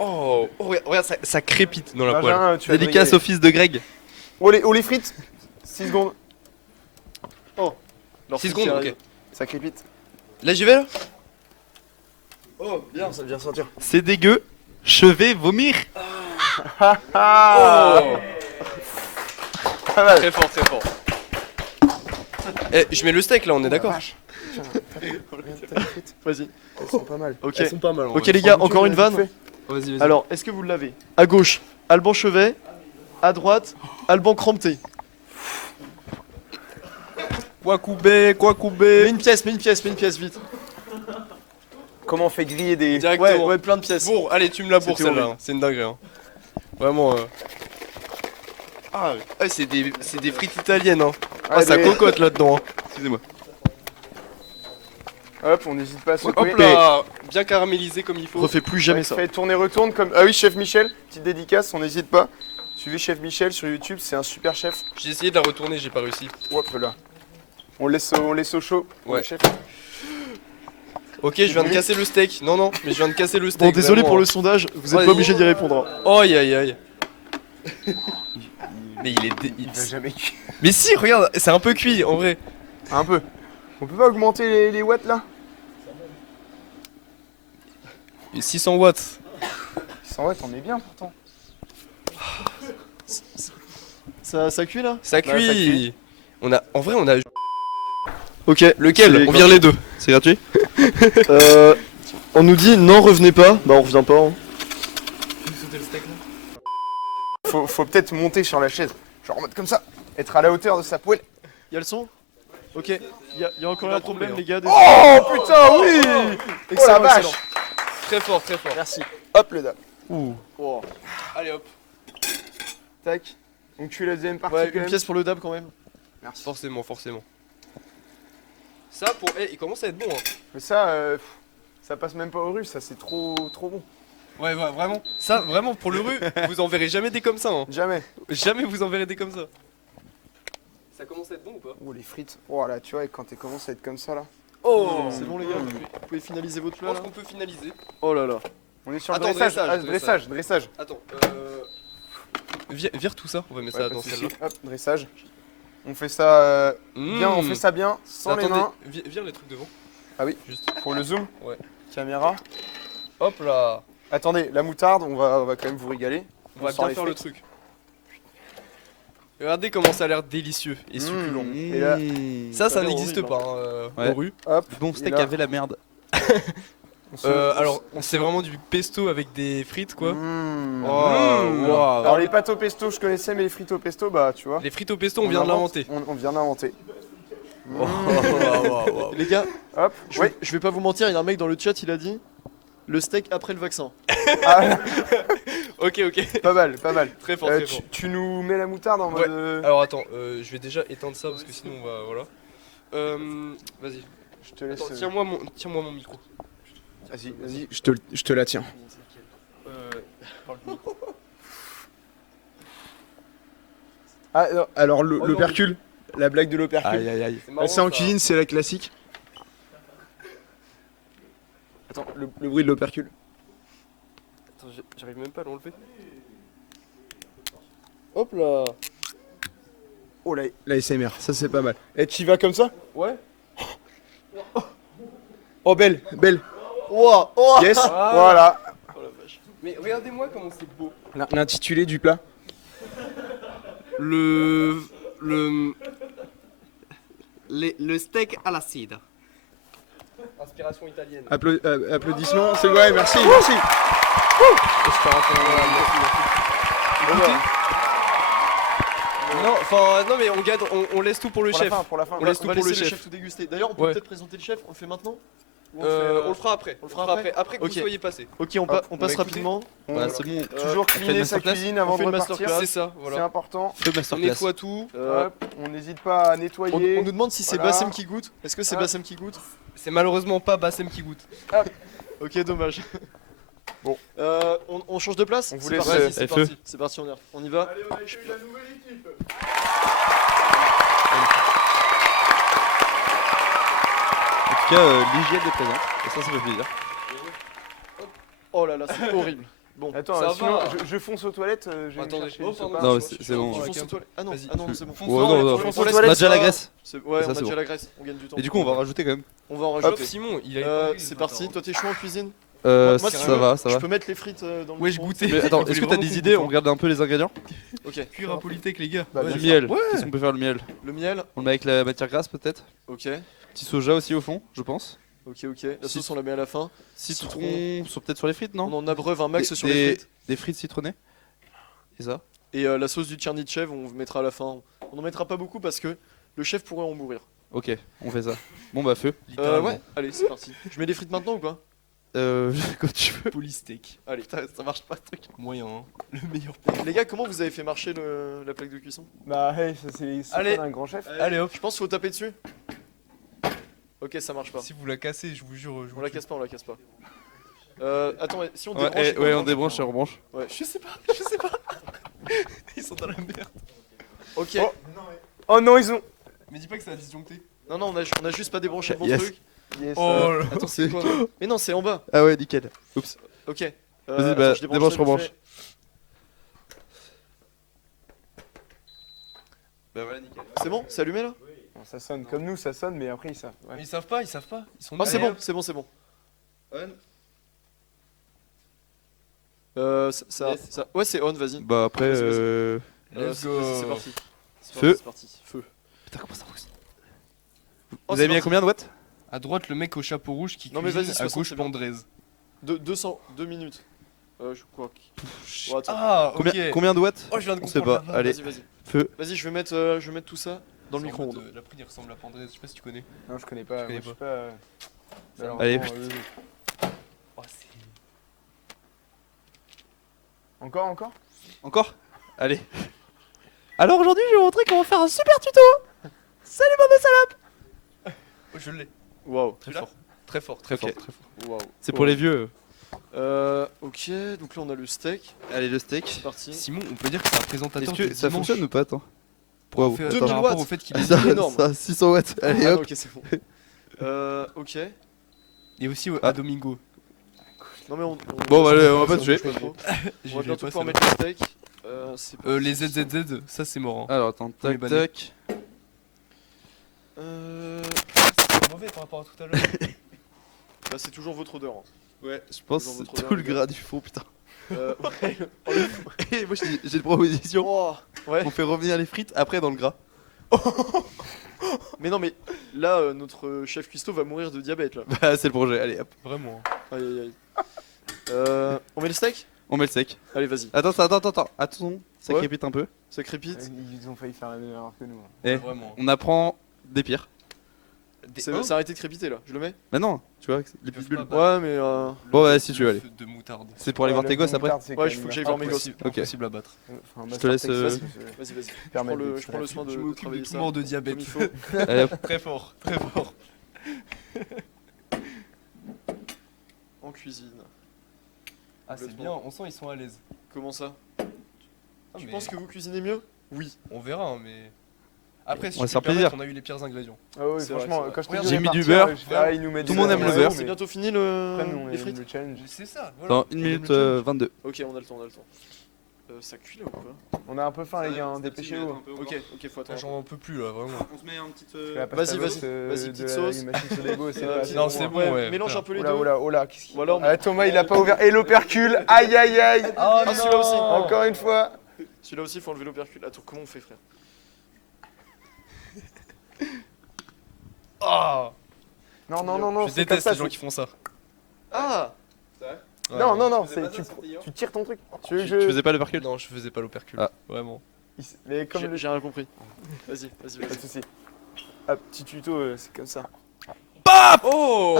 Oh, regarde, ça crépite dans la poêle. Benjamin, tu vas te Dédicace régaler. au fils de Greg. Oh les frites. 6 secondes. Leur 6 fils secondes, qui ok. arrive. Ça crépite. Là, j'y vais là? Oh, bien, ça vient sentir. C'est dégueu. Je vais vomir. Ah Pas mal. Très fort, très fort. Eh, je mets le steak là, on est d'accord? Tiens, t'as les frites. Vas-y. Elles sont pas mal. Ok. Elles sont pas mal. en Ok vrai. les gars, encore une vanne. Vas-y, vas-y. Alors, est-ce que vous l'avez? À gauche, Alban Chevet. À droite, Alban Crampté. Quoi couper, Mets une pièce, vite. Comment on fait griller des... Directement. Ouais, plein de pièces. Bon, allez, tu me la bourres C'était celle-là. horrible. Hein. C'est une dinguerie. Hein. Vraiment. Ah, c'est des frites italiennes. Hein. Ah, ça Allez. cocotte là-dedans. Hein. Excusez-moi. Hop, on n'hésite pas à secouer. Hop là, bien caramélisé comme il faut. Refais plus jamais Ouais, ça. Fait tourner, retourne comme... Ah oui, Chef Michel, petite dédicace, on n'hésite pas. Suivez Chef Michel sur YouTube, c'est un super chef. J'ai essayé de la retourner, j'ai pas réussi. Hop là. On laisse au chaud. pour Ouais. le chef. Ok, je viens de casser le steak. Non, mais je viens de casser le steak. Bon, désolé vraiment. pour le sondage, vous êtes Ouais, pas obligé d'y répondre. Aïe aïe aïe. Mais il est. Il va jamais cuire. Mais si, regarde, c'est un peu cuit en vrai. Un peu. On peut pas augmenter les watts là? 600 watts. 100 watts, on est bien pourtant. Ça cuit là? Ça Ouais, cuit. ça cuit. En vrai, on a. Ok. Lequel? C'est On vire les deux. C'est gratuit. On nous dit non, revenez pas. Bah, on revient pas. Hein. Faut peut-être monter sur la chaise. Genre en mode comme ça. Être à la hauteur de sa poêle. Y'a le son? Ok. Y a encore va un problème, tomber, les gars. désolé. Oh putain, oui! Oh la Excellent, vache! excellent. Très fort, très fort. Merci. Hop le dab. Oh. Allez hop. Tac. On tue la deuxième partie Ouais, quand une même. pièce pour le dab quand même. Merci. Forcément. Ça pour. Eh, il commence à être bon. Hein. Mais ça Ça passe même pas aux Russes, ça c'est trop bon. Ouais, vraiment. Ça, vraiment, pour le rue, vous en verrez jamais des comme ça. Hein. Jamais. Jamais vous en verrez des comme ça. Ça commence à être bon ou pas? Oh les frites. Oh là, tu vois, quand tu commences à être comme ça là. Oh, c'est bon les gars, vous pouvez finaliser votre Je plat pense là. qu'on peut finaliser. Oh là là. On est sur le Attends, dressage. dressage, Dressage. Attends, vire tout ça, on va mettre Ouais, ça pas dans de souci. celle-là. Hop, dressage. On fait ça bien, on fait ça bien, sans les mains. Vire les trucs devant. Ah oui, Juste. pour le zoom. Ouais. Caméra. Hop là. Attendez, la moutarde, on va quand même vous régaler. On va sort bien les faire le frites. truc. Regardez comment ça a l'air délicieux et succulent. Et là, Ça a l'air n'existe horrible, pas hein, Ouais. aux rues. hop. Bon et steak là, avait la merde. Alors, c'est vraiment du pesto avec des frites quoi. Mmh. Wow. Alors les pâtes au pesto, je connaissais, mais les frites au pesto, bah tu vois. Les frites au pesto, on vient de l'inventer. On vient d'inventer. Les gars, Hop. je vais pas vous mentir, il y a un mec dans le chat, il a dit le steak après le vaccin. Ah, Ok. pas mal, pas mal. Très fort, très fort. Tu nous mets la moutarde en Ouais. mode. Alors attends, je vais déjà éteindre ça parce que sinon on va. Voilà. Vas-y. Je te laisse. Attends, tiens-moi mon micro. Vas-y, je te la tiens. Parle du micro. Ah, non, alors non, l'opercule, la blague de l'opercule. Aïe aïe aïe. C'est marrant, C'est en ça. cuisine, c'est la classique. Attends, le bruit de l'opercule. Attends, j'arrive même pas à l'enlever. Hop là. Oh la SMR, ça c'est pas mal. Et tu y vas comme ça? Ouais. Oh belle. Wow, oh Yes, Ah. voilà. Oh la vache. Mais regardez-moi comment c'est beau. L'intitulé du plat. Le steak à l'acide. Inspiration italienne. Applaudissements, c'est ouais, merci, merci. Non, enfin non mais on garde, on laisse tout pour le Pour chef. la fin, pour la fin. On laisse On tout va pour le laisser chef. tout déguster. D'ailleurs, on peut Ouais. peut-être présenter le chef, on le fait maintenant Ou On le fera après. on le fera après que Ok. vous soyez passé. Ok, on Hop, passe on va écouter. rapidement. Bah c'est bon. Toujours fait cleaner une sa masterclass. cuisine avant On fait de une repartir. masterclass. C'est ça, C'est voilà. important. Feu On masterclass. nettoie tout. Hop, on n'hésite pas à nettoyer. On nous demande si c'est Voilà. Bassem qui goûte. Est-ce que c'est Ah. Bassem qui goûte C'est malheureusement pas Bassem qui goûte. Ok, dommage. Bon. On change de place On vous C'est laisse, parti, vas-y, c'est feu. parti. C'est parti, on y va. Allez, on accueille la nouvelle équipe. En tout cas, l'hygiène est présente. Et ça fait plaisir. Oh là là, c'est horrible. Bon, Attends, Ça sinon va. je fonce aux toilettes. Je vais me Attendez, chercher oh, du pardon. sopa. Non, mais je c'est bon. suis tu fonces aux toilettes. Ah non, Vas-y. c'est bon. Fonce Ouais, dans non, les non. toilettes. On laisse On a déjà la ça. graisse. Ouais, Ça, on a c'est déjà bon. la graisse, on gagne du temps. Et du coup, on va rajouter quand même. On va en Hop, rajouter. Simon, il a C'est parti, toi t'es chaud en cuisine Euh, Moi, si tu ça veux, va, ça Je va. peux mettre les frites dans le Ouais, je micro-ondes. goûtais. Mais attends, Je est-ce que voulais t'as des vraiment idées? qu'on On regarde un peu les ingrédients. Ok. Cuire à Polytech, les gars. Bah, Le bien miel. Ouais. Qu'est-ce qu'on peut faire le miel? Le miel. On le met avec la matière grasse peut-être. Ok. Petit soja aussi au fond, je pense. Ok. La sauce on la met à la fin. Citron, peut-être sur les frites, non? On en abreuve un max Des- sur les frites. Des frites citronnées. Et ça? Et la sauce du Tchernitchev on mettra à la fin. On en mettra pas beaucoup parce que le chef pourrait en mourir. Ok, on fait ça. Bon bah feu. Ouais. Allez, c'est parti. Je mets les frites maintenant ou pas Quand tu veux. Polysteak. Allez. Putain, ça marche pas ce truc. Moyen, hein. Le meilleur. Les gars, comment vous avez fait marcher la plaque de cuisson Bah, hey, ça c'est Allez. un grand chef. Allez hop. Je pense qu'il faut taper dessus. Ok, ça marche pas. Si vous la cassez, je vous jure. On la casse pas, on la casse pas. Attends, si on Ouais, débranche. ouais, on débranche et on rebranche. Ouais. Je sais pas. Ils sont dans la merde. Ok. Oh non, ils ont. Mais dis pas que ça a disjoncté. Non, on a juste pas débranché le bon Yes. truc. Yes. Oh là. Attends, c'est quoi Mais non, c'est en bas. Ah ouais, nickel. Oups. Ok. Vas-y, attends, bah, je débranche, ça rebranche. vite Bah voilà, nickel. fait. C'est bon C'est allumé là Bon, ça sonne comme nous, ça sonne, mais après ils savent. Ouais. Mais ils savent pas. Ils sont Ah, c'est nuls. bon, c'est bon, c'est bon. Ça... Ouais, c'est on, vas-y. Bah après, Vas-y, Let's c'est go. vas-y, c'est parti. Feu. C'est parti. Feu. Putain, comment ça fonctionne? Oh, Vous c'est avez mis à parti. combien de watts? À droite, le mec au chapeau rouge qui Non, mais cuisine. vas-y, À 60, gauche, c'est bien. Pandraise. 2 minutes. Je crois. Bon, attends. Ah, ok. Combien de watts? Oh, je viens de On sait comprendre. pas. la vanne. Allez, Vas-y. feu. Vas-y, je vais mettre tout ça dans le C'est en mode, micro-ondes. La prix il ressemble à Pandraise. Je sais pas si tu connais. Non, je connais pas. Je connais moi, je suis pas. Allez, malheureusement, Oh, c'est. Encore Encore? Allez. Alors aujourd'hui, je vais vous montrer comment faire un super tuto. Salut, bande de salopes. Oh, je l'ai. Waouh. Très fort. Très fort, Très fort, ok. très fort. Waouh. C'est pour les vieux. Ok, donc là on a le steak. Allez, le steak. C'est parti. Simon, on peut dire que c'est un présentateur Est-ce du que ça dimanche. fonctionne ou pas, attends? Par Waouh. fait- Attends. par 2000 rapport watts. au fait qu'il est Ça, énorme. ça, 600 watts. Allez, Ah non, hop. ok, c'est bon. Ok. Et aussi à Domingo. Non mais on. Bon, bah, allez, on va pas on te tuer. touche pas trop. J'y On va vais bientôt pas, pouvoir celle-là. mettre le steak. C'est Les ZZZ, ça c'est mort. Hein. Alors, attends, On est tac, banné. tac. C'est mauvais par rapport à tout à l'heure. Bah, c'est toujours votre odeur. hein. Ouais, je pense Toujours que votre c'est odeur, tout le les gars. gras du fond, putain. Ouais. Et moi, j'ai une proposition. Oh, ouais. On fait revenir les frites après dans le gras. Mais non, mais là, notre chef cuistot va mourir de diabète là. Bah, c'est le projet. Allez, hop. Vraiment. Aïe aïe aïe. On met le steak? On met le sec. Allez, vas-y. Attends. Attention, ça Ouais. crépite un peu. Ça crépite. Ils ont failli faire la même erreur que nous. Eh, Vraiment. on apprend des pires. Ça a arrêté de crépiter là. Je le mets? Bah non, tu vois, les peuvent petites bulles. pas. Ouais, mais Bon, ouais, si tu veux, allez. De moutarde. C'est pour aller voir tes gosses après. Ouais, il faut que j'aille voir mes gosses. Ok. Impossible à battre. Je te laisse. Vas-y, vas-y. Je prends le soin Je de m'occupe travailler de tout ça. mort de diabète. Comme il faut. Allez, hop. Très fort, très fort. En cuisine. Ah c'est bien, on sent ils sont à l'aise. Comment ça? Ah, Tu mais penses que vous cuisinez mieux? Oui. On verra, hein, mais... Après, si On va je se peux faire me permettre, plaisir. on a eu les pires ingrédients. Ah oui, C'est vrai, franchement, c'est quand je te vrai. dis J'ai on mis est du parti, beurre. je fais, ah, ils nous mettent Tout des le monde aime le ingrédients, beurre. C'est mais bientôt fini après, nous, on les est frites? le challenge. C'est ça, voilà. Dans 1 minute 22. Ok, on a le temps, on a le temps. Ça cuit là ou pas? On a un peu faim, les gars, hein, dépêchez-vous. Ok, faut attendre. J'en peux plus là, vraiment. On se met un petit. Vas-y, vas-y, petite sauce. Non, c'est bon, ouais. Mélange un peu les Oh là, deux. oh là, oh là, qu'est-ce qu'il Voilà, on Ah, Thomas, il a pas ouvert. Et l'opercule, aïe aïe aïe. Ah celui-là aussi. Encore une fois. Celui-là aussi, faut enlever l'opercule. Attends, comment on fait, frère? Ah Non, non, non, non, Je c'est comme déteste ça. les gens qui font ça. Ah! Non, non, non, tu tires ton truc. Tu veux que Tu faisais pas le percule? Non, je faisais pas l'opercule. Ah. Vraiment. Mais comme le. J'ai rien compris. Vas-y, Pas de vas-y. soucis. Ah, petit tuto, c'est comme ça. Oh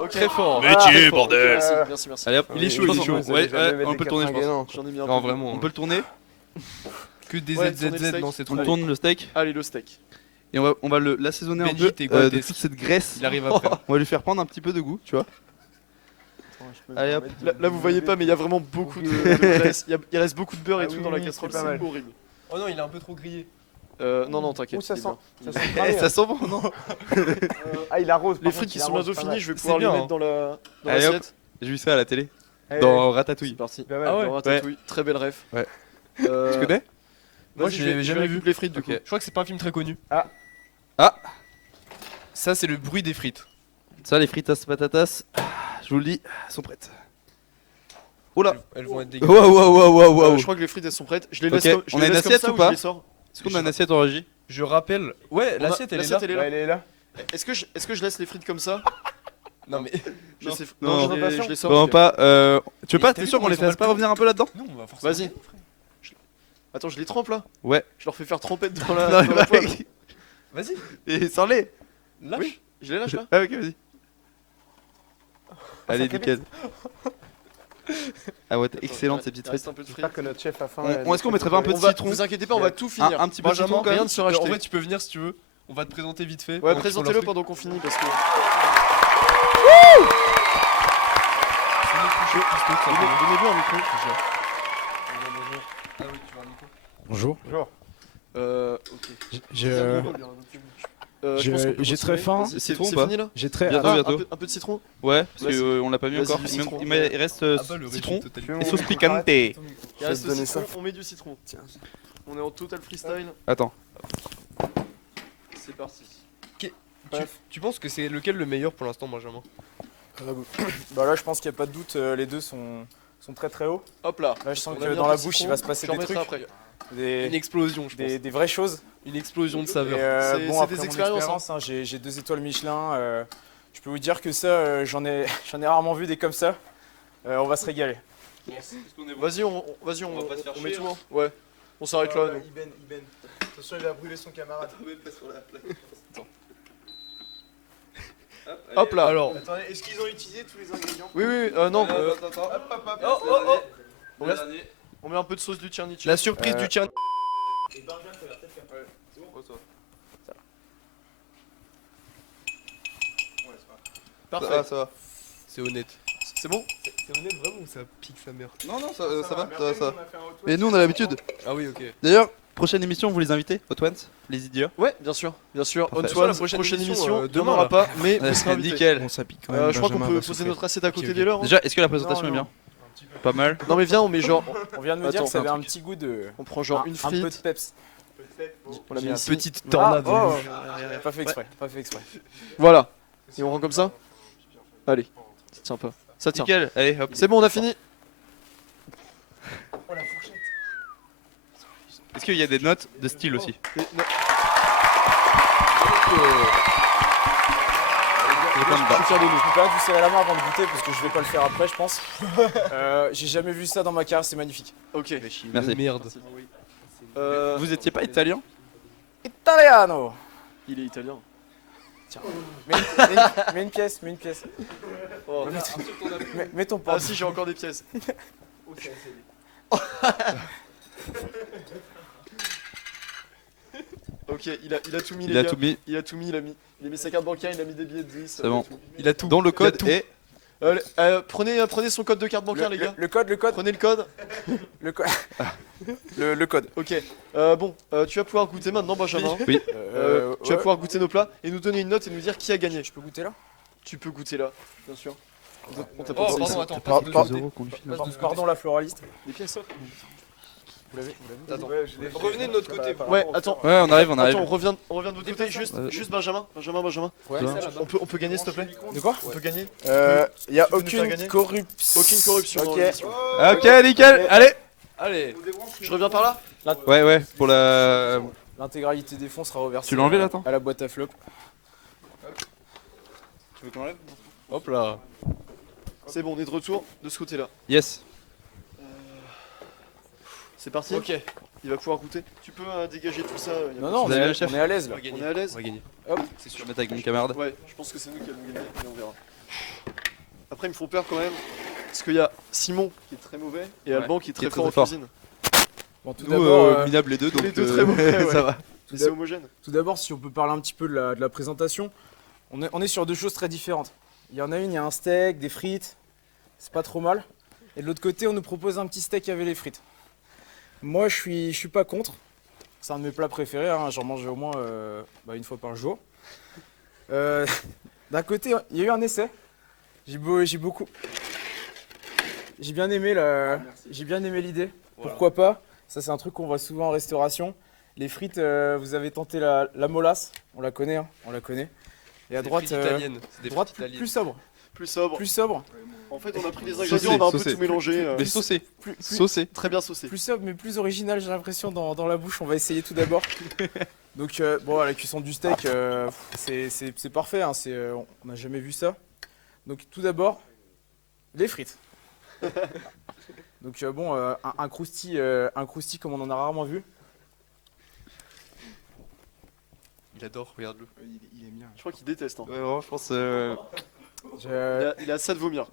Ok. Très fort. Métier, bordel. Merci, merci. Allez hop, Il est chaud, il est chaud. Ouais, on peut le tourner, je pense. J'en ai mis un Non, peu. vraiment. On peut le tourner. Que des Ouais, tournez le ZZZ, steak. non, c'est On trop. le tourne le steak. Allez, le steak. Et on va l'assaisonner un Benji, peu t'es quoi, de t'es- toute cette graisse. Il arrive après. On va lui faire prendre un petit peu de goût, tu vois. Allez, hop. Là, vous voyez pas, mais il y a vraiment beaucoup de graisse. Il reste beaucoup de beurre et Ah tout oui, dans la oui, casserole, c'est pas c'est mal. horrible. Oh non, il est un peu trop grillé. Non, non, t'inquiète. Ouh, ça il est sent. bien. Ça sent Eh, cramé, ça hein. sent bon, non? Ah, il arrose. Les frites qui sont bientôt finies, je vais pouvoir les bien, mettre hein. dans Allez, hop. l'assiette. J'ai vu ça à la télé. dans. Dans C'est Ratatouille. parti. Ah ouais. Dans Ratatouille. Très belle ref. Ouais. Tu Tu connais? Moi, Vas-y, je l'ai jamais vu. les frites du Ok. coup. Je crois que c'est pas un film très connu. Ah. Ah. Ça, c'est le bruit des frites. Ça, les fritas patatas, je vous le dis, sont prêtes. Oh là. Elles vont être Waouh, dégueulasses. waouh, waouh, waouh, waouh. Je crois que les frites elles sont prêtes. Je les Ok, laisse comme, je on les a une laisse comme assiette ça ou ou pas je les sors? Est-ce qu'on a une assiette en régie? Je rappelle. Ouais, l'assiette, elle est là. L'assiette, elle est Ouais, là. elle est là. Est-ce que je laisse les frites comme ça? Non, mais. Je Non. sais- Non. je les sors. Vraiment ok. pas. Tu veux Mais pas? t'as T'es vu sûr qu'on comment les ils ont fasse pas mal revenir un peu là-dedans? Nous, on va forcément. Vas-y. Attends, je les trempe là. Ouais. Je leur fais faire tremper dans la, Non, dans mais la poêle. mec. Vas-y, Et sans-les. lâche. Oui. Je les lâche là. Ah, ok, vas-y. Allez, crépite. nickel. Ah ouais, t'es Attends, excellente il ces petites reste frites. un peu de frites. J'espère que notre chef a faim. Est-ce qu'on mettrait pas un peu de On va, citron? vous inquiétez pas, on va tout finir. Un petit peu de citron Benjamin, quand même. Rien ne se En racheter. vrai, tu peux venir si tu veux. On va te présenter vite fait. Ouais, pendant qu'ils font présentez-le leur truc. pendant qu'on finit parce que. Donnez-lui un micro. Ah oui, tu veux un micro. Bonjour. Ok. J'ai Je pense qu'on peut j'ai très continuer. faim. Vas-y, Citron ou c'est pas fini là? j'ai très Bientôt, Ah, bientôt. un peu de citron? Ouais, parce Vas-y. que on l'a pas mis Vas-y, encore. du citron. Il reste Ah bah, le citron. régime total. Et sauce picante. Il vais reste te donner le ça. citron, on met du citron. Tiens. On est en total freestyle. Attends. C'est parti. Tu penses que c'est lequel le meilleur pour l'instant, Benjamin? Bah là, je pense qu'il n'y a pas de doute, les deux sont très très hauts. Hop là. Là, je sens On que a mis dans un la peu de bouche, il citron. va se passer J'en des mettrai trucs, après. Une explosion, je pense. des vraies choses. Une explosion de Et saveur. C'est bon, des après mon expériences, expérience, hein, j'ai 2 étoiles Michelin. Je peux vous dire que ça, j'en ai rarement vu des comme ça. On va se régaler. Vas-y, on va pas se faire met chier, tout. Hein. Ouais. On s'arrête là. nous. Iben. Attention, il va brûler son camarade. Hop là. Alors, Attendez, est-ce qu'ils ont utilisé tous les ingrédients? Oui, non. oh. On met un peu de sauce du Tchernichel. La surprise du tien. Parfait. Ça va. C'est honnête. C'est bon? C'est honnête vraiment ou ça pique sa mère? Non, non, ça va. Ça va. Mais nous, on a l'habitude. Ah oui, ok. D'ailleurs, prochaine émission, vous les invitez, Hot Ones, les idiots. Ouais, bien sûr. Parfait. Antoine, La prochaine prochaine émission, émission, demain, demain aura là. pas, mais vous serez invité. Nickel. Bon, ça pique quand Je crois qu'on peut poser notre assiette à côté des leurs. hein. Déjà, est-ce que la présentation est bien? Pas mal. Non mais viens, on met genre, On vient de me dire Attends, que ça avait un un petit goût de. on prend genre une Un peu de frite, peps. on la met J'ai ici. Petite tornade. Ah, oh, pas fait exprès, pas fait exprès. Voilà. Et on rend comme ça. Allez, c'est sympa. Ça tient. Nickel. Allez, hop. C'est bon, on a fini. Est-ce qu'il y a des notes de style aussi? Je suis fier de nous. Je peux pas vous serrer la main avant de goûter parce que je vais pas le faire après, je pense. J'ai jamais vu ça dans ma carrière, c'est magnifique. Ok. Merci. Merde. Vous étiez pas italien? Italiano. Il est italien. Mets une pièce, mets une pièce. Oh. Mets ton Ah porte. si, j'ai encore des pièces. Ok, il a tout mis les Il a gars. tout mis. Il a tout mis, il a mis sa carte bancaire, il a mis des billets de 10. C'est bon. Il a tout. Dont le code tout. est. Prenez son code de carte bancaire les gars. Le code. Prenez le code. Le code. Le code. Ok. Bon, tu vas pouvoir goûter maintenant Benjamin. Oui. Tu vas pouvoir goûter nos plats et nous donner une note et nous dire qui a gagné. Je peux goûter là? Tu peux goûter là, bien sûr. On t'a Oh, pas pardon, attends, Par- passe par- de Pardon la floraliste. des pièces. Vous l'avez? Attends. Revenez de notre côté. Ouais, attends. Ouais, on arrive. Attends, on revient de votre côté. Juste Benjamin. Ouais. On peut gagner s'il te plaît. De quoi? On peut gagner. Y a Tu veux nous faire aucune gagner corruption. Aucune corruption dans Ok. l'émission. Ok, nickel. Allez. Allez. Je reviens par là. Ouais, pour la. L'intégralité des fonds sera reversée. Tu l'as enlevé là, attends? À la boîte à flop. Tu veux qu'on l'enlève? Hop là. C'est bon, on est de retour de ce côté-là. Yes. C'est parti. Ok. Il va pouvoir goûter. Tu peux dégager tout ça. Y a Non, pas non, de Vous avez le chef? on est à l'aise là. souci. On est à l'aise. On va gagner. C'est sûr. Mettre avec mon camarade. Ouais, je pense que c'est nous qui allons gagner, mais on verra. Après, ils me font peur quand même. Parce qu'il y a Simon qui est très mauvais et Alban qui est très fort en fort. cuisine. Bon, tout Nous, d'abord, minables les deux, donc les deux très mauvais, ouais. ça va. Mais c'est homogène. tout d'abord, si on peut parler un petit peu de la présentation, on est sur deux choses très différentes. Il y en a une, il y a un steak, des frites, c'est pas trop mal. Et de l'autre côté, on nous propose un petit steak avec les frites. Moi, je suis pas contre. C'est un de mes plats préférés, hein, j'en mange au moins une fois par jour. D'un côté, il y a eu un essai. J'ai bien aimé l'idée. Pourquoi pas? Ça, c'est un truc qu'on voit souvent en restauration. Les frites, vous avez tenté la molasse, on la connaît, hein, on la connaît. Et à droite, italienne. C'est des droite frites italiennes. plus sobre, Plus sobre. plus sobre, En fait, on a pris les Saucé, ingrédients, on a un peu saucé. tout mélangé. Mais saucé. plus, Saucé. Très bien saucé. plus sobre, mais plus original, j'ai l'impression, dans la bouche. On va essayer tout d'abord. Donc, bon, la cuisson du steak, c'est parfait, hein, on n'a jamais vu ça. Donc, tout d'abord, les frites. Donc, un crousty comme on en a rarement vu. Il adore, regarde-le. Il aime bien. Je crois qu'il déteste. Hein. Ouais, vraiment, je pense. Il a ça de vomir.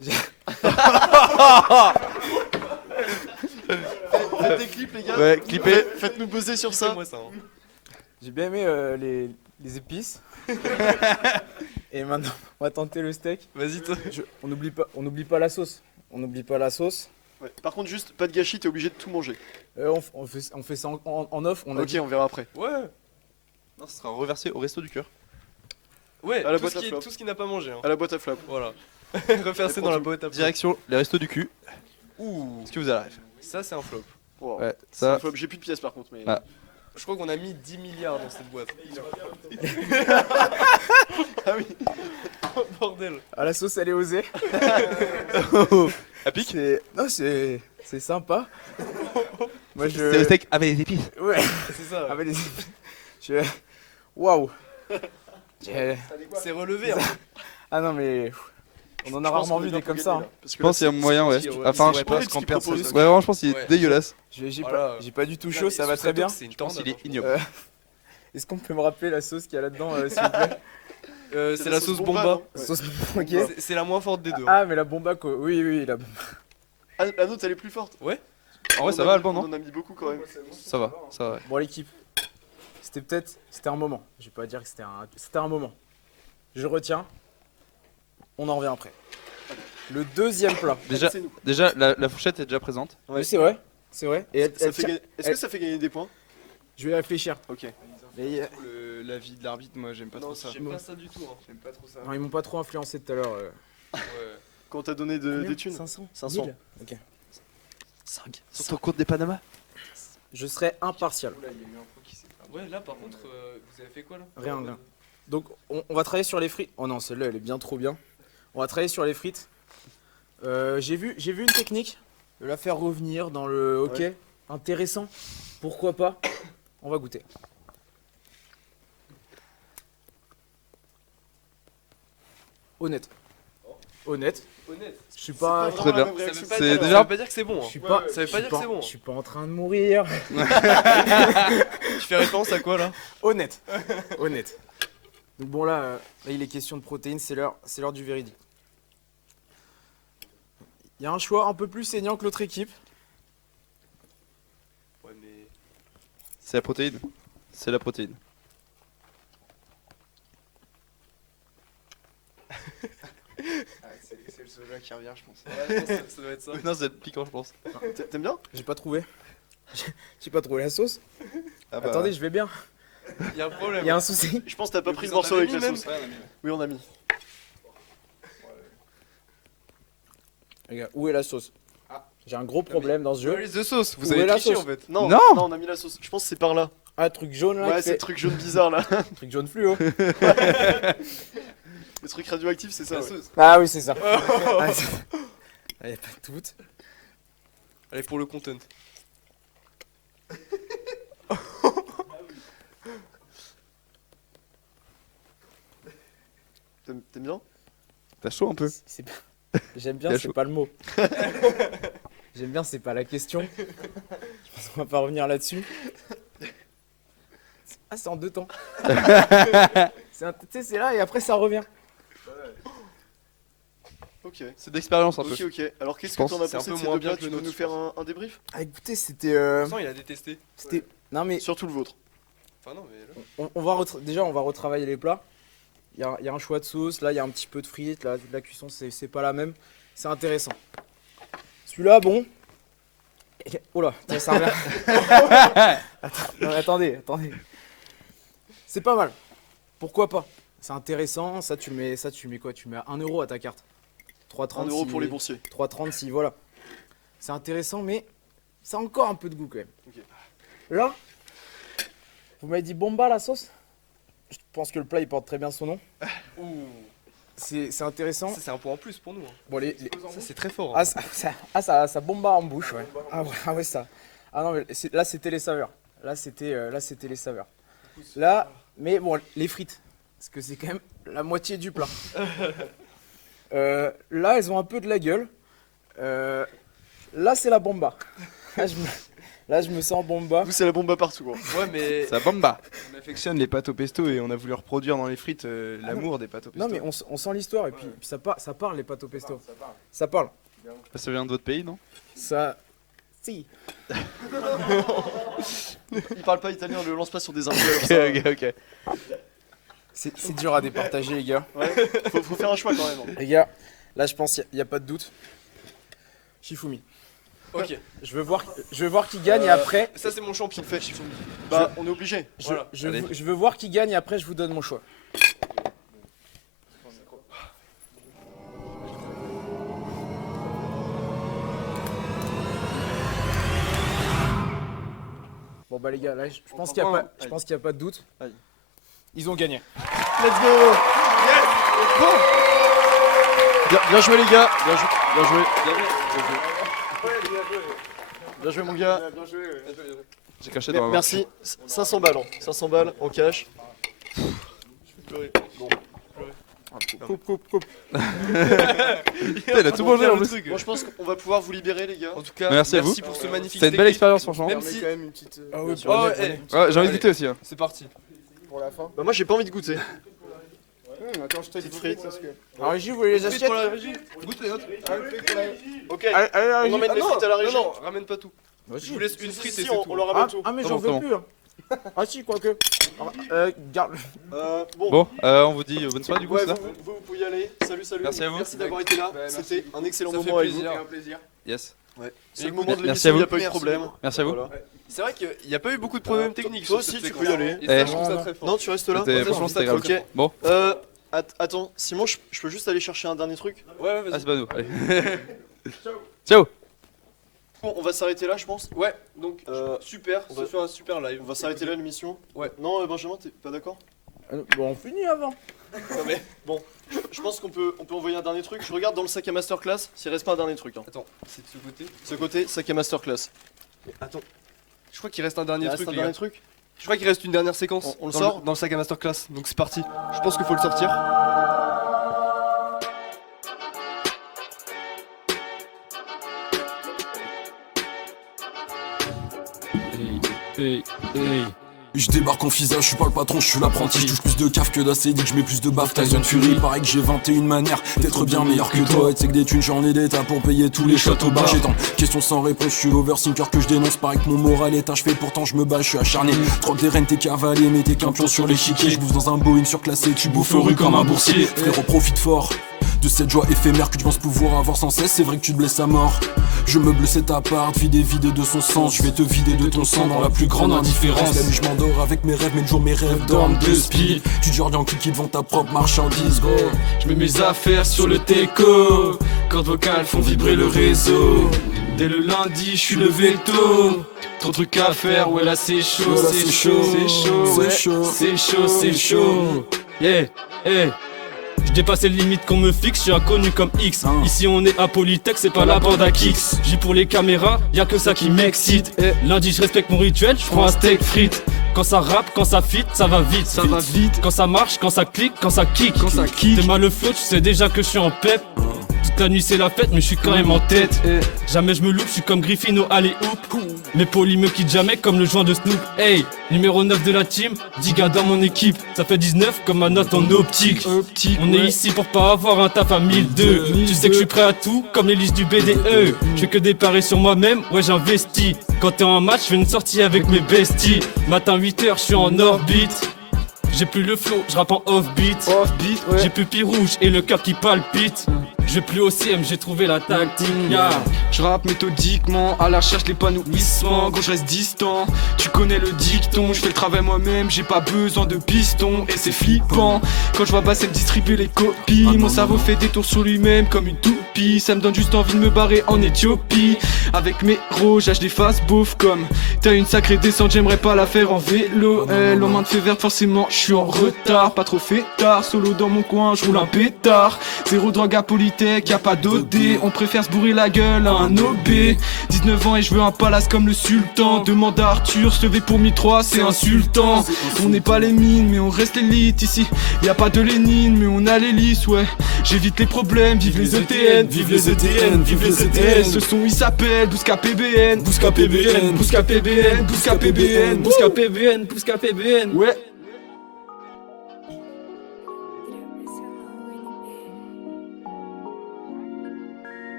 Faites des clips, les gars. Ouais, clippez. Faites-nous buzzer sur ça. Moi ça. Hein. J'ai bien aimé les épices. Et maintenant, on va tenter le steak. Vas-y toi. On n'oublie pas la sauce. On n'oublie pas la sauce. Ouais. Par contre, juste pas de gâchis, t'es obligé de tout manger. On fait ça en off. On a Ok, dit. on verra après. Ouais. Non, ce sera reversé au resto du cœur. Ouais, À la tout, boîte ce à qui, flop. tout ce qui n'a pas mangé. Hein. À la boîte à flap. Voilà. Refaire ça dans la boîte à flop. Direction les restos du cul. Ouh. Est-ce que vous avez la ref? Ça c'est un flop. Wow. Ouais, Ça... ça. J'ai plus de pièces par contre. Mais... Ah. Je crois qu'on a mis 10 milliards dans cette boîte. Ah oui. Oh, bordel. Ah, la sauce, elle est osée. À pic? Non, c'est sympa. Moi, C'est le steak avec des épices. Ouais, C'est ça. avec les épices. Waouh. C'est relevé. Hein. Ah non, mais on en a rarement vu des comme ça. Hein. Je pense qu'il y a moyen, ouais. Ouais, Enfin, c'est je vrai, pense ce qu'en qu'il perd. propose. Ouais, vraiment, je pense qu'il est Ouais. dégueulasse. J'ai Voilà. pas du tout chaud, ça va très bien. C'est une Je pense tente. qu'il est ignoble. Est-ce qu'on peut me rappeler la sauce qu'il y a là-dedans, s'il vous plaît? C'est la sauce bomba. non La sauce ok. C'est la moins forte des deux. hein. Ah, mais la bomba, quoi. Oui, la bomba. Ah, la nôtre, elle est plus forte. En vrai, On ça en va, a- Alban, On non? en a mis beaucoup quand même. Ça va, ça va. Bon, l'équipe. C'était un moment. Je vais pas dire que c'était un moment. Je retiens. on en revient après. Le deuxième plat. Déjà la fourchette est déjà présente. Oui, c'est vrai. C'est vrai. Et Est-ce que ça fait gagner des points? Je vais réfléchir. Ok. Mais, L'avis de l'arbitre, moi j'aime pas trop ça. J'aime pas ça du tout. Hein. J'aime pas trop ça. non, ils m'ont pas trop influencé tout à l'heure. Quand t'as donné des thunes? 500. 500. 1000. Ok. 5. Sur ton compte des Panama. Je serai impartial. Ouais, là par contre, vous avez fait quoi là? Rien. Donc on va travailler sur les frites. Oh non, celle-là elle est bien trop bien. On va travailler sur les frites. J'ai vu une technique de la faire revenir dans le hockey. Intéressant. Pourquoi pas? On va goûter. Honnête. Honnête. Je suis pas. Très bien. Ça C'est veut déjà. pas dire que c'est bon. Je Hein. suis pas. Ça veut pas dire que c'est bon. Je suis pas en train de mourir. Tu fais référence à quoi là? Honnête. Honnête. Donc bon là, il est question de protéines, c'est l'heure du véridique. Il y a un choix un peu plus saignant que l'autre équipe. Ouais, mais. C'est la protéine. C'est la protéine. C'est le soja qui revient, je pense. Ouais, ça doit être ça. Non, c'est piquant, je pense. T'aimes bien? J'ai pas trouvé. J'ai pas trouvé la sauce. Ah bah, Attendez, je vais bien. Il y a un problème. Il y a un souci. Je pense que t'as pas pris le Vous en morceau avez avec mis la même? sauce. Oui, on a mis. Les gars, où est la sauce? J'ai un gros problème dans ce jeu. Where is the sauce? Vous Où avez est la triché sauce en fait. Non, Non. non, on a mis la sauce. Je pense que c'est par là. Ah, truc jaune là. Ouais, qui c'est fait- le truc jaune bizarre là. Truc jaune fluo. Le truc radioactif, c'est ça. La Ouais. sauce. Ah oui, c'est ça. Ah, c'est- Ah, y a pas de doute. Allez, pour le content. T'aimes bien? T'as chaud un peu. C'est pas- J'aime bien, Il y a c'est chaud. pas le mot. J'aime bien, c'est pas la question. Je pense qu'on va pas revenir là-dessus. Ah, c'est en 2 temps. Tu sais, c'est là et après ça revient. Ok. C'est de l'expérience un peu. Ok, ok. Alors qu'est-ce Je que pense. t'en as C'est un pensé peu de ces moins deux bien plats? que Tu le peux nôtre, nous je faire pense. un débrief? Ah, écoutez, c'était. Pourtant, il a détesté. Non mais Surtout le vôtre. Enfin, non, mais là. on va déjà on va retravailler les plats. Il y a un choix de sauce, là il y a un petit peu de frites, là la cuisson c'est pas la même. C'est intéressant. Celui-là, bon. Oh là, tiens, ça revient. Non, mais attendez. C'est pas mal. Pourquoi pas? C'est intéressant. Ça tu mets quoi? Tu mets 1 euro à ta carte. 3,30 1 euro si- pour les boursiers. 3,30 si voilà. C'est intéressant, mais ça a encore un peu de goût quand même. Ok. Là, vous m'avez dit bomba la sauce. Je pense que le plat il porte très bien son nom. Ouh. C'est intéressant. Ça, c'est un point en plus pour nous. Hein. Bon, Ça, c'est très fort. Ah, Hein. ça bomba en bouche, ouais. Ah ouais, ça. Ah non, mais là c'était les saveurs. Là c'était les saveurs. Là, mais bon, les frites, parce que c'est quand même la moitié du plat. Là, elles ont un peu de la gueule. Là, c'est la bomba. Là, je me sens bomba. Vous, c'est la bombe partout. Hein. Ouais, mais. Ça bomba. On affectionne les pâtes au pesto et on a voulu reproduire dans les frites l'amour des pâtes au pesto. Non, mais on sent l'histoire et puis ça parle les pâtes au pesto. Ça parle. Ça vient de votre pays, non? Ça. Si. Il parle pas italien, le lance pas sur des influenceurs. Ok. C'est dur à départager, les gars. Ouais, faut faire un choix quand même. Hein. Les gars, là, je pense qu'il n'y a pas de doute. Shifumi. Ok. Je veux voir qui gagne et après. Ça, c'est mon champion. Fait. Bah, on est obligé. Voilà. Je veux voir qui gagne et après, je vous donne mon choix. Bon bah les gars, là je pense qu'il n'y a pas de doute. Allez. Ils ont gagné. Let's go! Bien joué les gars, bien joué. Bien joué mon gars. J'ai caché dans ma Merci. 500 balles, hein. 500 balles en cash. Je vais pleurer. Bon. Coupe. Il a tout mangé en plus. Moi je pense qu'on va pouvoir vous libérer les gars. En tout cas, Merci à vous. pour ce magnifique. C'était une belle expérience, franchement. Même si. Ah oui, Oh, prenez. Ouais, j'ai envie de goûter aussi. Hein. C'est parti. Pour la fin. Bah moi j'ai pas envie de goûter. Attends, je te Petite frite. Alors Régie, vous voulez les assiettes? Goûte les autres. Ok. Allez, On emmène les frites à la régie. Non, ramène pas tout. Vas-y. Je vous laisse une frite et Si, c'est tout. on leur ramène tout. Ah mais j'en veux Comment plus. Hein. Ah si, quoique. Garde. Bon, on vous dit bonne soirée du coup, Ouais, c'est ça vous pouvez y aller. Salut, salut. Merci à vous. Merci d'avoir été là. C'était un excellent Ça fait moment avec vous. plaisir. Yes. Ouais. C'est le moment de Merci à l'émission, il vous. n'y a pas eu de problème. Merci à vous. Voilà. C'est vrai qu'il n'y a pas eu beaucoup de problèmes techniques. Toi sur aussi, cette tu peux y aller. séquence. Et ça, Eh. je trouve ça très fort. Non, tu restes là. Franchement, c'était grave. Ok. Bon, Attends, Simon, je peux juste aller chercher un dernier truc? Ouais, ah, vas-y. c'est pas nous. Allez. Ciao. Bon, on va s'arrêter là, je pense. Ouais, donc super, on ça va- fait un super live. On va s'arrêter là l'émission. Ouais. Non, Benjamin, t'es pas d'accord? Bon, on finit avant. Non mais bon, je pense qu'on peut envoyer un dernier truc. Je regarde dans le sac à masterclass s'il reste pas un dernier truc. Hein. Attends, c'est de ce côté. Ce côté, sac à masterclass. Attends. Je crois qu'il reste un dernier Il reste truc, un les dernier gars. truc. Je crois qu'il reste une dernière séquence. On le dans sort dans le sac à masterclass. Donc c'est parti. Je pense qu'il faut le sortir. Je débarque en fisa, je suis pas le patron, je suis l'apprenti. Je touche plus de caf que d'acédique, je mets plus de baf, Tyson Fury. Pareil que j'ai 21 manières d'être bien meilleur que toi. Et c'est que des thunes, j'en ai d'état pour payer tous les châteaux bas. J'ai tant de questions sans réponse, je suis l'overthinker que je dénonce. Pareil que mon moral est achevé, pourtant je me bats, je suis acharné. Troque des reines, t'es cavalier, mais t'es qu'un pion sur l'échiquier. Je bouffe dans un Boeing surclassé, tu bouffes rue comme un boursier. Frérot, profite fort de cette joie éphémère que tu penses pouvoir avoir sans cesse. C'est vrai que tu te blesses à mort. Je me blessais ta part, vidé de son sens. Je vais te vider de ton sang dans la plus grande indifférence. La nuit je m'endors avec mes rêves, mais le jour mes rêves dorment de speed. Tu dors en kiki devant ta propre marchandise, gros. Je mets mes affaires sur le teco. Cordes vocales font vibrer le réseau. Dès le lundi, je suis levé tôt. Trop de trucs à faire, ouais là c'est chaud, Ouais, là, c'est c'est chaud, chaud, c'est chaud, c'est ouais, chaud. c'est chaud, c'est chaud. Yeah, hey. Je dépasse les limites qu'on me fixe, je suis inconnu comme X. Ici on est à Polytech, c'est pas la bande à Kix. J'y pour les caméras, y'a que ça qui m'excite. Lundi je respecte mon rituel, je prends un steak frites. Quand ça rappe, quand ça fit, ça va vite, ça va vite. Quand ça marche, quand ça clique, quand ça kick, T'es mal le flow, tu sais déjà que je suis en pep. Toute la nuit c'est la fête, mais je suis quand même en tête. Jamais je me loupe, je suis comme Griffin au alley-oop. Mes polis me quittent jamais comme le joint de Snoop. Hey, numéro 9 de la team, 10 gars dans mon équipe. Ça fait 19 comme ma note en optique. On est ici pour pas avoir un taf à 1002. Tu sais que je suis prêt à tout, comme les listes du BDE. Je fais que des paris sur moi-même, ouais j'investis. Quand t'es en match, je fais une sortie avec mes besties. Matin 8h, je suis en orbite. J'ai plus le flow, je rappe en off-beat. J'ai pupille rouge et le cœur qui palpite. Je vais plus au CM, j'ai trouvé la tactique. Je rappe méthodiquement, à la recherche de l'épanouissement. Gros, je reste distant, tu connais le dicton. Je fais le travail moi-même, j'ai pas besoin de piston. Et c'est flippant, quand je vois Bassem distribuer les copies. Mon cerveau fait des tours sur lui-même comme une toupie. Ça me donne juste envie de me barrer en Éthiopie. Avec mes rouges, j'achète des faces beaufs comme t'as une sacrée descente, j'aimerais pas la faire en vélo. En main de feu verte, forcément, je suis en retard. Pas trop fêtard, solo dans mon coin, je roule un pétard. Zéro drogue à Polytech, y'a pas d'OD. On préfère se bourrer la gueule à un OB. 19 ans et je veux un palace comme le sultan. Demande à Arthur, se lever pour mi 3, c'est insultant. On n'est pas les mines, mais on reste l'élite ici. Y'a pas de Lénine, mais on a l'hélice, ouais. J'évite les problèmes, vive les ETN, vive les ETN, vive les ETN. Ce son il s'appelle Bousca PBN, Bousca PBN, Bousca PBN, Bousca PBN, Bousca PBN, Bousca PBN, ouais.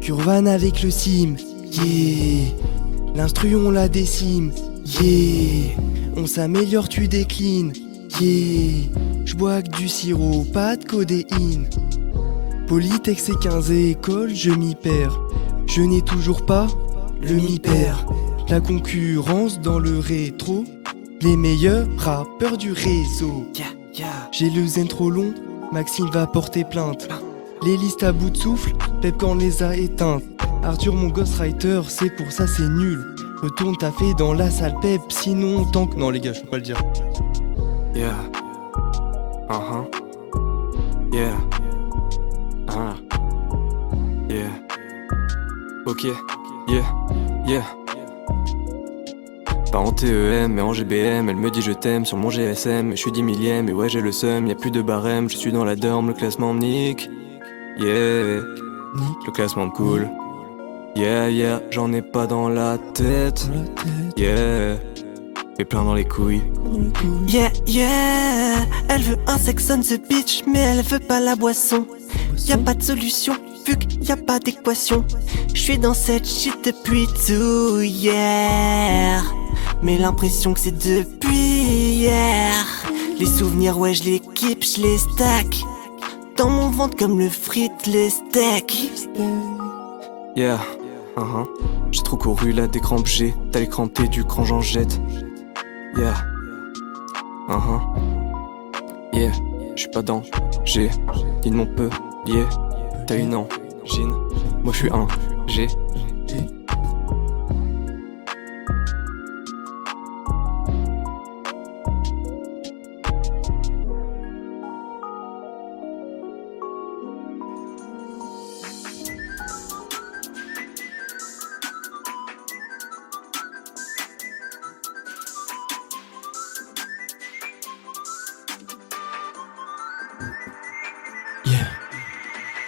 Curvan avec le sim, yeah. L'instru on la décime, yeah. On s'améliore, tu déclines, yeah. J'bois que du sirop, pas de codéine. Polytech c'est 15 et école, je m'y perds. Je n'ai toujours pas le mi-père. La concurrence dans le rétro, les meilleurs rappeurs du réseau. J'ai le zen trop long, Maxime va porter plainte. Les listes à bout de souffle, Pep quand les a éteintes. Arthur mon ghostwriter, c'est pour ça c'est nul. Retourne taffer dans la salle Pep, sinon on tank. Non les gars, je peux pas le dire. Yeah. Yeah. Yeah. Ok. Yeah. Yeah. Pas en TEM mais en GBM, elle me dit je t'aime sur mon GSM. Je suis 10 millième et ouais j'ai le seum, y'a plus de barème, je suis dans la dorme, le classement me nique. Yeah, le classement me coule. Yeah, j'en ai pas dans la tête. Yeah, et plein dans les couilles. Yeah, elle veut un sex on the beach, mais elle veut pas la boisson. Y'a pas de solution, vu qu'il y a pas d'équation. Je suis dans cette shit depuis tout hier. Mais l'impression que c'est depuis hier. Les souvenirs, ouais, je les keep, je les stack. Dans mon ventre comme le frite, les steaks. Yeah, j'ai trop couru là des crampes, j'ai t'as les crampes du cran j'en jette. Yeah, yeah, j'suis pas dans, j'ai ni de mon peu, yeah. T'as une angine, moi j'suis un, j'ai.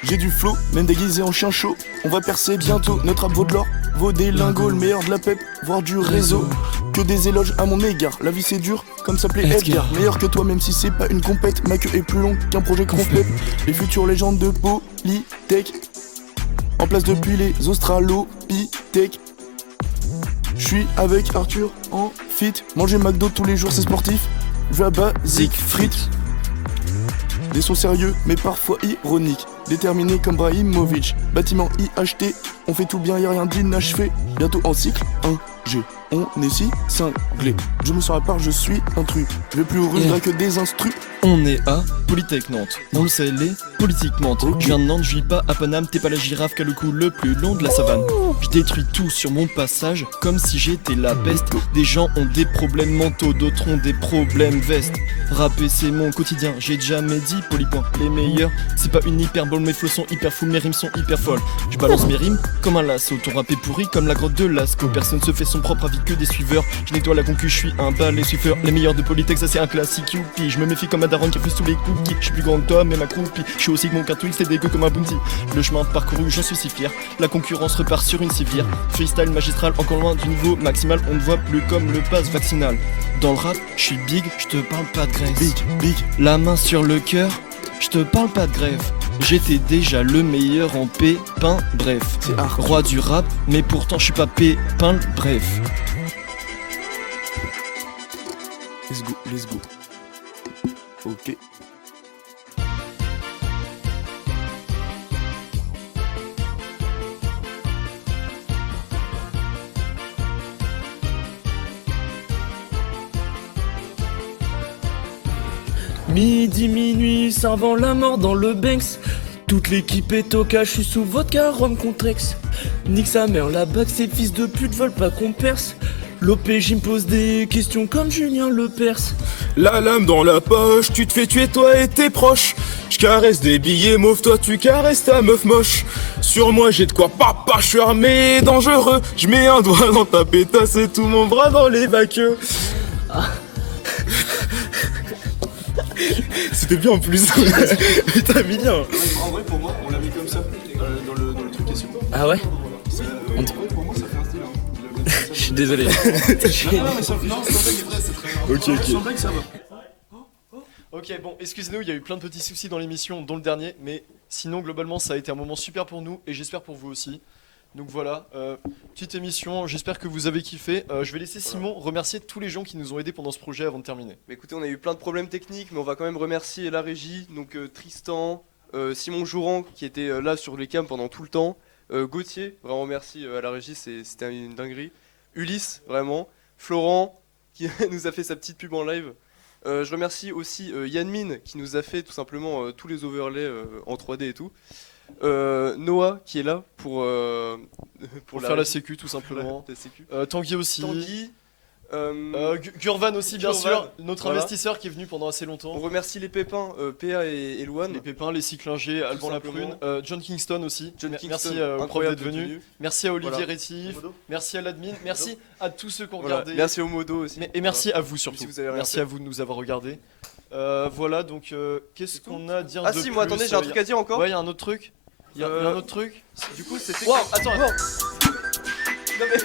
J'ai du flow, même déguisé en chien chaud. On va percer bientôt, notre rap vaut de l'or, vaut des lingots, le meilleur de la pep, voire du réseau. Que des éloges à mon égard, la vie c'est dur, comme s'appelait Edgar. Meilleur que toi même si c'est pas une compète, ma queue est plus longue qu'un projet complet. Les futures légendes de Polytech, en place depuis les Australopithèques. J'suis avec Arthur en fit, manger McDo tous les jours c'est sportif. Je vais à basique, frites. Des sons sérieux mais parfois ironiques. Déterminé comme Brahimovic. Bâtiment IHT, on fait tout bien, y'a rien d'inachevé. Bientôt en cycle 1G, on est si cinglé. Je me sens à part, je suis un truc. Je vais plus au russe que des instrus. On est à Polytech Nantes, on le sait, les politiques mentent. Je viens de Nantes, je vis pas à Paname, t'es pas la girafe qui a le cou le plus long de la savane. Je détruis tout sur mon passage, comme si j'étais la peste. Des gens ont des problèmes mentaux, d'autres ont des problèmes vestes. Rapper c'est mon quotidien, j'ai jamais dit polypoint. Les meilleurs, c'est pas une hyperbole, mes flots sont hyper fous, mes rimes sont hyper folles. Je balance mes rimes comme un lasso, ton rap est pourri comme la grotte de Lascaux. Personne se fait son propre avis que des suiveurs. Je nettoie la concu, je suis un balai suiveur. Les meilleurs de Polytech, ça c'est un classique, youpi. Je me méfie comme un daron qui refuse tous les cookies. Je suis plus grand que toi, mais ma croupie. Je suis aussi que mon cartouille, c'est dégueu comme un bounty. Le chemin parcouru, j'en suis si fier. La concurrence repart sur une civière. Freestyle magistral, encore loin du niveau maximal. On ne voit plus comme le pass vaccinal. Dans le rap, je suis big, je te parle pas de graisse. Big. La main sur le cœur, je te parle pas de grève. J'étais déjà le meilleur en pépin, bref. Roi du rap, mais pourtant je suis pas pépin, bref. Let's go. Ok. Midi, minuit, servant la mort dans le Banks. Toute l'équipe est au cas, je suis sous vodka, rhum contrex. Nique sa mère, la bague, ces fils de pute veulent pas qu'on perce. L'OPJ me pose des questions comme Julien Lepers. La lame dans la poche, tu te fais tuer toi et tes proches. Je caresse des billets mauves, toi tu caresses ta meuf moche. Sur moi j'ai de quoi papa, je suis armé et dangereux. Je mets un doigt dans ta pétasse et tout mon bras dans les vaqueux. C'était bien en plus. Putain, Emilien. En vrai, pour moi, on l'a mis comme ça, dans le truc question. Ah ouais? Pour moi, ça fait un style. Je suis désolé. Non, mais sans blague, c'est très bien. Ok. Sans blague, ça va. Ok, bon, excusez-nous, il y a eu plein de petits soucis dans l'émission, dont le dernier, mais sinon, globalement, ça a été un moment super pour nous et j'espère pour vous aussi. Donc voilà, petite émission, j'espère que vous avez kiffé. Je vais laisser Simon remercier tous les gens qui nous ont aidés pendant ce projet avant de terminer. Bah écoutez, on a eu plein de problèmes techniques, mais on va quand même remercier la régie, donc Tristan, Simon Jouran qui était là sur les cams pendant tout le temps, Gauthier, vraiment merci à la régie, c'était une dinguerie, Ulysse, vraiment, Florent qui nous a fait sa petite pub en live. Je remercie aussi Yanmin qui nous a fait tout simplement tous les overlays en 3D et tout. Noah qui est là pour faire la sécu tout simplement. Tanguy aussi. Tanguy. Gurvan aussi bien Gurvan, sûr, notre voilà. investisseur qui est venu pendant assez longtemps. On remercie les pépins, PA et Louane. Les pépins, les cyclingers, Alban simplement. Laprune, John Kingston aussi. Merci Kingston, au prof incroyable d'être venu. venu. Merci à Olivier Voilà. Rétif. Merci à l'admin. Merci à tous ceux qui ont Voilà. regardé. Merci au Modo aussi. Et merci à vous surtout. Si vous avez rien Merci fait. à vous de nous avoir regardé. Voilà donc qu'est-ce qu'on a à dire Ah de si, moi plus, attendez, j'ai un truc à dire encore. Ouais, il y a un autre truc. Il y a un autre truc. Du coup, c'était. Wow, attends. Non mais.